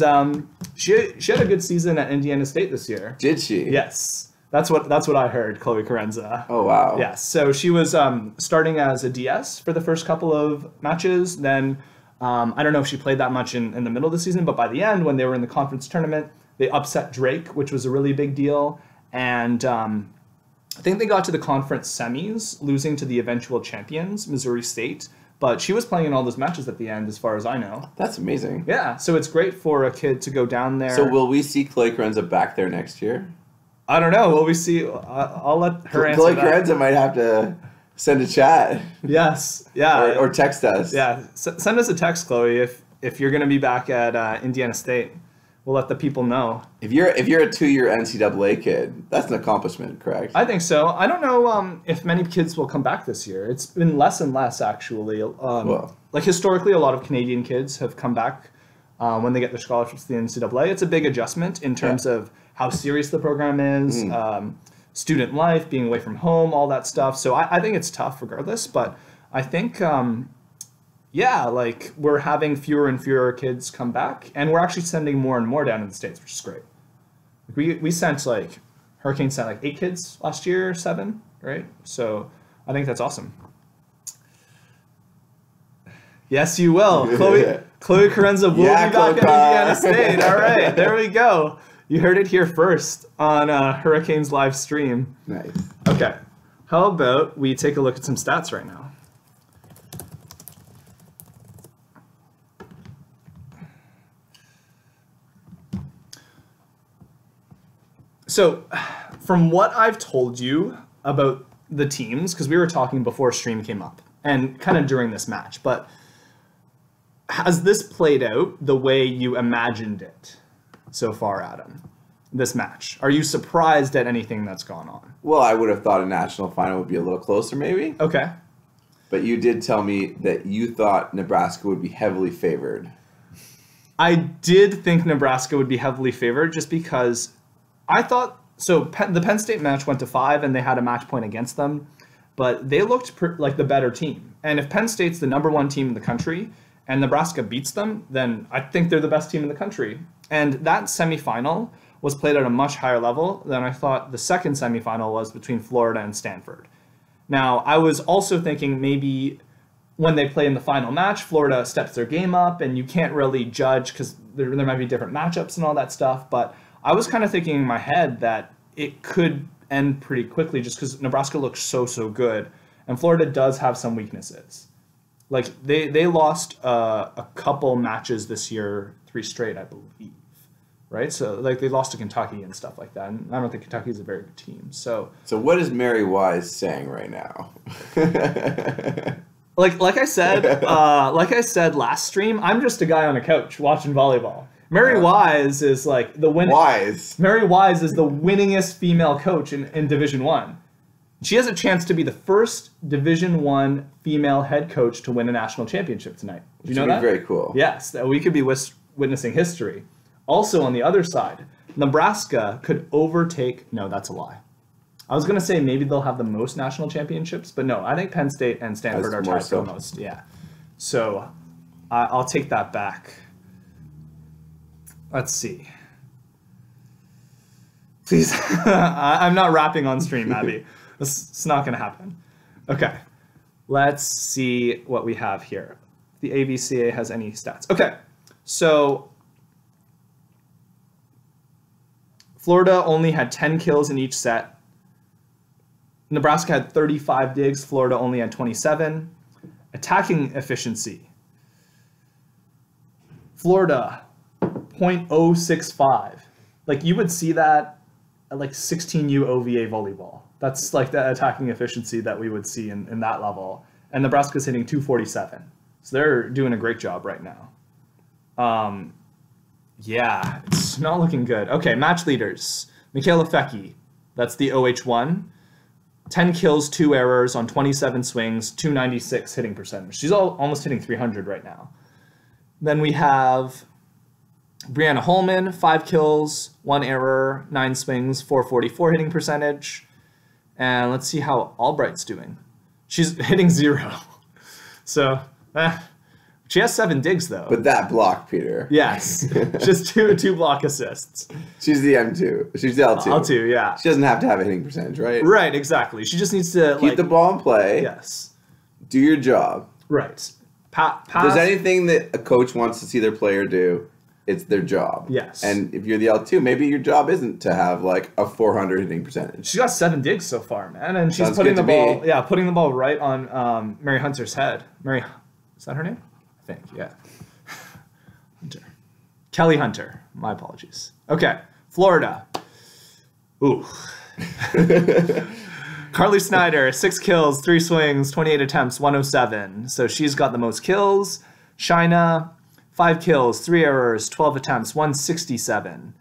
she had a good season at Indiana State this year. Did she? Yes. That's what I heard, Chloe Carenza. Oh, wow. Yes. So she was starting as a DS for the first couple of matches. Then I don't know if she played that much in the middle of the season, but by the end, when they were in the conference tournament, they upset Drake, which was a really big deal. And I think they got to the conference semis, losing to the eventual champions, Missouri State. But she was playing in all those matches at the end, as far as I know. That's amazing. Yeah. So it's great for a kid to go down there. So will we see Chloe Carenza back there next year? I don't know. Will we see? I'll let her answer Chloe that. Carenza might have to send a chat. Yes. Yeah. Or text us. Yeah. Send us a text, Chloe, if you're going to be back at Indiana State. we'll let the people know. If you're a 2-year NCAA kid, that's an accomplishment, correct? I think so. I don't know if many kids will come back this year. It's been less and less, actually. Like historically, a lot of Canadian kids have come back when they get their scholarships to the NCAA. It's a big adjustment in terms of how serious the program is, student life, being away from home, all that stuff. So I think it's tough regardless, but I think, like we're having fewer and fewer kids come back, and we're actually sending more and more down in the States, which is great. We sent Hurricane sent 8 kids last year, 7, right? So I think that's awesome. Yes, you will. Chloe Carenza will be back at Indiana State. All right, there we go. You heard it here first on Hurricanes live stream. Nice. Okay, how about we take a look at some stats right now? So, from what I've told you about the teams, because we were talking before stream came up, and kind of during this match, but has this played out the way you imagined it so far, Adam? This match. Are you surprised at anything that's gone on? Well, I would have thought a national final would be a little closer, maybe. Okay. But you did tell me that you thought Nebraska would be heavily favored. I did think Nebraska would be heavily favored just because I thought... So the Penn State match went to 5 and they had a match point against them, but they looked like the better team. And if Penn State's the #1 team in the country and Nebraska beats them, then I think they're the best team in the country. And that semifinal was played at a much higher level than I thought the second semifinal was between Florida and Stanford. Now, I was also thinking maybe when they play in the final match, Florida steps their game up and you can't really judge because there might be different matchups and all that stuff. But I was kind of thinking in my head that it could end pretty quickly just because Nebraska looks so good. And Florida does have some weaknesses. Like, they lost a couple matches this year, 3 straight, I believe. Right? So, they lost to Kentucky and stuff like that. And I don't think Kentucky's a very good team. So what is Mary Wise saying right now? like I said last stream, I'm just a guy on a couch watching volleyball. Mary Wise is the win. Mary Wise is the winningest female coach in Division I. She has a chance to be the first Division I female head coach to win a national championship tonight. Do you know that? Very cool. Yes, we could be witnessing history. Also, on the other side, Nebraska could overtake... No, that's a lie. I was going to say maybe they'll have the most national championships, but no, I think Penn State and Stanford are tied for the most. Yeah. So I'll take that back. Let's see. Please. I'm not rapping on stream, Abby. It's not going to happen. Okay. Let's see what we have here. The AVCA has any stats. Okay. So Florida only had 10 kills in each set. Nebraska had 35 digs. Florida only had 27. Attacking efficiency. Florida, 0.065. You would see that at 16U OVA volleyball. That's the attacking efficiency that we would see in that level. And Nebraska's hitting 247. So they're doing a great job right now. Yeah, it's not looking good. Okay, match leaders. Michaela Fecke, that's the OH1. 10 kills, 2 errors on 27 swings, 296 hitting percentage. She's almost hitting 300 right now. Then we have Brianna Holman, 5 kills, 1 error, 9 swings, 444 hitting percentage. And let's see how Albright's doing. She's hitting 0. So, she has 7 digs, though. But that block, Peter. Yes. Just two block assists. She's the M2. She's the L2. L2, yeah. She doesn't have to have a hitting percentage, right? Right, exactly. She just needs to... Keep the ball in play. Yes. Do your job. Right. If there's anything that a coach wants to see their player do, it's their job. Yes. And if you're the L2, maybe your job isn't to have a 400 hitting percentage. She's got 7 digs so far, man. And she's putting the ball right on Mary Hunter's head. Is that her name? I think, yeah. Hunter. Kelly Hunter. My apologies. Okay, Florida. Ooh. Carly Snyder, 6 kills, 3 swings, 28 attempts, 107. So she's got the most kills. Shina, 5 kills, 3 errors, 12 attempts, 167.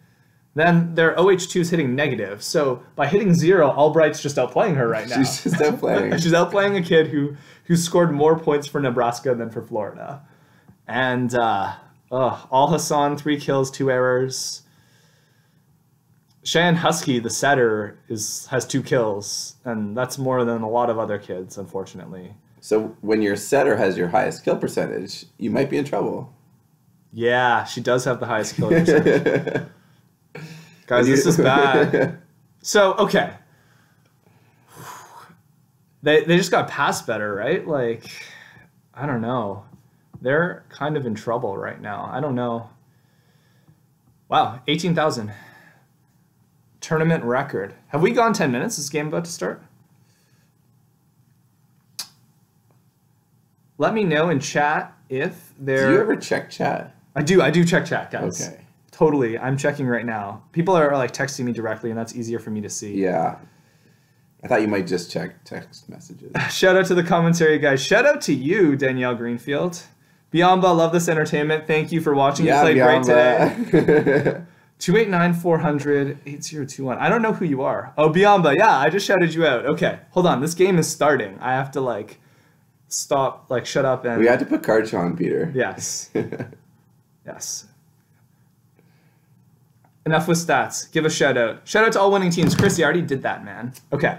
Then their OH2 is hitting negative. So by hitting 0, Albright's just outplaying her right now. She's just outplaying. She's outplaying a kid who scored more points for Nebraska than for Florida. And Al-Hassan, 3 kills, 2 errors. Cheyenne Husky, the setter, has 2 kills, and that's more than a lot of other kids, unfortunately. So when your setter has your highest kill percentage, you might be in trouble. Yeah, she does have the highest kill percentage. Guys, this is bad. So, okay. They just got passed better, right? Like, I don't know. They're kind of in trouble right now. I don't know. Wow, 18,000. Tournament record. Have we gone 10 minutes? Is this game about to start? Let me know in chat if there... Do you ever check chat? I do check chat, guys. Okay. Totally. I'm checking right now. People are like texting me directly, and that's easier for me to see. Yeah. I thought you might just check text messages. Shout out to the commentary, guys. Shout out to you, Danielle Greenfield. Biamba, love this entertainment. Thank you for watching. Yeah, you played Biamba. Great today. 289-400-8021. I don't know who you are. Oh, Biamba. Yeah, I just shouted you out. Okay, hold on. This game is starting. I have to like stop, like shut up and... We had to put Karch on, Peter. Yes. Yes. Enough with stats. Give a shout out. Shout out to all winning teams. Chris, you already did that, man. Okay.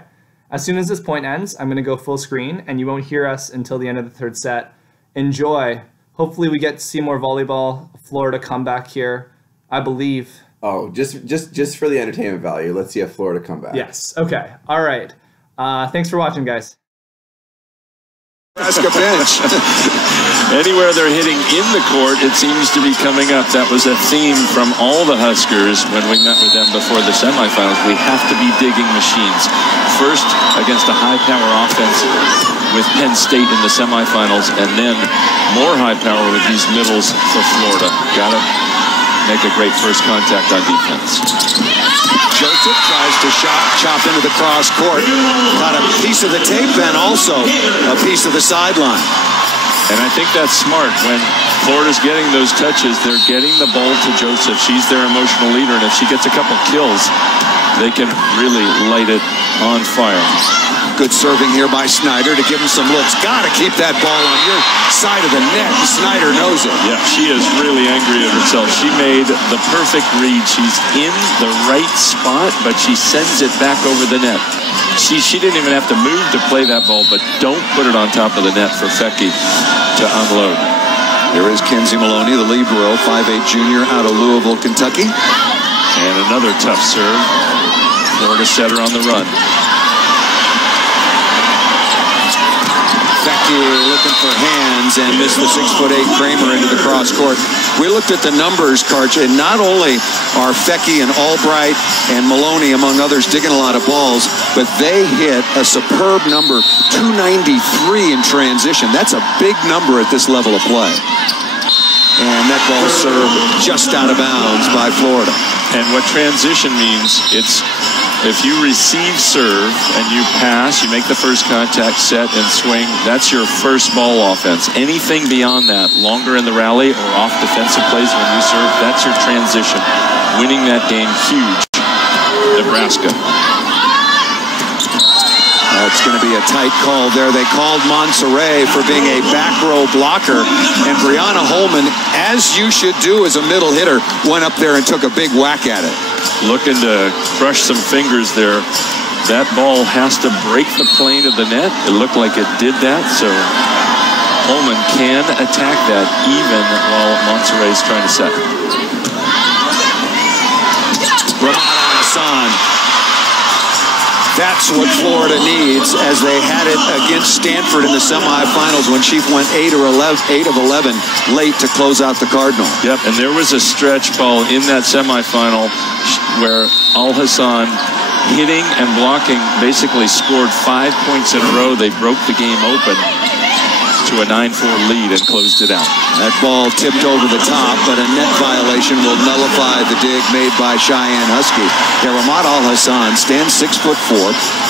As soon as this point ends, I'm going to go full screen, and you won't hear us until the end of the third set. Enjoy. Hopefully we get to see more volleyball. Florida comeback here, I believe. Oh, just for the entertainment value, let's see a Florida comeback. Yes. Okay. All right. Thanks for watching, guys. Nebraska bench. Anywhere they're hitting in the court, it seems to be coming up. That was a theme from all the Huskers when we met with them before the semifinals. We have to be digging machines. First, against a high-power offense with Penn State in the semifinals, and then more high power with these middles for Florida. Got to make a great first contact on defense. Joseph tries to chop into the cross court. Got a piece of the tape and also a piece of the sideline. And I think that's smart. When Florida's getting those touches, they're getting the ball to Joseph. She's their emotional leader, and if she gets a couple kills, they can really light it on fire. Good serving here by Snyder to give him some looks. Got to keep that ball on your side of the net. Snyder knows it. Yeah, she is really angry at herself. She made the perfect read. She's in the right spot, but she sends it back over the net. She didn't even have to move to play that ball, but don't put it on top of the net for Fecky to unload. There is Kenzie Maloney, the libero, 5'8" junior out of Louisville, Kentucky. And another tough serve. Florida setter on the run. Fecky looking for hands and missed the 6'8" Kramer into the cross court. We looked at the numbers, Karch, and not only are Fecky and Albright and Maloney, among others, digging a lot of balls, but they hit a superb number, 293 in transition. That's a big number at this level of play. And that ball served just out of bounds by Florida. And what transition means, it's if you receive serve and you pass, you make the first contact, set, and swing, that's your first ball offense. Anything beyond that, longer in the rally or off defensive plays when you serve, that's your transition. Winning that game, huge. Nebraska. It's going to be a tight call there. They called Monserrat for being a back row blocker. And Brianna Holman, as you should do as a middle hitter, went up there and took a big whack at it. Looking to crush some fingers there. That ball has to break the plane of the net. It looked like it did that, so Holman can attack that even while Monserrat is trying to set. Hassan. That's what Florida needs, as they had it against Stanford in the semifinals when she went 8 of 11 late to close out the Cardinal. Yep, and there was a stretch ball in that semifinal where Al-Hassan, hitting and blocking, basically scored 5 points in a row. They broke the game open to a 9-4 lead and closed it out. That ball tipped over the top, but a net violation will nullify the dig made by Cheyenne Husky. Ramat Al-Hassan stands 6'4",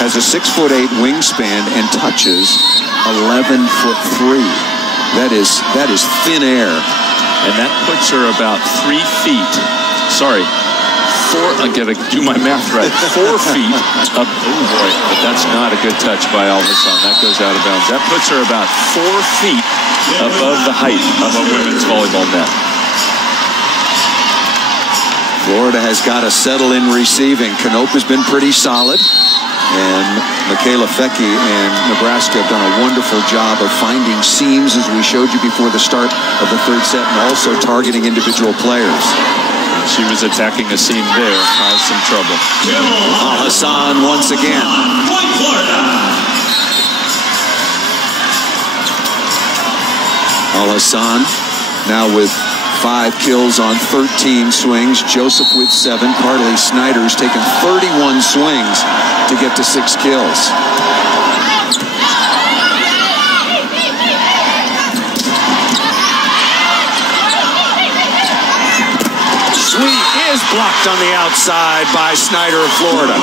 has a 6'8" wingspan, and touches 11'3". That is thin air. and that puts her about 3 feet. Sorry, 4. I gotta do my math right. 4 feet up. Oh boy, but that's not a good touch by Al-Hassan. That goes out of bounds. That puts her about 4 feet above the height of a women's volleyball net. Florida has got to settle in receiving. Knope has been pretty solid. And Michaela Fecke and Nebraska have done a wonderful job of finding seams, as we showed you before the start of the third set, and also targeting individual players. She was attacking a seam there, caused some trouble. Al-Hassan once again. Al-Hassan now with 5 kills on 13 swings. Joseph with 7. Carly Snyder's taken 31 swings to get to 6 kills. Sweet is blocked on the outside by Snyder of Florida.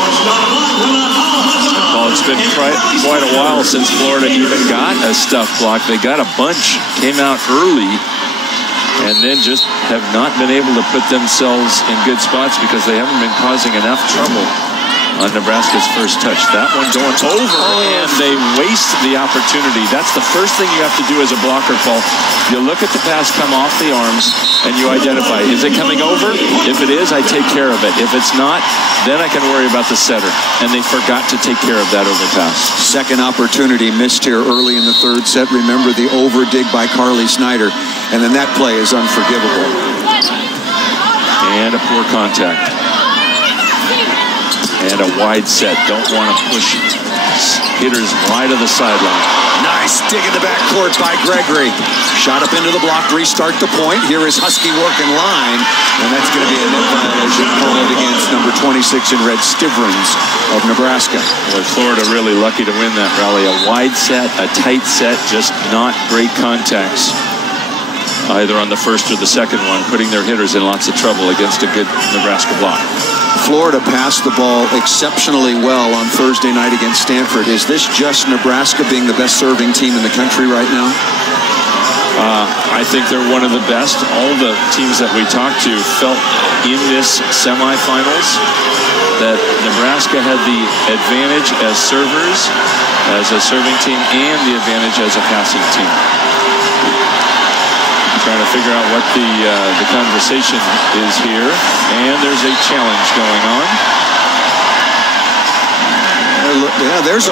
Well, it's been quite a while since Florida even got a stuff block. They got a bunch, came out early, and then just have not been able to put themselves in good spots because they haven't been causing enough trouble on Nebraska's first touch. That one going over, and they waste the opportunity. That's the first thing you have to do as a blocker, Paul. You look at the pass come off the arms, and you identify, is it coming over? If it is, I take care of it. If it's not, then I can worry about the setter. And they forgot to take care of that overpass. Second opportunity missed here early in the third set. Remember the over dig by Carly Snyder, and then that play is unforgivable. And a poor contact. And a wide set. Don't want to push hitters wide of the sideline. Nice dig in the backcourt by Gregory. Shot up into the block, restart the point. Here is Husky working line, and that's going to be a net violation called against number 26 in red, Stivrins of Nebraska. Boy, Florida really lucky to win that rally. A wide set, a tight set, just not great contacts either on the first or the second one, putting their hitters in lots of trouble against a good Nebraska block. Florida passed the ball exceptionally well on Thursday night against Stanford. Is this just Nebraska being the best serving team in the country right now? I think they're one of the best. All the teams that we talked to felt in this semifinals that Nebraska had the advantage as servers, as a serving team, and the advantage as a passing team. Trying to figure out what the conversation is here, and there's a challenge going on. Yeah, there's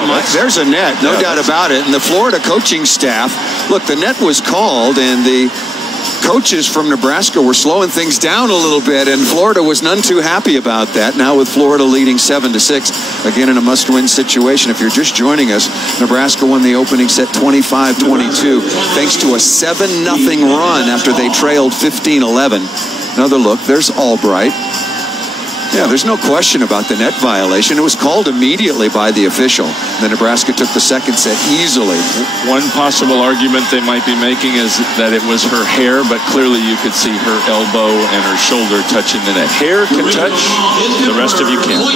a net, no doubt about it. And the Florida coaching staff, look, the net was called, and the coaches from Nebraska were slowing things down a little bit, and Florida was none too happy about that. Now with Florida leading 7-6, again in a must-win situation. If you're just joining us, Nebraska won the opening set 25-22 thanks to a 7-0 run after they trailed 15-11. Another look, there's Albright. Yeah, there's no question about the net violation. It was called immediately by the official. Then Nebraska took the second set easily. One possible argument they might be making is that it was her hair, but clearly you could see her elbow and her shoulder touching the net. Hair can touch, the rest of you can't.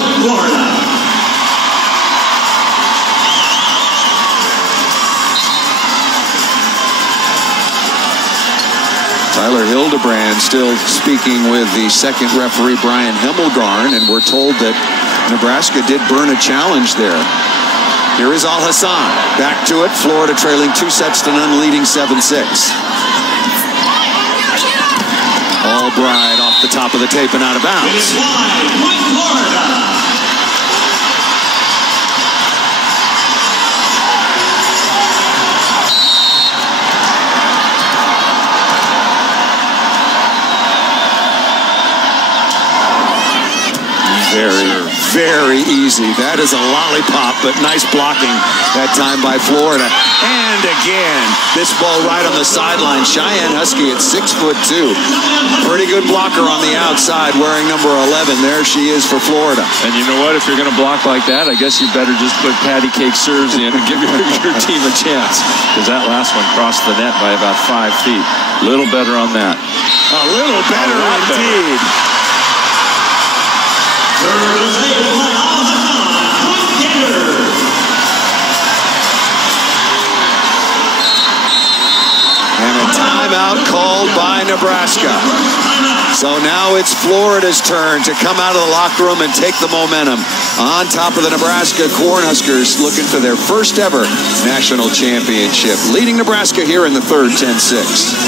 Tyler Hildebrand still speaking with the second referee, Brian Hemmelgarn, and we're told that Nebraska did burn a challenge there. Here is Al-Hassan. Back to it. Florida trailing 2-0, leading 7-6. Albright off the top of the tape and out of bounds. Very easy. That is a lollipop, but nice blocking that time by Florida. And again, this ball right on the sideline. Cheyenne Husky at 6'2". Pretty good blocker on the outside, wearing number 11. There she is for Florida. And you know what? If you're going to block like that, I guess you better just put patty cake serves in and give your team a chance. Because that last one crossed the net by about 5 feet. A little better on that. A little better indeed. And a timeout timeout called by Nebraska. So now it's Florida's turn to come out of the locker room and take the momentum. On top of the Nebraska Cornhuskers, looking for their first ever national championship. Leading Nebraska here in the third, 10-6.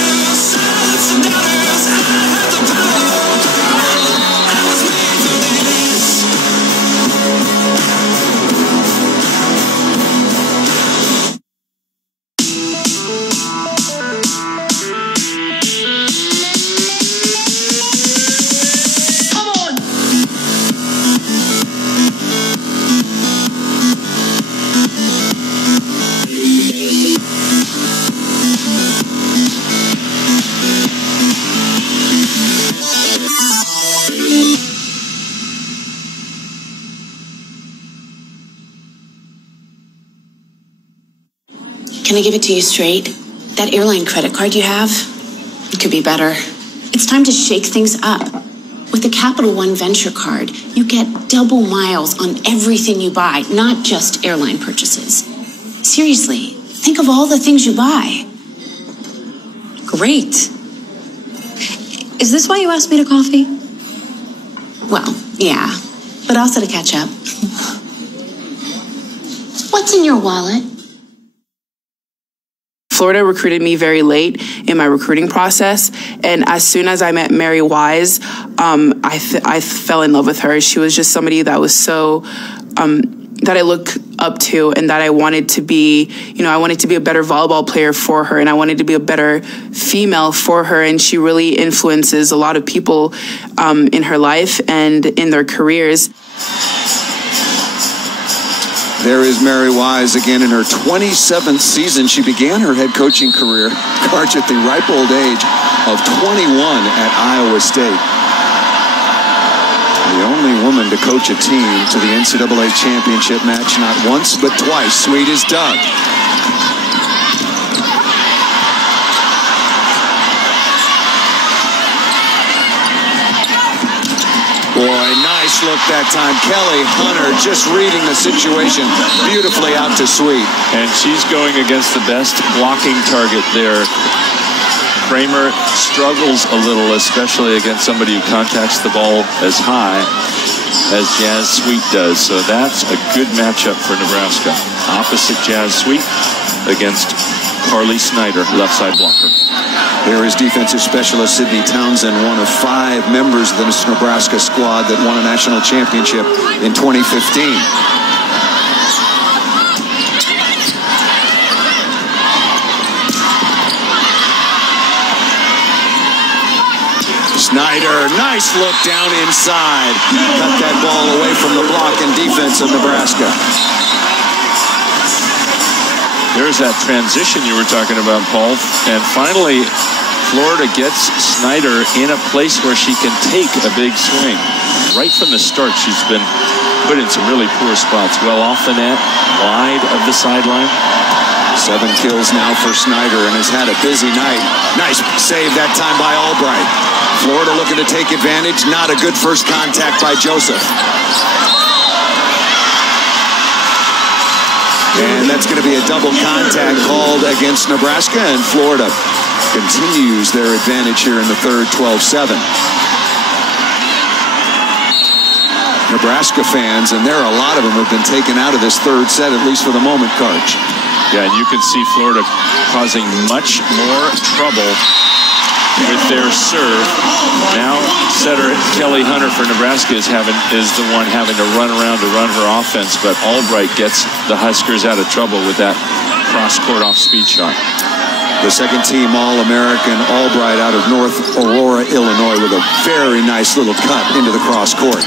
Can I give it to you straight? That airline credit card you have, it could be better. It's time to shake things up. With the Capital One Venture Card, you get double miles on everything you buy, not just airline purchases. Seriously, think of all the things you buy. Great. Is this why you asked me to coffee? Well, yeah, but also to catch up. What's in your wallet? Florida recruited me very late in my recruiting process, and as soon as I met Mary Wise, I fell in love with her. She was just somebody that was so that I look up to, and that I wanted to be, I wanted to be a better volleyball player for her, and I wanted to be a better female for her, and she really influences a lot of people in her life and in their careers. There is Mary Wise again in her 27th season. She began her head coaching career, Karch, at the ripe old age of 21 at Iowa State. The only woman to coach a team to the NCAA championship match, not once but twice. Sweet as Doug. Boy, nice look that time. Kelly Hunter just reading the situation beautifully out to Sweet. And she's going against the best blocking target there. Kramer struggles a little, especially against somebody who contacts the ball as high as Jazz Sweet does. So that's a good matchup for Nebraska. Opposite Jazz Sweet against Carly Snyder, left side blocker. Here is defensive specialist Sydney Townsend, one of 5 members of this Nebraska squad that won a national championship in 2015. Snyder, nice look down inside. Cut that ball away from the block and defense of Nebraska. There's that transition you were talking about, Paul. And finally, Florida gets Snyder in a place where she can take a big swing. Right from the start, she's been put in some really poor spots. Well off the net, wide of the sideline. 7 kills now for Snyder and has had a busy night. Nice save that time by Albright. Florida looking to take advantage. Not a good first contact by Joseph. And that's going to be a double contact called against Nebraska, and Florida continues their advantage here in the third, 12-7. Nebraska fans, and there are a lot of them, have been taken out of this third set, at least for the moment, Karch. Yeah, and you can see Florida causing much more trouble with their serve. Now setter Kelly Hunter for Nebraska is the one having to run around to run her offense, but Albright gets the Huskers out of trouble with that cross-court off-speed shot. The second team All-American Albright out of North Aurora, Illinois, with a very nice little cut into the cross-court.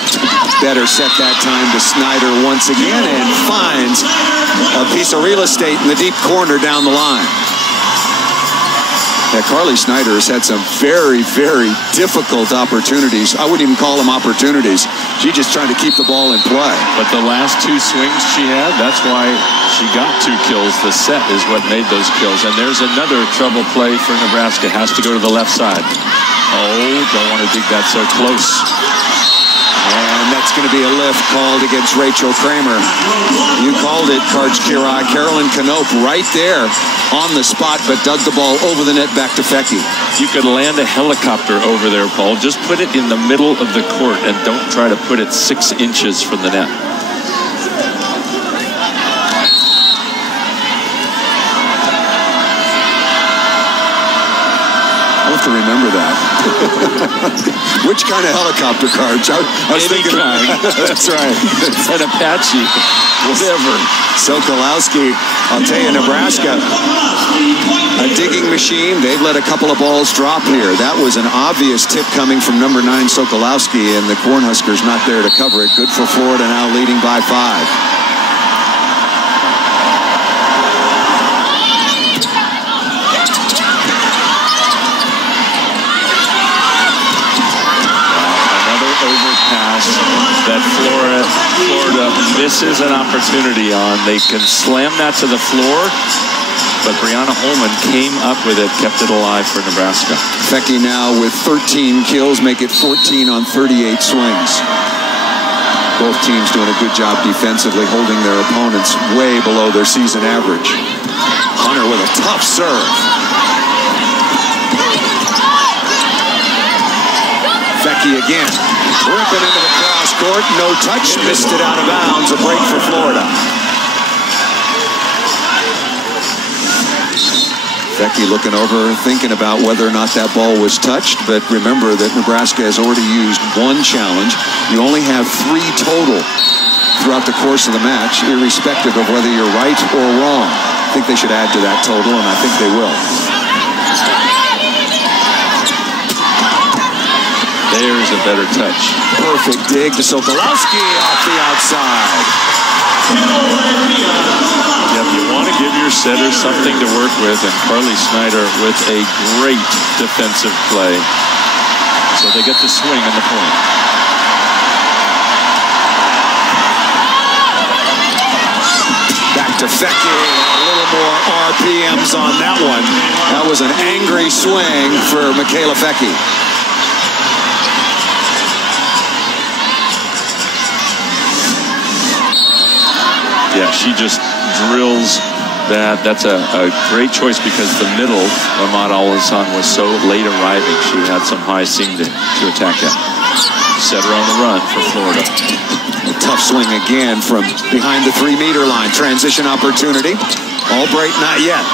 Better set that time to Snyder once again, and finds a piece of real estate in the deep corner down the line. Yeah, Carly Snyder has had some very, very difficult opportunities. I wouldn't even call them opportunities. She's just trying to keep the ball in play. But the last 2 swings she had, that's why she got 2 kills. The set is what made those kills. And there's another trouble play for Nebraska. Has to go to the left side. Oh, don't want to dig that so close. And that's going to be a lift called against Rachel Kramer. You called it, Cards Kiri. Carolyn Knope right there on the spot, but dug the ball over the net back to Fecky. You could land a helicopter over there, Paul. Just put it in the middle of the court and don't try to put it 6 inches from the net. I'll have to remember that. Which kind of helicopter, Cards? I was thinking kind. That's right. An Apache, whatever. Sokolowski, I'll tell you, Nebraska, a digging machine. They've let a couple of balls drop here. That was an obvious tip coming from number 9 Sokolowski, and the Cornhuskers not there to cover it. Good for Florida, now leading by 5. That Florida misses an opportunity on. They can slam that to the floor, but Brianna Holman came up with it, kept it alive for Nebraska. Fecky now with 13 kills, make it 14 on 38 swings. Both teams doing a good job defensively, holding their opponents way below their season average. Hunter with a tough serve. Fecky again. Ripping into the cross court, no touch, missed it out of bounds, a break for Florida. Fecky looking over, thinking about whether or not that ball was touched, but remember that Nebraska has already used 1 challenge. You only have 3 total throughout the course of the match, irrespective of whether you're right or wrong. I think they should add to that total, and I think they will. There's a better touch. Perfect dig to Sokolowski off the outside. Yep, you want to give your setter something to work with, and Carly Snyder with a great defensive play. So they get the swing and the point. Back to Fecky. A little more RPMs on that one. That was an angry swing for Michaela Fecky. Yeah, she just drills that. That's a great choice because the middle, Ramad Al-Hassan, was so late arriving. She had some high seam to attack at. Set her on the run for Florida. A tough swing again from behind the 3-meter line. Transition opportunity. Albright not yet.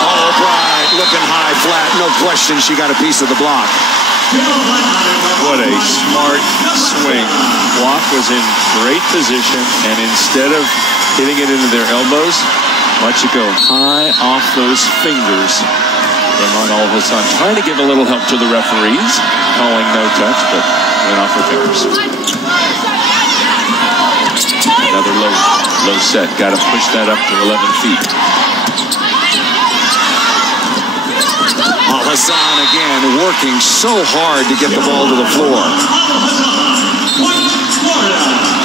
Albright looking high, flat. No question she got a piece of the block. What a smart swing. Block was in great position, and instead of hitting it into their elbows, watch it go high off those fingers. Ramon Al-Hassan trying to give a little help to the referees, calling no touch, but went off her fingers. Another low set. Got to push that up to 11 feet. Al-Hassan again working so hard to get the ball to the floor.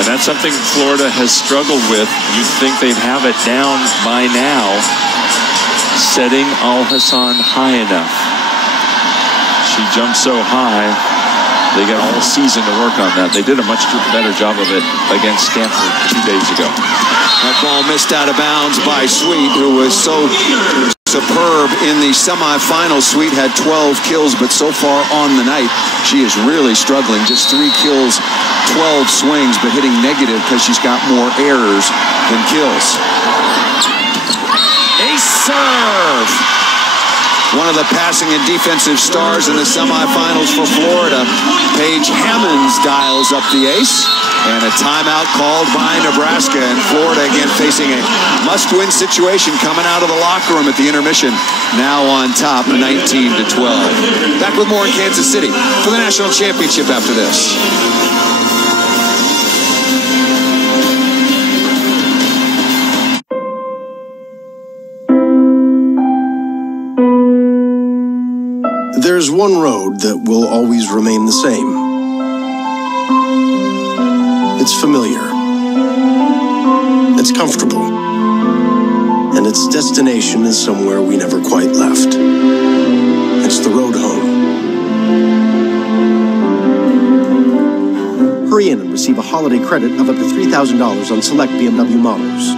And that's something Florida has struggled with. You'd think they'd have it down by now, setting Al-Hassan high enough. She jumped so high, they got all season to work on that. They did a much better job of it against Stanford 2 days ago. That ball missed out of bounds by Sweet, who was so superb in the semifinals. Sweet had 12 kills, but so far on the night, she is really struggling. Just 3 kills, 12 swings, but hitting negative because she's got more errors than kills. Ace serve! One of the passing and defensive stars in the semifinals for Florida. Paige Hammonds dials up the ace. And a timeout called by Nebraska. And Florida again facing a must-win situation coming out of the locker room at the intermission. Now on top, 19-12. Back with more in Kansas City for the national championship after this. There's one road that will always remain the same. It's familiar. It's comfortable. And its destination is somewhere we never quite left. It's the road home. Hurry in and receive a holiday credit of up to $3,000 on select BMW models.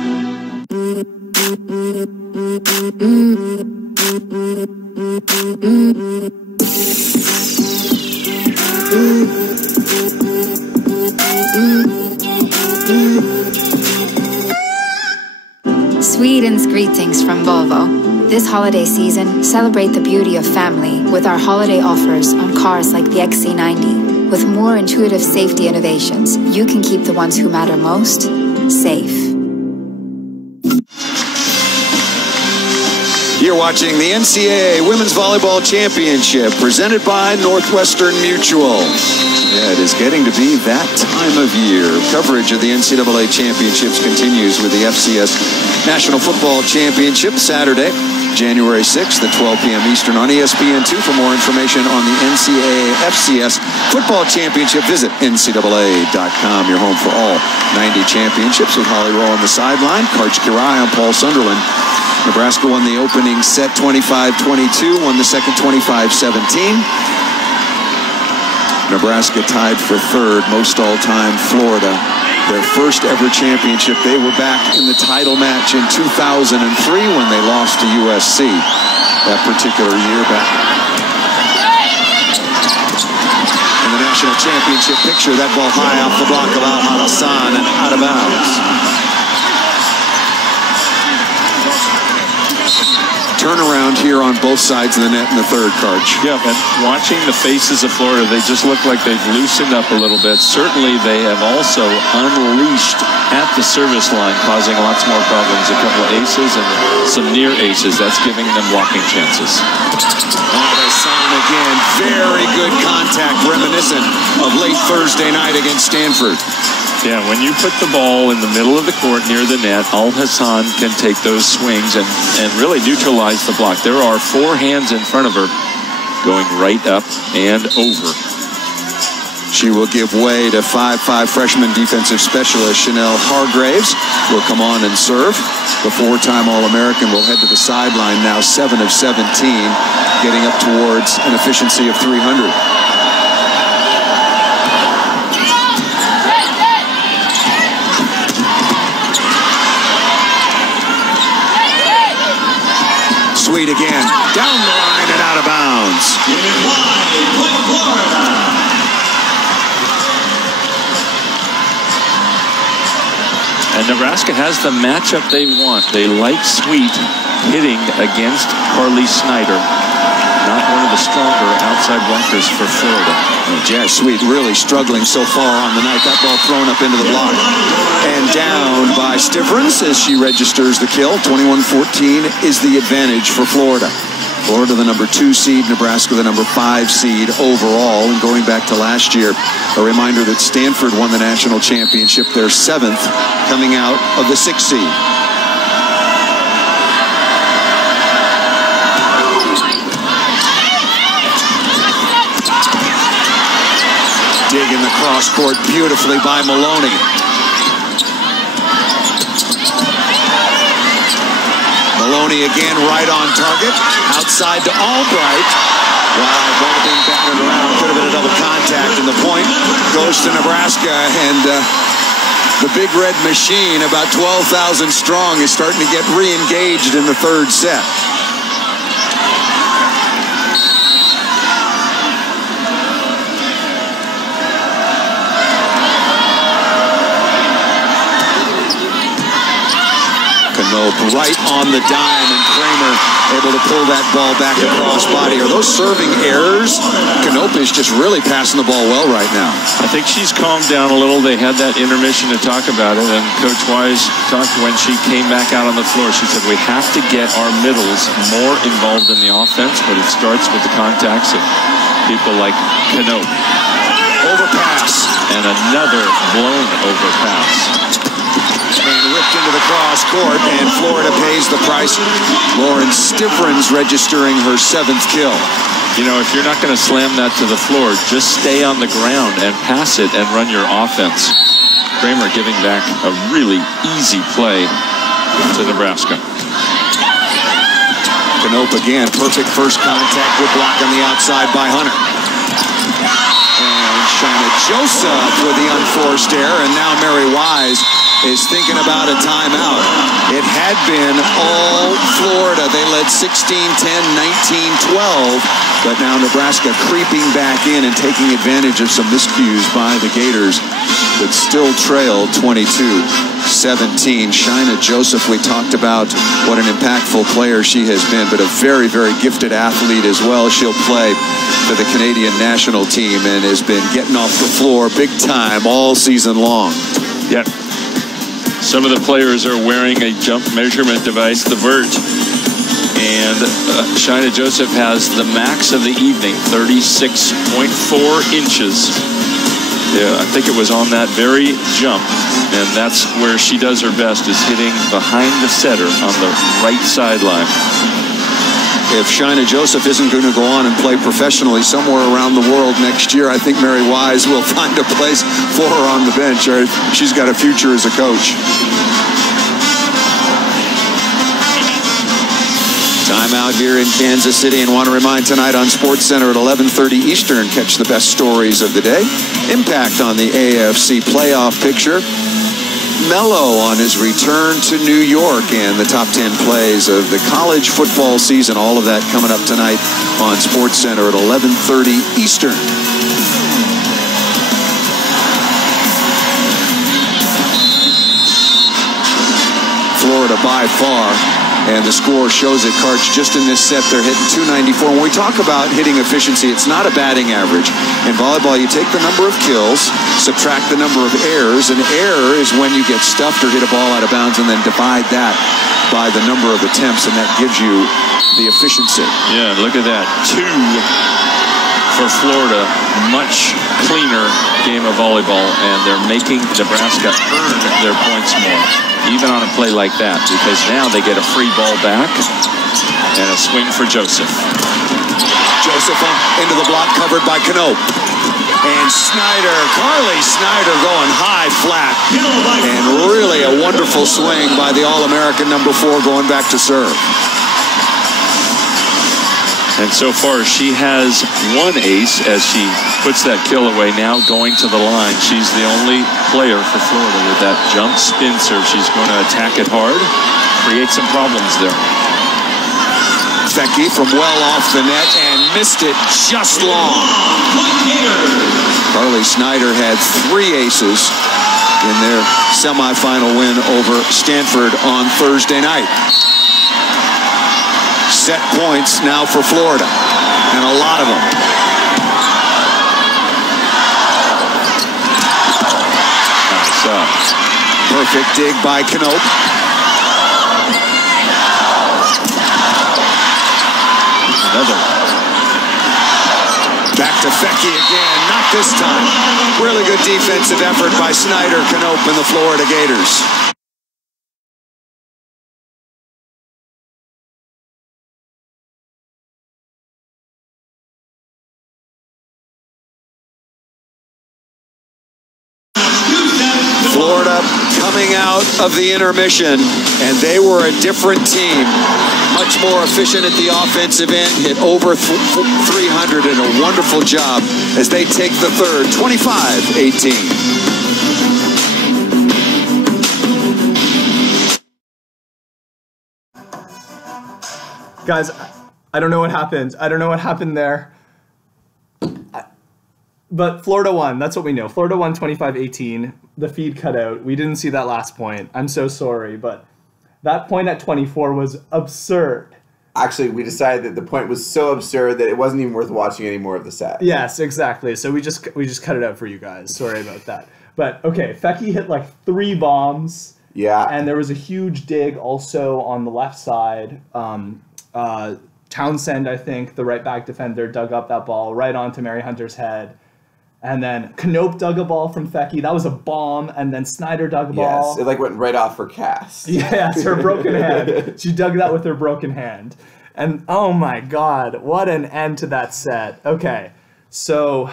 Sweden's greetings from Volvo. This holiday season, celebrate the beauty of family with our holiday offers on cars like the XC90. With more intuitive safety innovations, you can keep the ones who matter most safe. You're watching the NCAA Women's Volleyball Championship presented by Northwestern Mutual. Yeah, it is getting to be that time of year. Coverage of the NCAA Championships continues with the FCS National Football Championship Saturday, January 6th at 12 p.m. Eastern on ESPN2. For more information on the NCAA FCS Football Championship, visit ncaa.com. Your home for all 90 championships with Holly Rowe on the sideline, Karch Kirai on Paul Sunderland. Nebraska won the opening set 25-22, won the second 25-17. Nebraska tied for third, most all-time Florida. Their first ever championship. They were back in the title match in 2003 when they lost to USC that particular year back. In the national championship picture, that ball high off the block of Al-Hassan and out of bounds. Turnaround here on both sides of the net in the third, Karch. Yeah, and watching the faces of Florida, they just look like they've loosened up a little bit. Certainly, they have also unleashed at the service line, causing lots more problems. A couple of aces and some near aces. That's giving them walking chances. Al-Hassan again, very good contact, reminiscent of late Thursday night against Stanford. Yeah, when you put the ball in the middle of the court near the net, Al-Hassan can take those swings and really neutralize the block. There are four hands in front of her going right up and over. She will give way to 5'5" freshman defensive specialist Chanel Hargraves. Will come on and serve. The four-time All-American will head to the sideline now, 7 of 17, getting up towards an efficiency of 300. Sweet again, down the line and out of bounds. And Nebraska has the matchup they want. They like Sweet hitting against Carly Snyder. Not one of the stronger outside blockers for Florida. Jazz Sweet really struggling so far on the night. That ball thrown up into the block. And down by Stivrins as she registers the kill. 21-14 is the advantage for Florida. Florida the number 2 seed, Nebraska the number 5 seed overall. And going back to last year, a reminder that Stanford won the national championship, their 7th, coming out of the 6th seed. Dig in the cross court beautifully by Maloney. Maloney again right on target. Outside to Albright. Wow, ball being battered around. Could have been a double contact, and the point goes to Nebraska. And the Big Red Machine, about 12,000 strong, is starting to get re-engaged in the third set. Right on the dime, and Kramer able to pull that ball back across body. Are those serving errors? Knope is just really passing the ball well right now. I think she's calmed down a little. They had that intermission to talk about it, and Coach Wise talked when she came back out on the floor. She said, we have to get our middles more involved in the offense, but it starts with the contacts of people like Knope. Overpass. And another blown overpass. And ripped into the cross court, and Florida pays the price. Lauren Stivrins registering her 7th kill. You know, if you're not going to slam that to the floor, just stay on the ground and pass it and run your offense. Kramer giving back a really easy play to Nebraska. Knope again, perfect first contact, good block on the outside by Hunter. And Shaina Joseph with the unforced error, and now Mary Wise is thinking about a timeout. It had been all Florida. They led 16-10, 19-12, but now Nebraska creeping back in and taking advantage of some miscues by the Gators that still trail 22-17. Shaina Joseph, we talked about what an impactful player she has been, but a very, very gifted athlete as well. She'll play for the Canadian national team and has been getting off the floor big time all season long. Yep. Some of the players are wearing a jump measurement device, the Vert. And Shaina Joseph has the max of the evening, 36.4 inches. Yeah, I think it was on that very jump. And that's where she does her best, is hitting behind the setter on the right sideline. If Shaina Joseph isn't going to go on and play professionally somewhere around the world next year, I think Mary Wise will find a place for her on the bench. Or she's got a future as a coach. Timeout here in Kansas City, and want to remind tonight on SportsCenter at 11:30 Eastern, catch the best stories of the day. Impact on the AFC playoff picture. Mello on his return to New York, and the top 10 plays of the college football season. All of that coming up tonight on SportsCenter at 11:30 Eastern. Florida by far, and the score shows it. Karch, just in this set, they're hitting 294. When we talk about hitting efficiency, it's not a batting average. In volleyball, you take the number of kills, subtract the number of errors. An error is when you get stuffed or hit a ball out of bounds, and then divide that by the number of attempts, and that gives you the efficiency. Yeah, look at that. 2 for Florida. Much cleaner game of volleyball, and they're making Nebraska earn their points more, even on a play like that, because now they get a free ball back and a swing for Joseph. Joseph into the block, covered by Knope. And Snyder, Carly Snyder going high flat. And really a wonderful swing by the All-American number 4 going back to serve. And so far, she has 1 ace as she puts that kill away, now going to the line. She's the only player for Florida with that jump spin serve. She's going to attack it hard, create some problems there. Fecky from well off the net and missed it just long. Carly Snyder had 3 aces in their semifinal win over Stanford on Thursday night. Set points now for Florida, and a lot of them. Nice. Perfect dig by Knope. Another one. Back to Fecky again, not this time. Really good defensive effort by Snyder, Knope, and the Florida Gators. Florida coming out of the intermission, and they were a different team. Much more efficient at the offensive end, hit over 300, and a wonderful job as they take the third, 25-18. Guys, I don't know what happened. I don't know what happened there. But Florida won. That's what we know. Florida won 25-18. The feed cut out. We didn't see that last point. I'm so sorry, but that point at 24 was absurd. Actually, we decided that the point was so absurd that it wasn't even worth watching any more of the set. Yes, exactly. So we just cut it out for you guys. Sorry about that. But okay, Fecky hit like 3 bombs. Yeah. And there was a huge dig also on the left side. Townsend, I think, the right back defender, dug up that ball right onto Mary Hunter's head. And then Knope dug a ball from Fecky. That was a bomb. And then Snyder dug a ball. Yes, it like went right off her cast. Yes, her broken hand. She dug that with her broken hand. And oh my God, what an end to that set. Okay, so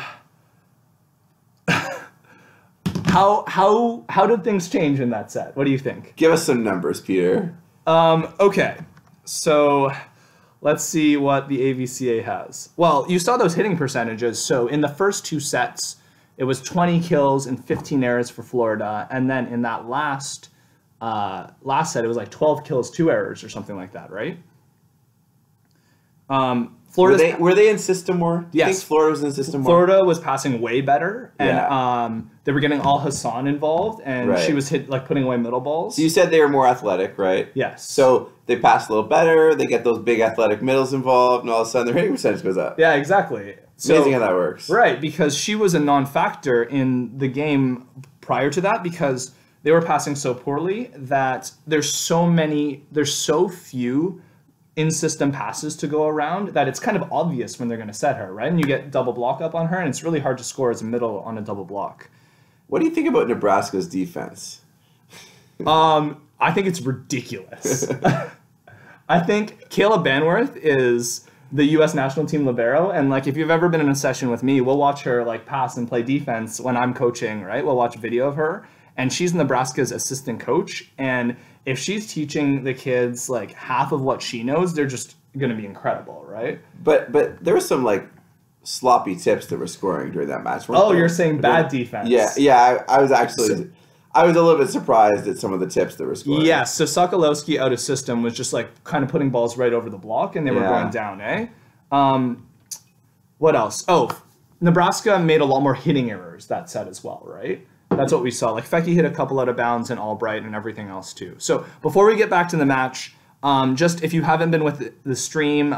how did things change in that set? What do you think? Give us some numbers, Peter. Okay, so let's see what the AVCA has. Well, you saw those hitting percentages. So in the first 2 sets, It was 20 kills and 15 errors for Florida. And then in that last set, it was like 12 kills, 2 errors or something like that, right? Florida were they in system more? Yes. I think Florida was in system more. Florida was passing way better, and they were getting Al Hassan involved, and she was putting away middle balls. So you said they were more athletic, right? Yes. So they pass a little better. They get those big athletic middles involved, and all of a sudden their hitting percentage goes up. Yeah, exactly. Amazing how that works. Right, because she was a non-factor in the game prior to that because they were passing so poorly that there's so few in-system passes to go around that it's kind of obvious when they're going to set her, right? And you get double block up on her, and it's really hard to score as a middle on a double block. What do you think about Nebraska's defense? I think it's ridiculous. I think Kayla Banworth is the U.S. national team libero, and if you've ever been in a session with me, we'll watch her pass and play defense when I'm coaching, right? We'll watch a video of her, and she's Nebraska's assistant coach, and if she's teaching the kids half of what she knows, they're just going to be incredible, right? But there were some sloppy tips that were scoring during that match. Oh, you're saying bad defense? Yeah. I was actually I was a little bit surprised at some of the tips that were scoring. Yeah. So Sokolowski out of system was just kind of putting balls right over the block, and they were going down. What else? Oh, Nebraska made a lot more hitting errors that set as well, right? That's what we saw. Fecky hit a couple out of bounds and Albright and everything else too. So before we get back to the match, just if you haven't been with the stream,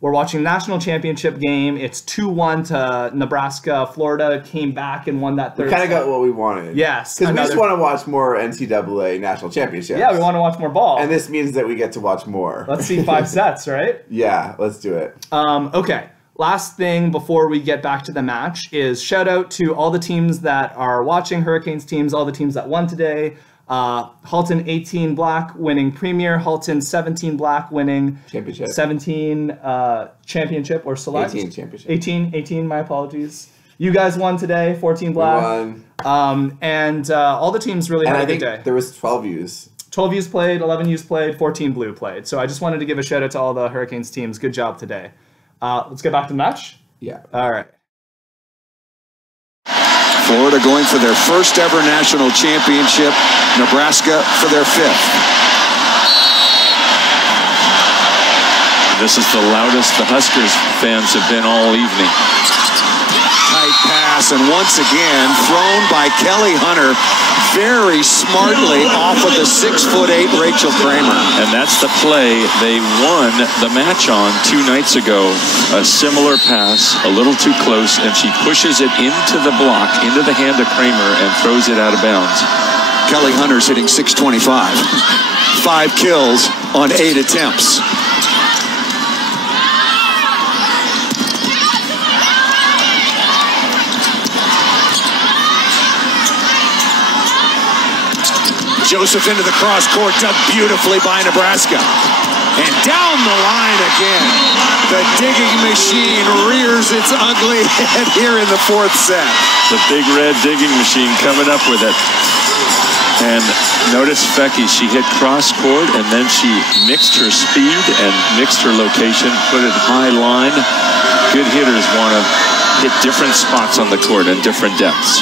we're watching national championship game. It's 2-1 to Nebraska. Florida came back and won that third. We kind of got what we wanted. Yes. Because we just want to watch more NCAA national championships. Yeah, we want to watch more ball. And this means that we get to watch more. Let's see 5 sets, right? Yeah, let's do it. Okay. Last thing before we get back to the match is shout out to all the teams that are watching, Hurricanes teams, all the teams that won today. Halton 18 black winning Premier, Halton 17 black winning championship, 17 championship or select. 18 championship. 18, my apologies. You guys won today, 14 black. We won. And all the teams really had a good day. There was 12 U's. 12 U's played, 11 U's played, 14 blue played. So I just wanted to give a shout out to all the Hurricanes teams. Good job today. Let's get back to the match. Yeah. All right. Florida going for their first ever national championship. Nebraska for their 5th. This is the loudest the Huskers fans have been all evening. Tight pass, and once again thrown by Kelly Hunter very smartly off of the 6'8" Rachel Kramer. And that's the play they won the match on 2 nights ago. A similar pass, a little too close, and she pushes it into the block, into the hand of Kramer, and throws it out of bounds. Kelly Hunter's hitting .625. 5 kills on 8 attempts. Joseph into the cross court, dug beautifully by Nebraska. And down the line again. The digging machine rears its ugly head here in the 4th set. The big red digging machine coming up with it. And notice Fecky, she hit cross court and then she mixed her speed and mixed her location, put it high line. Good hitters want to hit different spots on the court and different depths.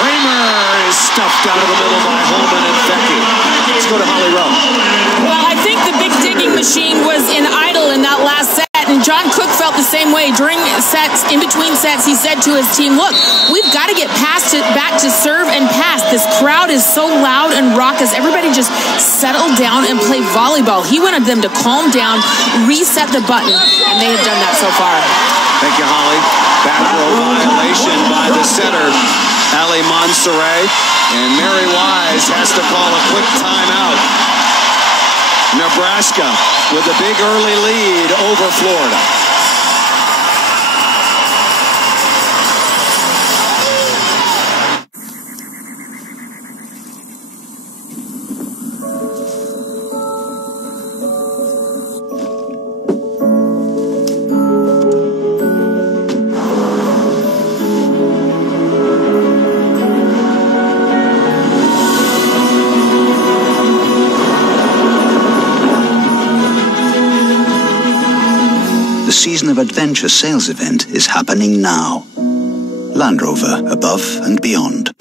Kramer is stuffed out of the middle by Holman and Fecky. Let's go to Holly Rowe. Well, I think the big digging machine was in idle in that last set, and John Cook felt the same way. During sets, in between sets, he said to his team, look, we've got to get back to serve and pass. This crowd is so loud and raucous. Everybody just settle down and play volleyball. He wanted them to calm down, reset the button, and they have done that so far. Thank you, Holly. Back row violation by the setter, Ali Monserrat, and Mary Wise has to call a quick timeout. Nebraska with a big early lead over Florida. Season of Adventure sales event is happening now. Land Rover, above and beyond.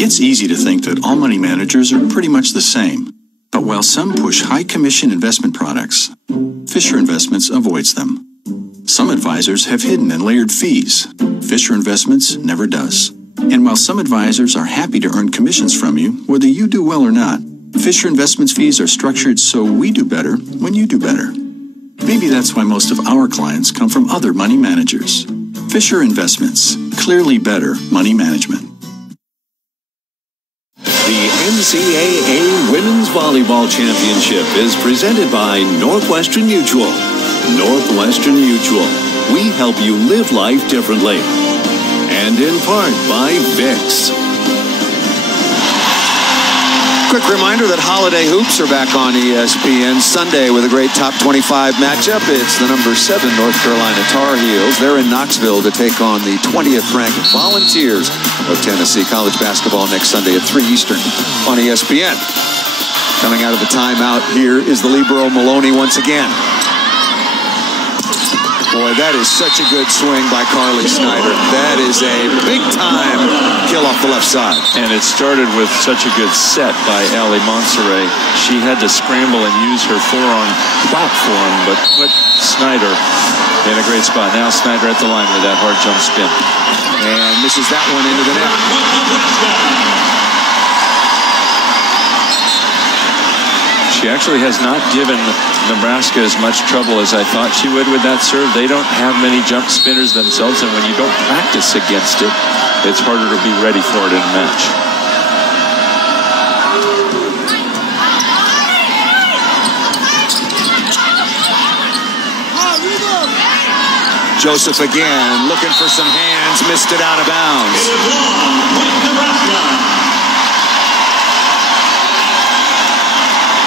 It's easy to think that all money managers are pretty much the same. But while some push high-commission investment products, Fisher Investments avoids them. Some advisors have hidden and layered fees. Fisher Investments never does. And while some advisors are happy to earn commissions from you, whether you do well or not, Fisher Investments fees are structured so we do better when you do better. Maybe that's why most of our clients come from other money managers. Fisher Investments, clearly better money management. The NCAA Women's Volleyball Championship is presented by Northwestern Mutual. Northwestern Mutual. We help you live life differently. And in part by Vicks. Quick reminder that Holiday Hoops are back on ESPN Sunday with a great top 25 matchup. It's the number 7 North Carolina Tar Heels. They're in Knoxville to take on the 20th ranked Volunteers of Tennessee. College basketball next Sunday at 3 Eastern on ESPN. Coming out of the timeout here is the libero Maloney once again. Boy, that is such a good swing by Carly Snyder. That is a big-time kill off the left side. And it started with such a good set by Ali Monserrat. She had to scramble and use her forearm platform, but put Snyder in a great spot. Now Snyder at the line with that hard jump spin. And misses that one into the net. She actually has not given Nebraska as much trouble as I thought she would with that serve. They don't have many jump spinners themselves, and when you don't practice against it, it's harder to be ready for it in a match. Joseph again, looking for some hands, missed it out of bounds.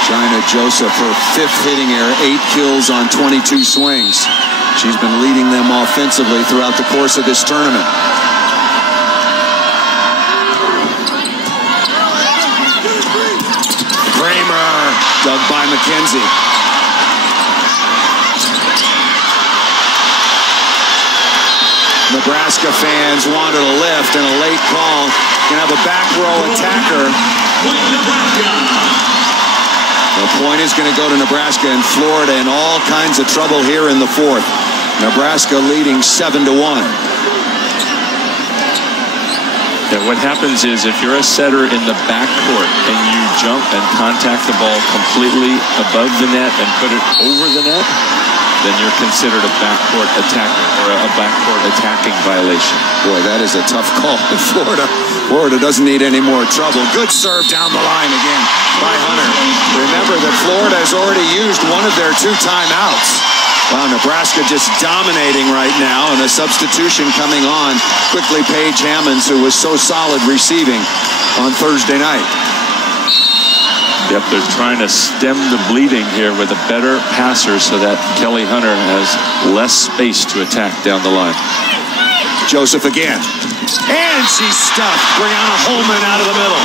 China Joseph, her 5th hitting error, 8 kills on 22 swings. She's been leading them offensively throughout the course of this tournament. Kramer, dug by McKenzie. Nebraska fans wanted a lift and a late call. Gonna have a back row attacker. The point is going to go to Nebraska, and Florida in all kinds of trouble here in the 4th. Nebraska leading 7-1. Yeah, what happens is if you're a setter in the backcourt and you jump and contact the ball completely above the net and put it over the net, then you're considered a backcourt attacker or a backcourt attacking violation. Boy, that is a tough call in Florida. Florida doesn't need any more trouble. Good serve down the line again by Hunter. Remember that Florida has already used one of their 2 timeouts. Wow, Nebraska just dominating right now, and a substitution coming on. Quickly, Paige Hammonds, who was so solid receiving on Thursday night. Yep, they're trying to stem the bleeding here with a better passer so that Kelly Hunter has less space to attack down the line. Joseph again. And she's stuffed. Brianna Holman out of the middle.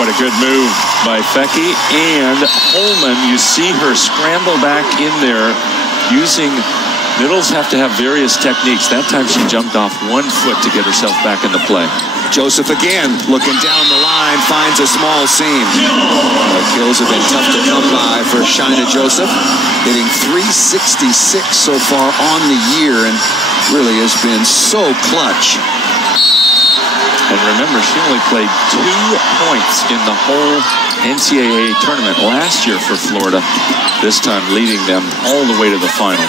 What a good move by Fecky. And Holman, you see her scramble back in there using... Middles have to have various techniques. That time she jumped off 1 foot to get herself back in the play. Joseph again, looking down the line, finds a small seam. Kills have been tough to come by for China Joseph, hitting .366 so far on the year, and really has been so clutch. And remember, she only played 2 points in the whole NCAA tournament last year for Florida, this time leading them all the way to the final.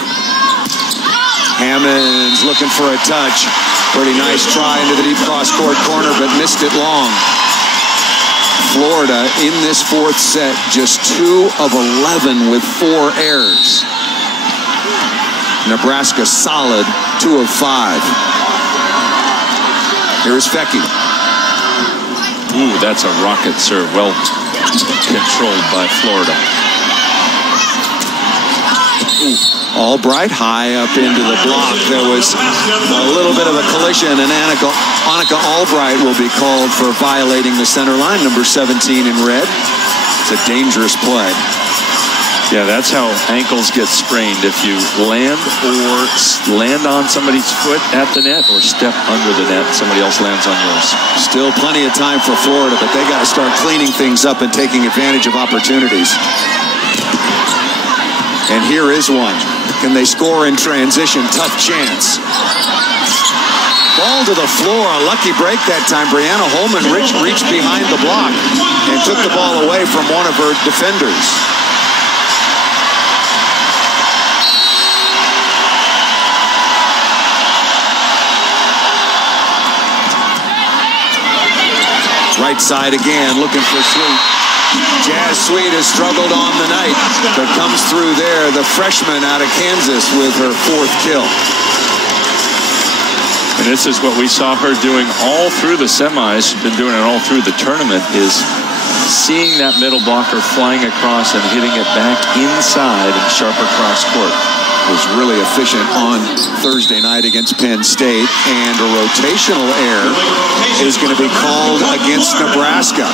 Hammonds looking for a touch. Pretty nice try into the deep cross-court corner, but missed it long. Florida in this 4th set, just 2 of 11 with 4 errors. Nebraska solid, 2 of 5. Here's Fecky. Ooh, that's a rocket serve. Well controlled by Florida. Ooh. Albright high up into the block. There was a little bit of a collision, and Annika Albright will be called for violating the center line, number 17 in red. It's a dangerous play. Yeah, that's how ankles get sprained. If you land on somebody's foot at the net or step under the net, somebody else lands on yours. Still plenty of time for Florida, but they got to start cleaning things up and taking advantage of opportunities. And here is one. Can they score in transition? Tough chance. Ball to the floor. A lucky break that time. Brianna Holman reached behind the block and took the ball away from one of her defenders. Right side again, looking for Sweet. Jazz Sweet has struggled on the night, but comes through there. The freshman out of Kansas with her 4th kill. And this is what we saw her doing all through the semis. She's been doing it all through the tournament, is seeing that middle blocker flying across and hitting it back inside and sharper cross court. Was really efficient on Thursday night against Penn State, and a rotational error is going to be called against Nebraska.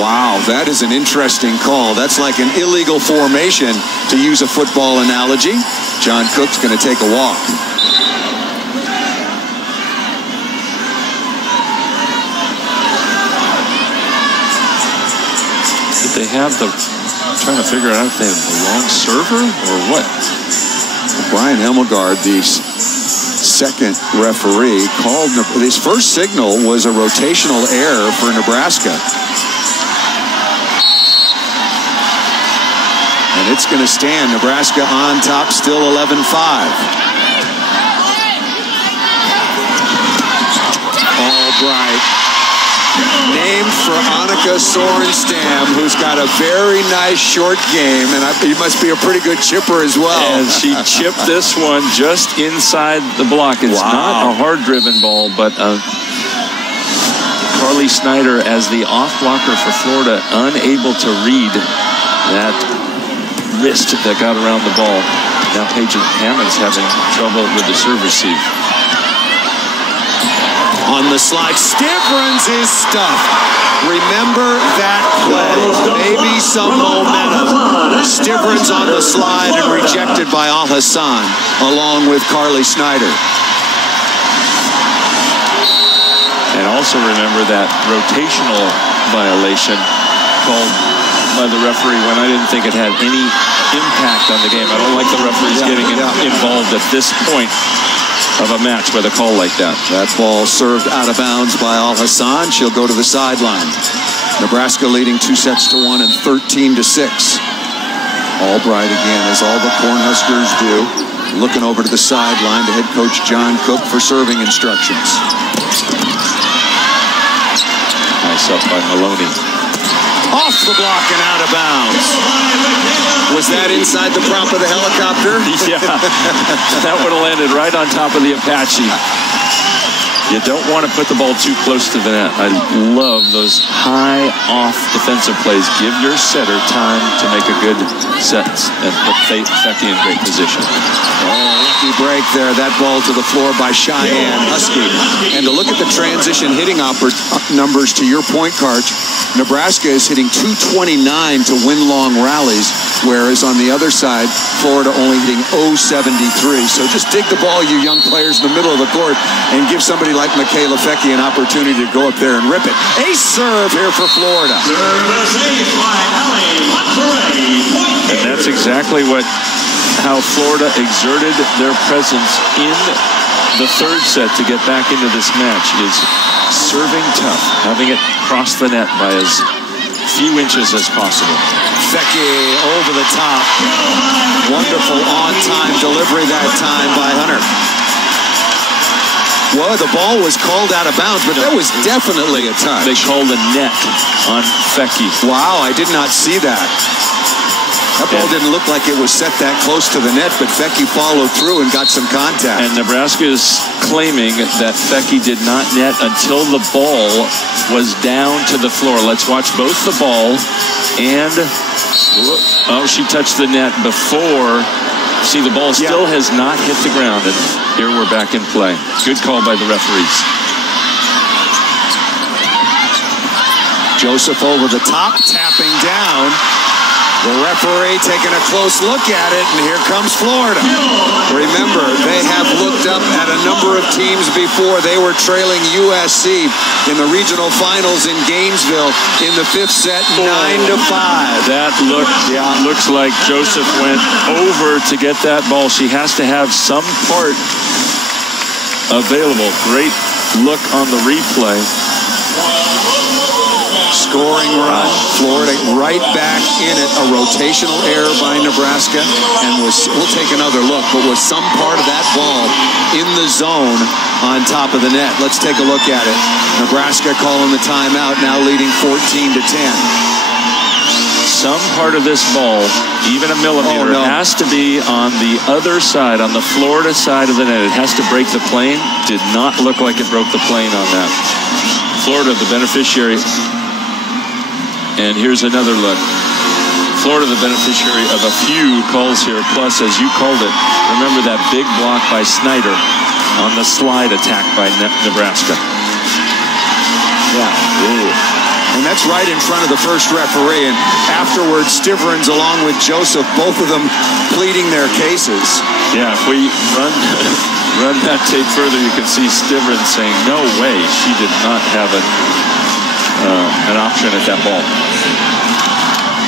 Wow, that is an interesting call. That's like an illegal formation, to use a football analogy. John Cook's going to take a walk. Did they have the... I'm trying to figure out if they have the wrong server or what. Brian Hemmelgard, the second referee, called his first signal was a rotational error for Nebraska. And it's going to stand. Nebraska on top, still 11-5. Albright. Named for Annika Sorenstam, who's got a very nice short game, and he must be a pretty good chipper as well. And she chipped this one just inside the block. It's not a hard-driven ball, but Carly Snyder, as the off-blocker for Florida, unable to read that wrist that got around the ball. Now Paige Hammond's having trouble with the serve receive. On the slide, Stivrins is stuffed. Remember that play. Maybe some momentum. Stivrins on the slide and rejected by Al-Hassan, along with Carly Snyder. And also remember that rotational violation called by the referee when I didn't think it had any impact on the game. I don't like the referees getting involved at this point of a match with a call like that. That ball served out of bounds by Al-Hassan. She'll go to the sideline. Nebraska leading 2-1 and 13-6. Albright again, as all the Cornhuskers do, looking over to the sideline to head coach John Cook for serving instructions. Nice up by Maloney. Off the block and out of bounds. Was that inside the prop of the helicopter? Yeah, that would have landed right on top of the Apache. You don't want to put the ball too close to the net. I love those high off defensive plays. Give your setter time to make a good set and put Fecky in great position. Lucky break there. That ball to the floor by Cheyenne Husky. And to look at the transition hitting numbers to your point, Karch, Nebraska is hitting 229 to win long rallies, whereas on the other side, Florida only hitting 073. So just dig the ball, you young players, in the middle of the court and give somebody like Michaela Fecky an opportunity to go up there and rip it. Ace serve here for Florida. And that's exactly how Florida exerted their presence in the third set to get back into this match, is serving tough, having it cross the net by as few inches as possible. Fecky over the top. Wonderful on-time delivery that time by Hunter. Well, the ball was called out of bounds, but that was definitely a touch. They called a net on Fecky. Wow, I did not see that. That ball didn't look like it was set that close to the net, but Fecky followed through and got some contact. And Nebraska is claiming that Fecky did not net until the ball was down to the floor. Let's watch both the ball and Oh, she touched the net before. See, the ball still has not hit the ground, and here we're back in play. Good call by the referees. Joseph over the top, tapping down. The referee taking a close look at it, and here comes Florida. Remember, they have looked up at a number of teams before. They were trailing USC in the regional finals in Gainesville in the 5th set, 9-5. That looks like Joseph went over to get that ball. She has to have some part available. Great look on the replay. Scoring run, Florida right back in it. A rotational error by Nebraska, and we'll take another look, but was some part of that ball in the zone on top of the net. Let's take a look at it. Nebraska calling the timeout, now leading 14-10. Some part of this ball, even a millimeter, has to be on the other side, on the Florida side of the net. It has to break the plane. Did not look like it broke the plane on that. Florida, the beneficiary. And here's another look. Florida, the beneficiary of a few calls here. Plus, as you called it, remember that big block by Snyder on the slide attack by Nebraska. Yeah. Ooh. And that's right in front of the first referee. And afterwards, Stivrins, along with Joseph, both of them pleading their cases. Yeah, if we run that tape further, you can see Stivrins saying, no way, she did not have an option at that ball.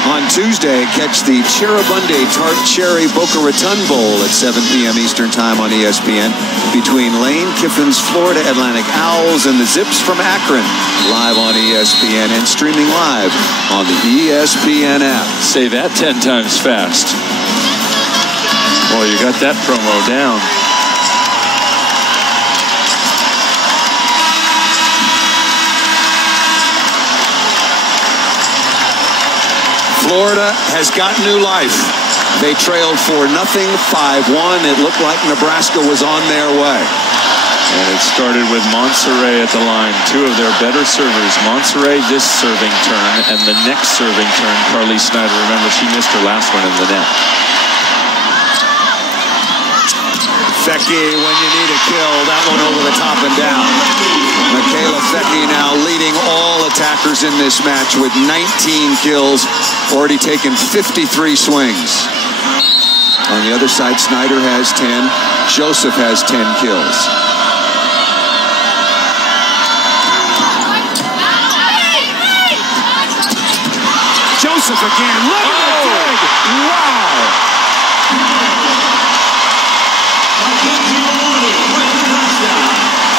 On Tuesday, catch the Cherubunde Tart Cherry Boca Raton Bowl at 7 p.m. Eastern Time on ESPN between Lane Kiffin's Florida Atlantic Owls and the Zips from Akron, live on ESPN and streaming live on the ESPN app. Say that 10 times fast. Boy, you got that promo down. Florida has got new life. They trailed 4-0, 5-1. It looked like Nebraska was on their way. And it started with Monserrat at the line. Two of their better servers. Monserrat this serving turn, and the next serving turn, Carly Snyder. Remember, she missed her last one in the net. Fecky, when you need a kill, that one over the top and down. Michaela Fecky now leading all attackers in this match with 19 kills, already taken 53 swings. On the other side, Snyder has 10. Joseph has 10 kills. Joseph again. Look at the dig. Wow.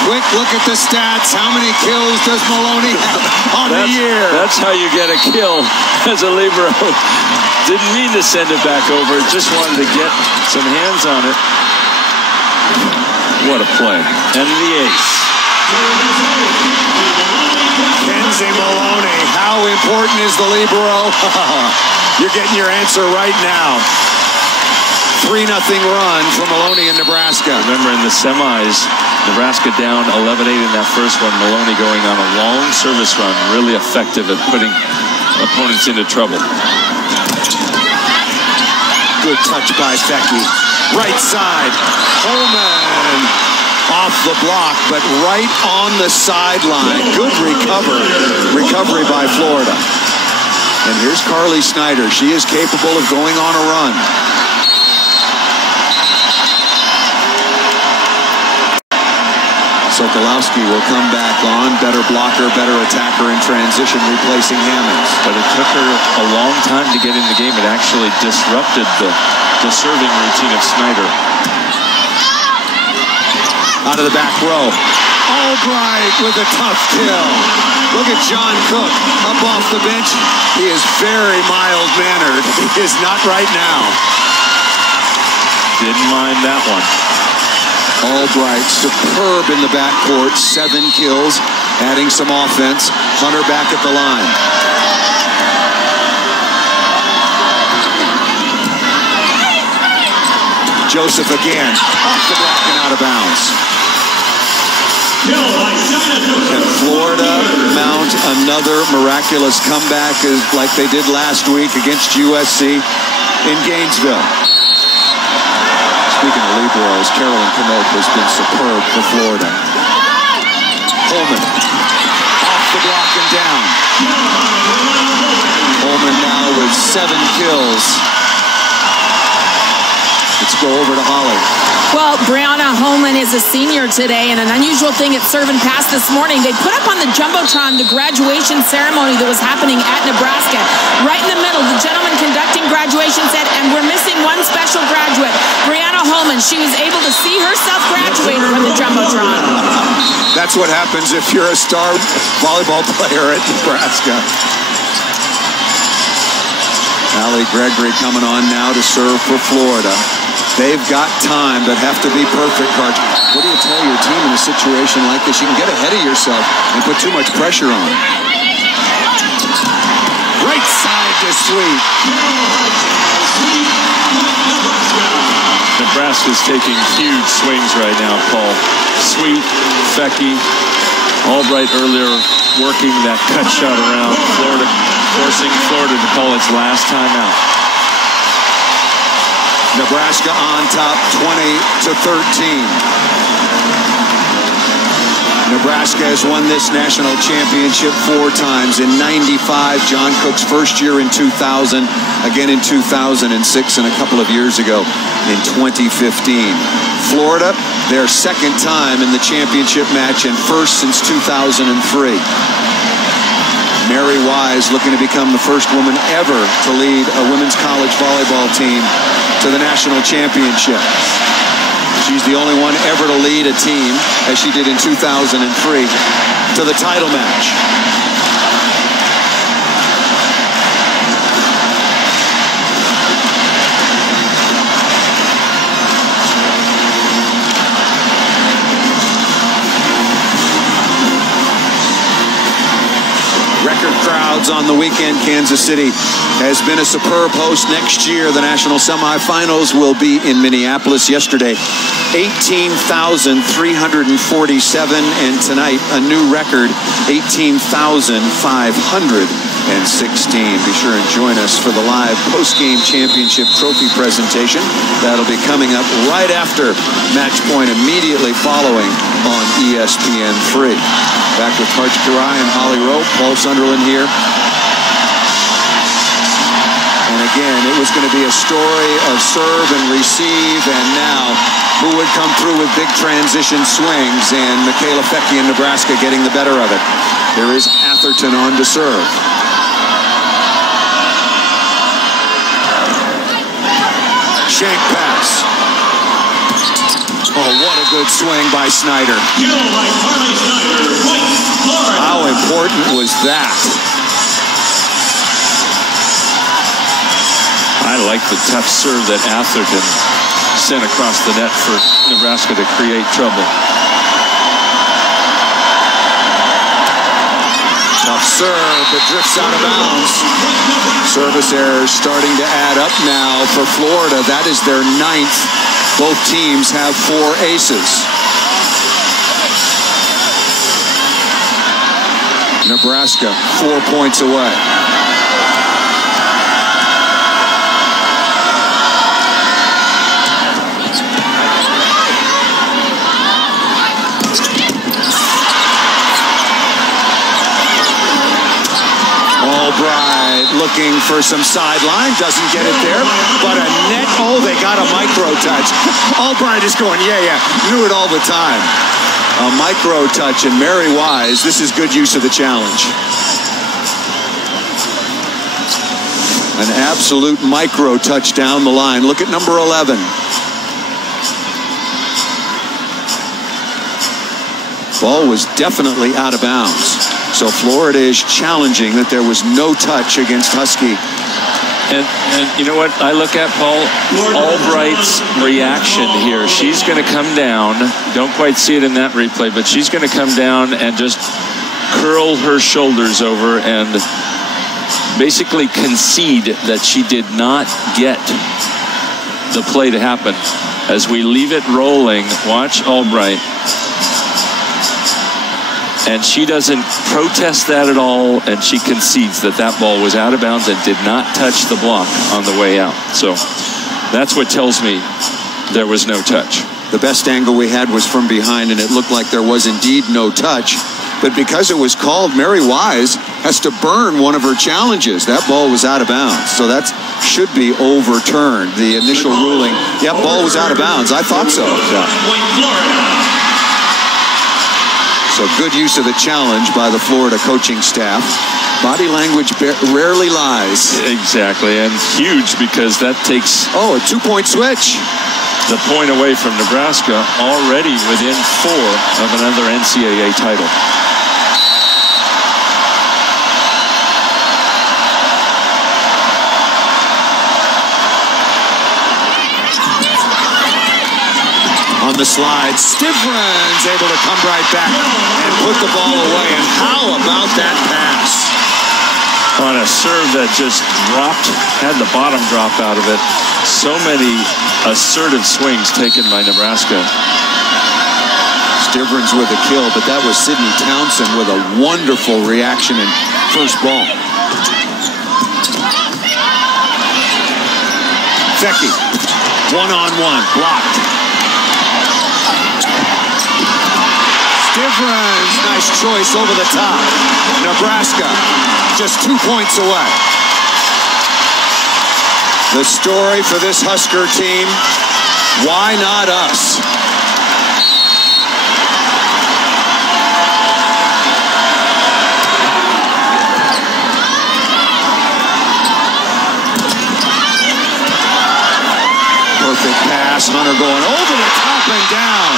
Quick look at the stats. How many kills does Maloney have on the year? That's how you get a kill as a libero. Didn't mean to send it back over. Just wanted to get some hands on it. What a play. And the ace. Kenzie Maloney. How important is the libero? You're getting your answer right now. 3-0 run for Maloney in Nebraska. Remember in the semis, Nebraska down 11-8 in that first one. Maloney going on a long service run, really effective at putting opponents into trouble. Good touch by Fecky. Right side, Holman off the block, but right on the sideline. Good recovery by Florida. And here's Carly Snyder. She is capable of going on a run. Sokolowski will come back on. Better blocker, better attacker in transition, replacing Hammonds. But it took her a long time to get in the game. It actually disrupted the serving routine of Snyder. Out of the back row. Albright with a tough kill. Look at John Cook up off the bench. He is very mild-mannered. He is not right now. Didn't mind that one. Albright, superb in the backcourt, 7 kills, adding some offense. Hunter back at the line. Joseph again, off the block and out of bounds. Can Florida mount another miraculous comeback like they did last week against USC in Gainesville? Speaking of liberals, Carolyn Knope has been superb for Florida. Holman off the block and down. Holman now with 7 kills. Let's go over to Holly. Well, Brianna Holman is a senior today, and an unusual thing at Serve and Pass this morning, they put up on the Jumbotron the graduation ceremony that was happening at Nebraska. Right in the middle, the gentleman conducting graduation said, and we're missing one special graduate, Brianna Holman. She was able to see herself graduate from the Jumbotron. That's what happens if you're a star volleyball player at Nebraska. Allie Gregory coming on now to serve for Florida. They've got time, but have to be perfect, Carter. What do you tell your team in a situation like this? You can get ahead of yourself and put too much pressure on. Right side to Sweet. Nebraska's taking huge swings right now, Paul. Sweet, Fecky, Albright earlier working that cut shot around Florida, forcing Florida to call its last timeout. Nebraska on top 20-13. Nebraska has won this national championship 4 times. In '95, John Cook's first year in 2000, again in 2006, and a couple of years ago in 2015. Florida, their second time in the championship match and first since 2003. Mary Wise looking to become the first woman ever to lead a women's college volleyball team to the national championship. She's the only one ever to lead a team, as she did in 2003, to the title match. Record crowds on the weekend. Kansas City has been a superb host. Next year, the national semifinals will be in Minneapolis. Yesterday, 18,347, and tonight, a new record, 18,516. Be sure and join us for the live post-game championship trophy presentation. That'll be coming up right after match point, immediately following on ESPN3. Back with Karch Karai and Holly Rowe. Paul Sunderland here. And again, it was going to be a story of serve and receive, and now who would come through with big transition swings, and Michaela Fecky in Nebraska getting the better of it. There is Atherton on to serve. Shank pass. Oh, what a good swing by Snyder. How important was that? I like the tough serve that Atherton sent across the net for Nebraska to create trouble. Tough serve, but drifts out of bounds. Service errors starting to add up now for Florida. That is their 9th. Both teams have 4 aces. Nebraska 4 points away. Albright looking for some sideline, doesn't get it there, but a net. Oh, they got a micro touch. Albright is going, yeah, knew it all the time. A micro touch, and Mary Wise, this is good use of the challenge. An absolute micro touch down the line. Look at number 11. Ball was definitely out of bounds. So Florida is challenging that there was no touch against Husky. And you know what I look at, Paul? Albright's reaction here. She's going to come down. Don't quite see it in that replay, but she's going to come down and just curl her shoulders over and basically concede that she did not get the play to happen. As we leave it rolling, watch Albright. And she doesn't protest that at all, and she concedes that that ball was out of bounds and did not touch the block on the way out. So that's what tells me there was no touch. The best angle we had was from behind, and it looked like there was indeed no touch. But because it was called, Mary Wise has to burn one of her challenges. That ball was out of bounds, so that should be overturned. The initial ruling, yep, ball was out of bounds. I thought so. Yeah. So good use of the challenge by the Florida coaching staff. Body language rarely lies. Exactly, and huge because that takes... Oh, a 2-point switch. The point away from Nebraska, already within 4 of another NCAA title. On the slide, Stivrin's able to come right back and put the ball away. And how about that pass? On a serve that just dropped, had the bottom drop out of it. So many assertive swings taken by Nebraska. Stivrin's with a kill, but that was Sydney Townsend with a wonderful reaction in first ball. Fecky, one-on-one, blocked. Stivrin's nice choice over the top. Nebraska just 2 points away. The story for this Husker team, why not us? Perfect pass, Hunter going over the top and down.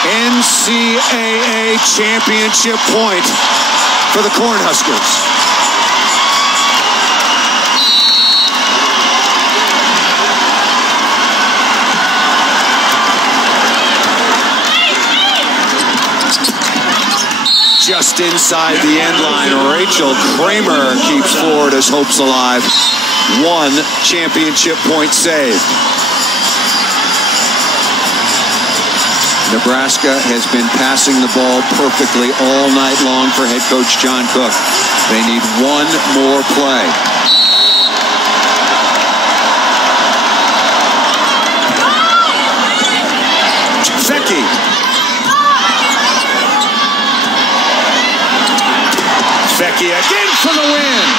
NCAA championship point for the Cornhuskers. Just inside the end line, Rachel Kramer keeps Florida's hopes alive. 1 championship point saved. Nebraska has been passing the ball perfectly all night long for head coach John Cook. They need 1 more play. Fecky. Fecky again for the win.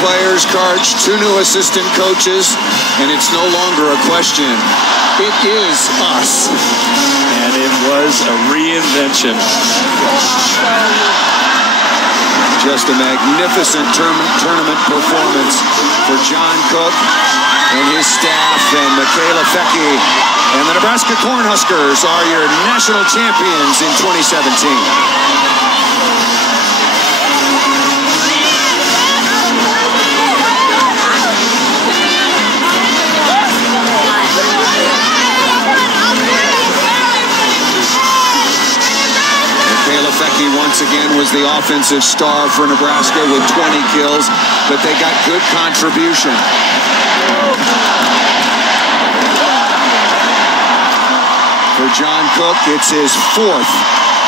Players, Karch, 2 new assistant coaches, and it's no longer a question. It is us. And it was a reinvention. Just a magnificent tournament performance for John Cook and his staff and Michaela Fecky. And the Nebraska Cornhuskers are your national champions in 2017. Fecky once again was the offensive star for Nebraska with 20 kills, but they got good contribution. For John Cook, it's his 4th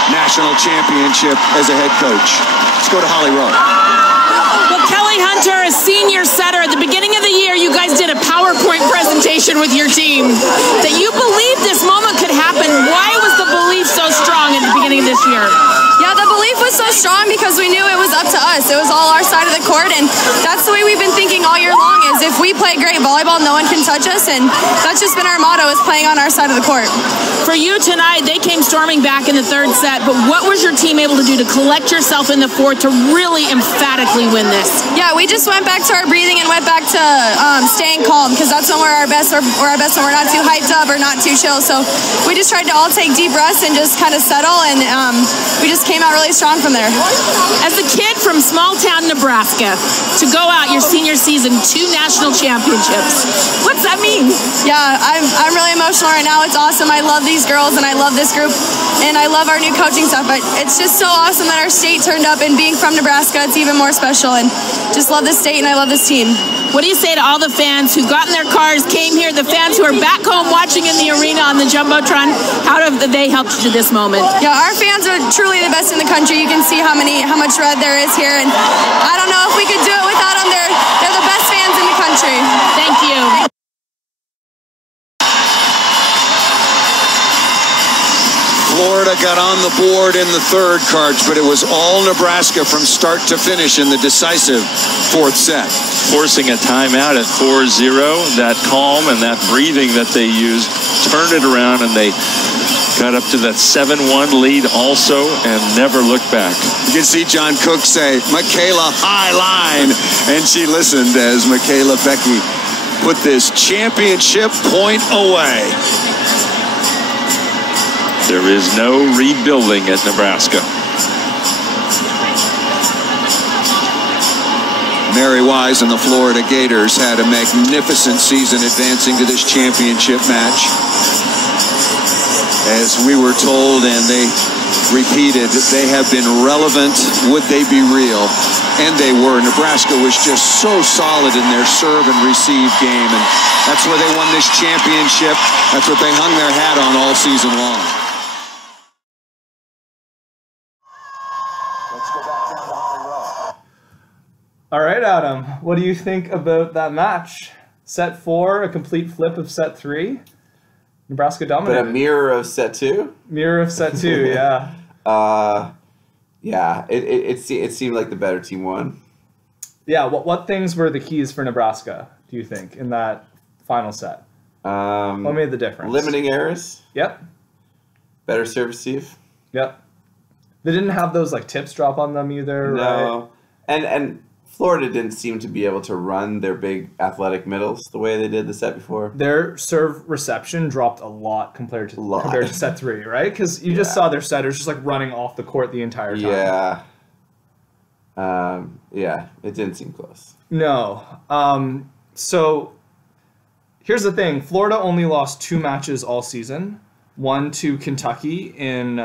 national championship as a head coach. Let's go to Holly Rowe. Well, Kelly Hunter, a senior setter, at the beginning of the year, you guys did a PowerPoint presentation with your team that you believed this moment could happen. Why was the belief so strong at the beginning of this year? Yeah, the belief was so strong because we knew it was up to us. It was all our side of the court, and that's the way we've been thinking all year long is because if we play great volleyball, no one can touch us, and that's just been our motto, is playing on our side of the court. For you tonight, they came storming back in the third set, but what was your team able to do to collect yourself in the fourth to really emphatically win this? Yeah, we just went back to our breathing and went back to staying calm, because that's when we're our best. We're our best when we're not too hyped up or not too chill. So we just tried to all take deep breaths and just kind of settle, and we just came out really strong from there. As a kid from small town Nebraska, to go out your senior season, 2 national championships, what's that mean? Yeah, I'm really emotional right now. It's awesome. I love these girls and I love this group, and I love our new coaching staff. But it's just so awesome that our state turned up, and being from Nebraska, it's even more special. And just love this state, and I love this team. What do you say to all the fans who got in their cars, came here, the fans who are back home watching in the arena on the Jumbotron? How have they helped you to this moment? Yeah, our fans are truly the best in the country. You can see how much red there is here, and I don't know if we could do it without them. They're the best fans in the country. Thank you. Florida got on the board in the third, Karch, but it was all Nebraska from start to finish in the decisive fourth set. Forcing a timeout at 4-0, that calm and that breathing that they used turned it around, and they got up to that 7-1 lead also and never looked back. You can see John Cook say, Michaela, high line, and she listened as Michaela Becky put this championship point away. There is no rebuilding at Nebraska. Mary Wise and the Florida Gators had a magnificent season advancing to this championship match. As we were told, and they repeated, they have been relevant. Would they be real? And they were. Nebraska was just so solid in their serve and receive game, and that's where they won this championship. That's what they hung their hat on all season long. All right, Adam, what do you think about that match? Set 4, a complete flip of set 3. Nebraska dominated. But a mirror of set 2? Mirror of set 2, yeah. Yeah, it seemed like the better team won. Yeah, what things were the keys for Nebraska, do you think, in that final set? What made the difference? Limiting errors. Yep. Better serve receive. Yep. They didn't have those like tips drop on them either, no. right? And Florida didn't seem to be able to run their big athletic middles the way they did the set before. Their serve reception dropped a lot compared to set 3, right? Because you just saw their setters just like running off the court the entire time. Yeah. Yeah, it didn't seem close. No. So here's the thing. Florida only lost 2 matches all season. One to Kentucky in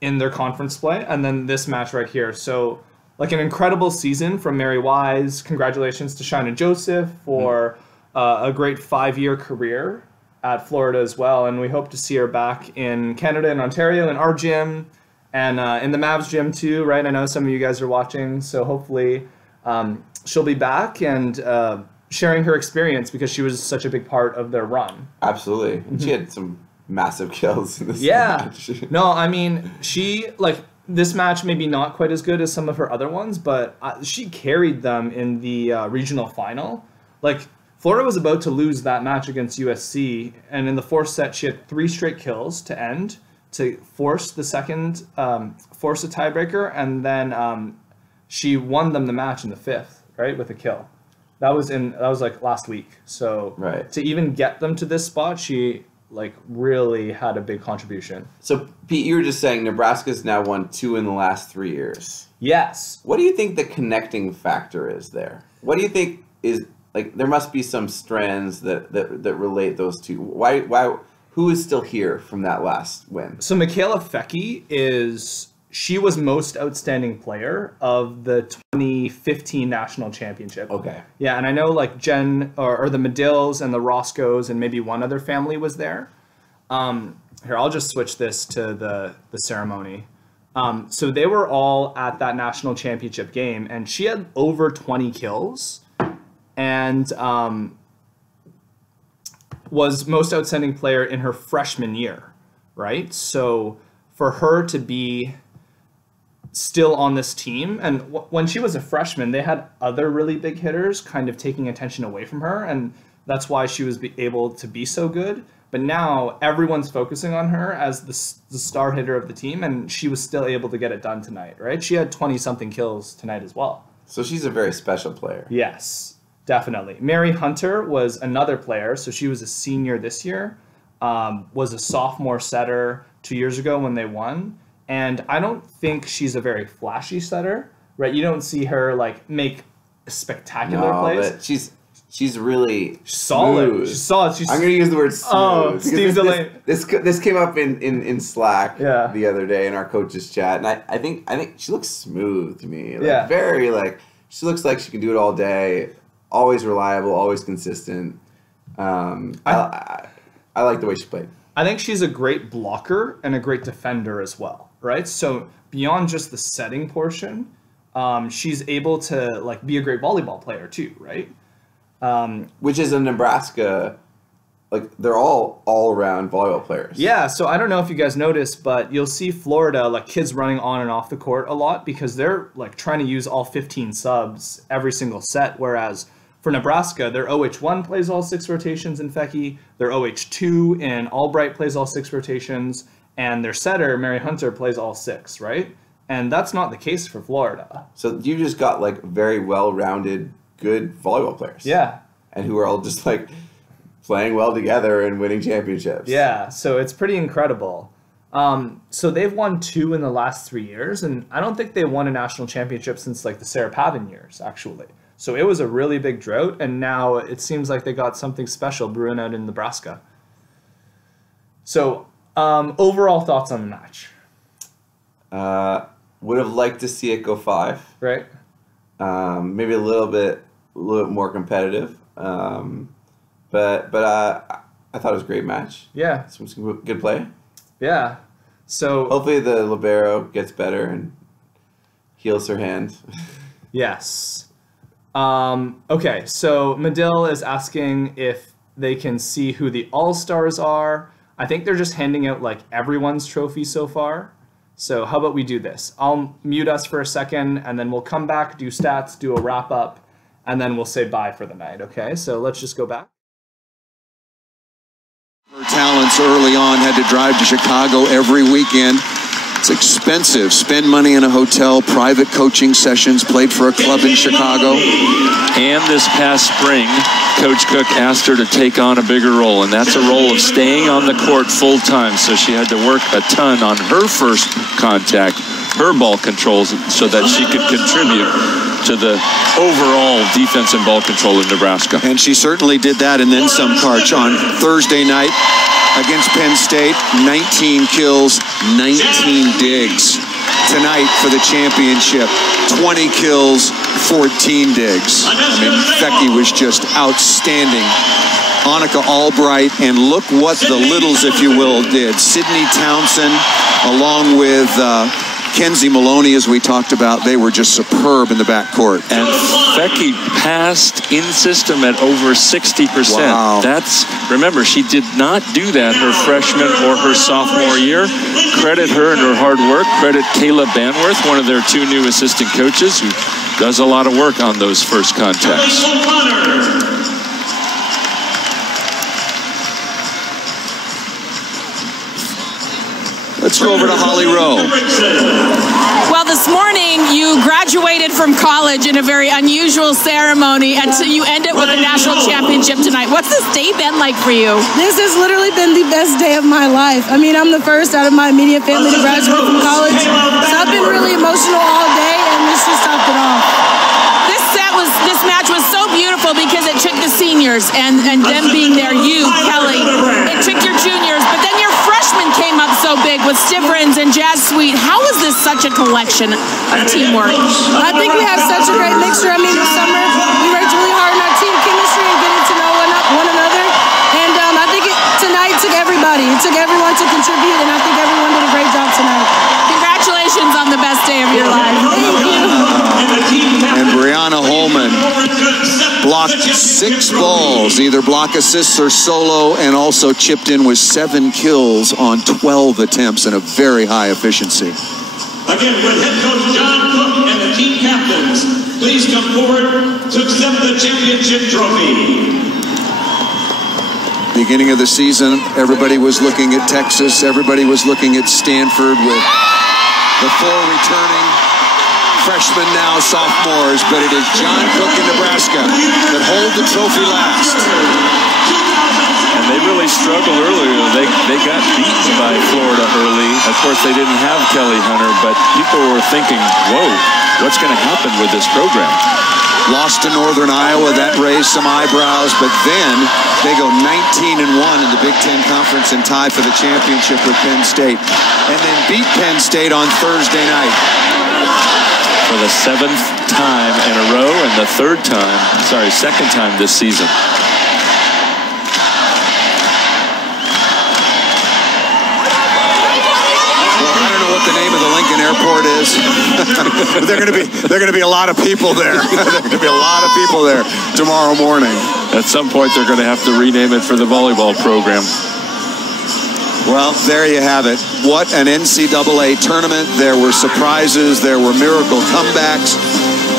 their conference play, and then this match right here. So like an incredible season from Mary Wise. Congratulations to Shaina Joseph for a great 5-year career at Florida as well. And we hope to see her back in Canada and Ontario in our gym and in the Mavs gym too, right? I know some of you guys are watching, so hopefully she'll be back and sharing her experience because she was such a big part of their run. Absolutely. And she had some massive kills in this match. No, I mean, she, like, this match maybe not quite as good as some of her other ones, but she carried them in the regional final. Like, Florida was about to lose that match against USC, and in the fourth set, she had 3 straight kills to end, to force the second, force a tiebreaker, and then she won them the match in the 5th, right, with a kill. That was like last week. So to even get them to this spot, she like really had a big contribution. So Pete, you were just saying Nebraska's now won 2 in the last 3 years. Yes. What do you think the connecting factor is there? What do you think is, like, there must be some strands that relate those two. Why who is still here from that last win? So Michaela Fecke she was most outstanding player of the 2015 national championship. Okay. Yeah, and I know like Jen or the Medills and the Roscoes and maybe one other family was there. Here, I'll just switch this to the ceremony. So they were all at that national championship game, and she had over 20 kills and was most outstanding player in her freshman year, right? So for her to be still on this team. And when she was a freshman, they had other really big hitters kind of taking attention away from her, and that's why she was able to be so good. But now everyone's focusing on her as the star hitter of the team, and she was still able to get it done tonight, right? She had 20-something kills tonight as well. So she's a very special player. Yes, definitely. Mary Hunter was another player, so she was a senior this year, was a sophomore setter 2 years ago when they won, and I don't think she's a very flashy setter, right? You don't see her like make spectacular plays. But she's really solid. Smooth. She's solid. I'm going to use the word smooth. Oh, Steve Delaney. This came up in Slack the other day in our coaches chat, and I think she looks smooth to me. Like, very like she looks like she can do it all day. Always reliable, always consistent. I like the way she played. I think she's a great blocker and a great defender as well, right? So beyond just the setting portion, she's able to like be a great volleyball player too, right? Which is in Nebraska, like they're all around volleyball players. Yeah, so I don't know if you guys noticed, but you'll see Florida, like kids running on and off the court a lot because they're like trying to use all 15 subs every single set, whereas for Nebraska, their OH1 plays all 6 rotations in Fecky, their OH2 in Albright plays all 6 rotations, and their setter, Mary Hunter, plays all 6, right? And that's not the case for Florida. So you just got like very well-rounded, good volleyball players. Yeah. And who are all just like playing well together and winning championships. Yeah, so it's pretty incredible. So they've won 2 in the last 3 years, and I don't think they won a national championship since like the Sarah Pavin years, actually. So it was a really big drought, and now it seems like they got something special brewing out in Nebraska. So overall thoughts on the match? Would have liked to see it go 5. Right. Maybe a little bit more competitive. But I thought it was a great match. Yeah. Some good play. Yeah. So hopefully the libero gets better and heals her hand. Yes. Okay, so Medill is asking if they can see who the All-Stars are. I think they're just handing out like everyone's trophy so far. So how about we do this? I'll mute us for a second, and then we'll come back, do stats, do a wrap-up, and then we'll say bye for the night, okay? So let's just go back. Her talents early on had to drive to Chicago every weekend. It's expensive. Spend money in a hotel, private coaching sessions, played for a club in Chicago. And this past spring, Coach Cook asked her to take on a bigger role, and that's a role of staying on the court full time. So she had to work a ton on her first contact, her ball controls, so that she could contribute to the overall defense and ball control in Nebraska. And she certainly did that, and then some, Karch. On Thursday night against Penn State, 19 kills, 19 digs. Tonight for the championship, 20 kills, 14 digs. I mean, Fecky was just outstanding. Annika Albright, and look what the littles, if you will, did. Sydney Townsend, along with Kenzie Maloney, as we talked about, they were just superb in the backcourt. And Fecky passed in system at over 60%. Wow. Remember, she did not do that her freshman or her sophomore year. Credit her and her hard work. Credit Kayla Banworth, one of their 2 new assistant coaches, who does a lot of work on those first contacts. Let's go over to Holly Rowe. Well, this morning you graduated from college in a very unusual ceremony, and so you end it with a national championship tonight. What's this day been like for you? This has literally been the best day of my life. I mean, I'm the first out of my immediate family to graduate from college, so I've been really emotional all day, and this just topped it off. This match was so beautiful because it took the seniors and them being there, you, Kelly. It took your juniors, but then your freshmen came up so big with Stivrins and Jazz Sweet. How is this such a collection of teamwork? I think we have such a great mixture. I mean, this summer we worked really hard on our team chemistry and getting to know one another. And I think tonight took everybody. It took everyone to contribute, and I think everyone did a great job tonight. Congratulations on the best day of your life. Thank you. And Brianna Holman blocked 6 balls, either block assists or solo, and also chipped in with 7 kills on 12 attempts and a very high efficiency. Again, with head coach John Cook and the team captains, please come forward to accept the championship trophy. Beginning of the season, everybody was looking at Texas. Everybody was looking at Stanford with the 4 returning freshmen, now sophomores. But it is John Cook in Nebraska that hold the trophy last. And they really struggled earlier. They got beaten by Florida early. Of course, they didn't have Kelly Hunter, but people were thinking, whoa, what's going to happen with this program? Lost to Northern Iowa, that raised some eyebrows, but then they go 19-1 in the Big Ten Conference and tie for the championship with Penn State, and then beat Penn State on Thursday night. For the 7th time in a row and the second time this season. The name of the Lincoln Airport is. They're going to be a lot of people there. There are going to be a lot of people there tomorrow morning. At some point, they're going to have to rename it for the volleyball program. Well, there you have it. What an NCAA tournament. There were surprises. There were miracle comebacks.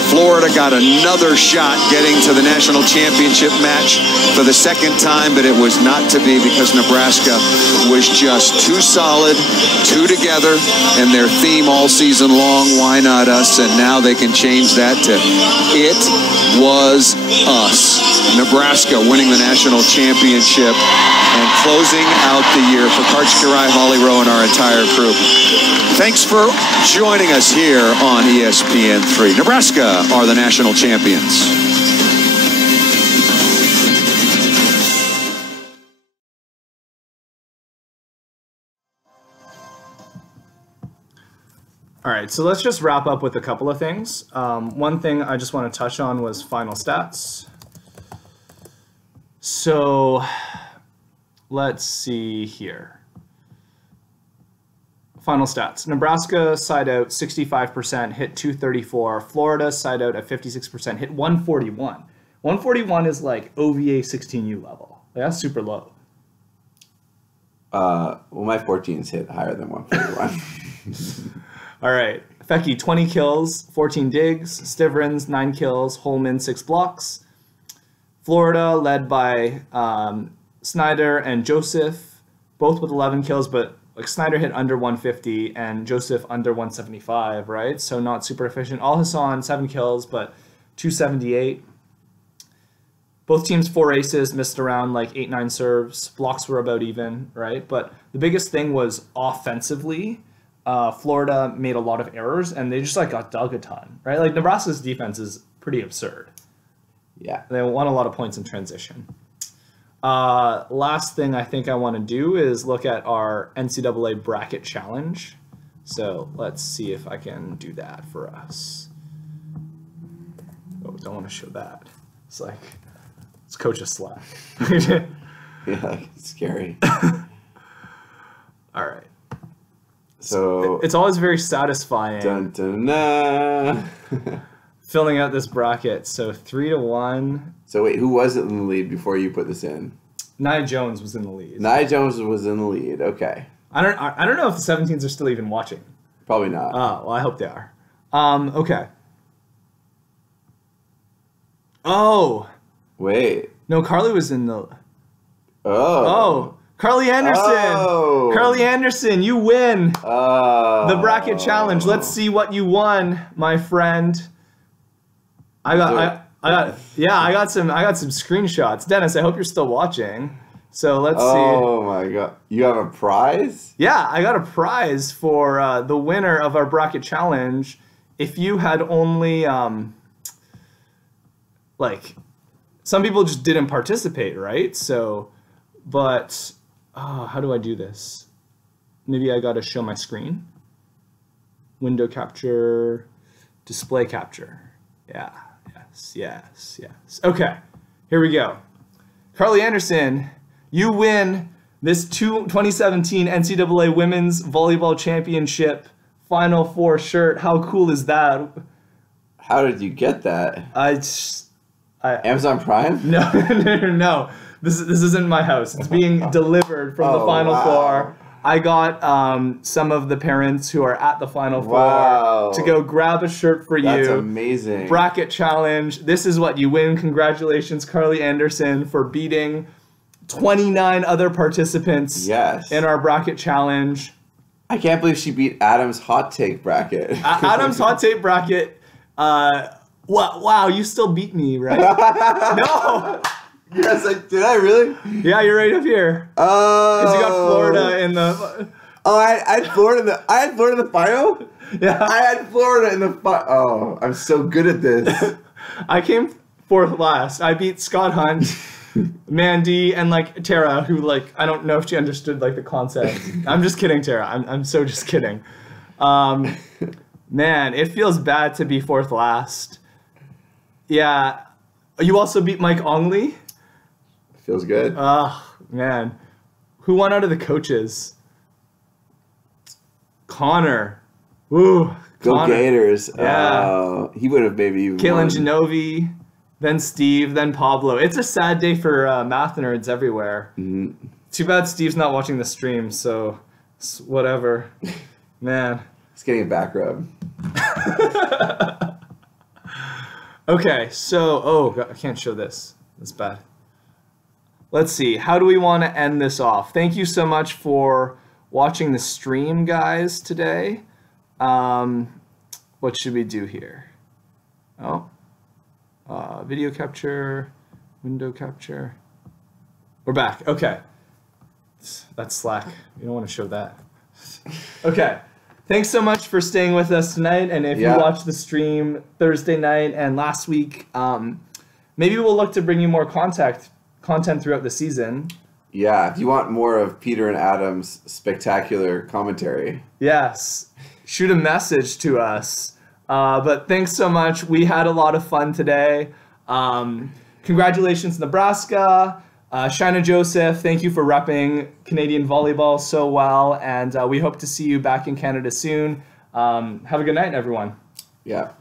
Florida got another shot getting to the national championship match for the 2nd time, but it was not to be because Nebraska was just too solid, too together, and their theme all season long, why not us? And now they can change that to it was us. Nebraska winning the national championship and closing out the year for Coach Kirai, Holly Rowe, and our entire crew. Thanks for joining us here on ESPN3. Nebraska are the national champions. All right, so let's just wrap up with a couple of things. One thing I just want to touch on was final stats. So let's see here. Final stats. Nebraska side out 65%, hit 234. Florida side out at 56%, hit 141. 141 is like OVA 16U level. Like, that's super low. Well, my 14s hit higher than 141. All right. Fecky, 20 kills, 14 digs. Stivrins, 9 kills. Holman, 6 blocks. Florida led by Snyder and Joseph, both with 11 kills, but like Snyder hit under 150 and Joseph under 175, right? So not super efficient. Al Hassan, 7 kills, but 278. Both teams 4 aces, missed around like 8-9 serves. Blocks were about even, right? But the biggest thing was offensively, Florida made a lot of errors and they just like got dug a ton, right? Like Nebraska's defense is pretty absurd. Yeah. They won a lot of points in transition. Last thing I think I want to do is look at our NCAA bracket challenge. So let's see if I can do that for us. Oh, don't want to show that. It's like, it's Coach's Slack. Yeah, it's scary. All right. So it's always very satisfying. Dun, dun, dun. Filling out this bracket. So 3-1. So wait, who was it in the lead before you put this in? Nia Jones was in the lead. Nia Jones was in the lead. Okay. I don't know if the 17s are still even watching. Probably not. Oh, well, I hope they are. Okay. Oh. Wait. No, Carly was in the... Oh. Carly Anderson. Oh. Carly Anderson, you win the bracket challenge. Let's see what you won, my friend. I got some screenshots. Dennis, I hope you're still watching. So let's see. Oh my God. You have a prize? Yeah, I got a prize for the winner of our bracket challenge. If you had only like some people just didn't participate, right? So, but how do I do this? Maybe I got to show my screen. Window capture, display capture. Yeah. Yes. Okay, here we go. Carly Anderson, you win this 2017 NCAA Women's Volleyball Championship Final Four shirt. How cool is that? How did you get that? Amazon Prime? No. This isn't my house. It's being delivered from the Final Four. I got some of the parents who are at the Final Four to go grab a shirt for you. That's amazing. Bracket challenge. This is what you win. Congratulations, Carly Anderson, for beating 29 other participants in our bracket challenge. I can't believe she beat Adam's hot take bracket. Adam's hot take bracket. Wow, you still beat me, right? No. Yes, did I really? Yeah, you're right up here. Oh. Because you got Florida in the... Oh, I had Florida in the final? Yeah. I had Florida in the final. Oh, I'm so good at this. I came fourth last. I beat Scott Hunt, Mandy, and like Tara, who like I don't know if she understood like the concept. I'm just kidding, Tara. I'm so just kidding. Man, it feels bad to be fourth last. Yeah. You also beat Mike Ongley. Feels good. Oh, man. Who won out of the coaches? Connor. Ooh. Go Connor. Gators. Yeah. He would have maybe even Kalen won. Genovi, then Steve, then Pablo. It's a sad day for math nerds everywhere. Mm-hmm. Too bad Steve's not watching the stream, so whatever. Man. He's getting a back rub. Okay, so, God, I can't show this. That's bad. Let's see. How do we want to end this off? Thank you so much for watching the stream, guys, today. What should we do here? Oh. Video capture, window capture. We're back. Okay. That's Slack. You don't want to show that. Okay. Thanks so much for staying with us tonight. And if you watched the stream Thursday night and last week, maybe we'll look to bring you more content throughout the season. Yeah, if you want more of Peter and Adam's spectacular commentary. Yes, shoot a message to us. But thanks so much. We had a lot of fun today. Congratulations, Nebraska. Shina Joseph, thank you for repping Canadian volleyball so well. And we hope to see you back in Canada soon. Have a good night, everyone. Yeah.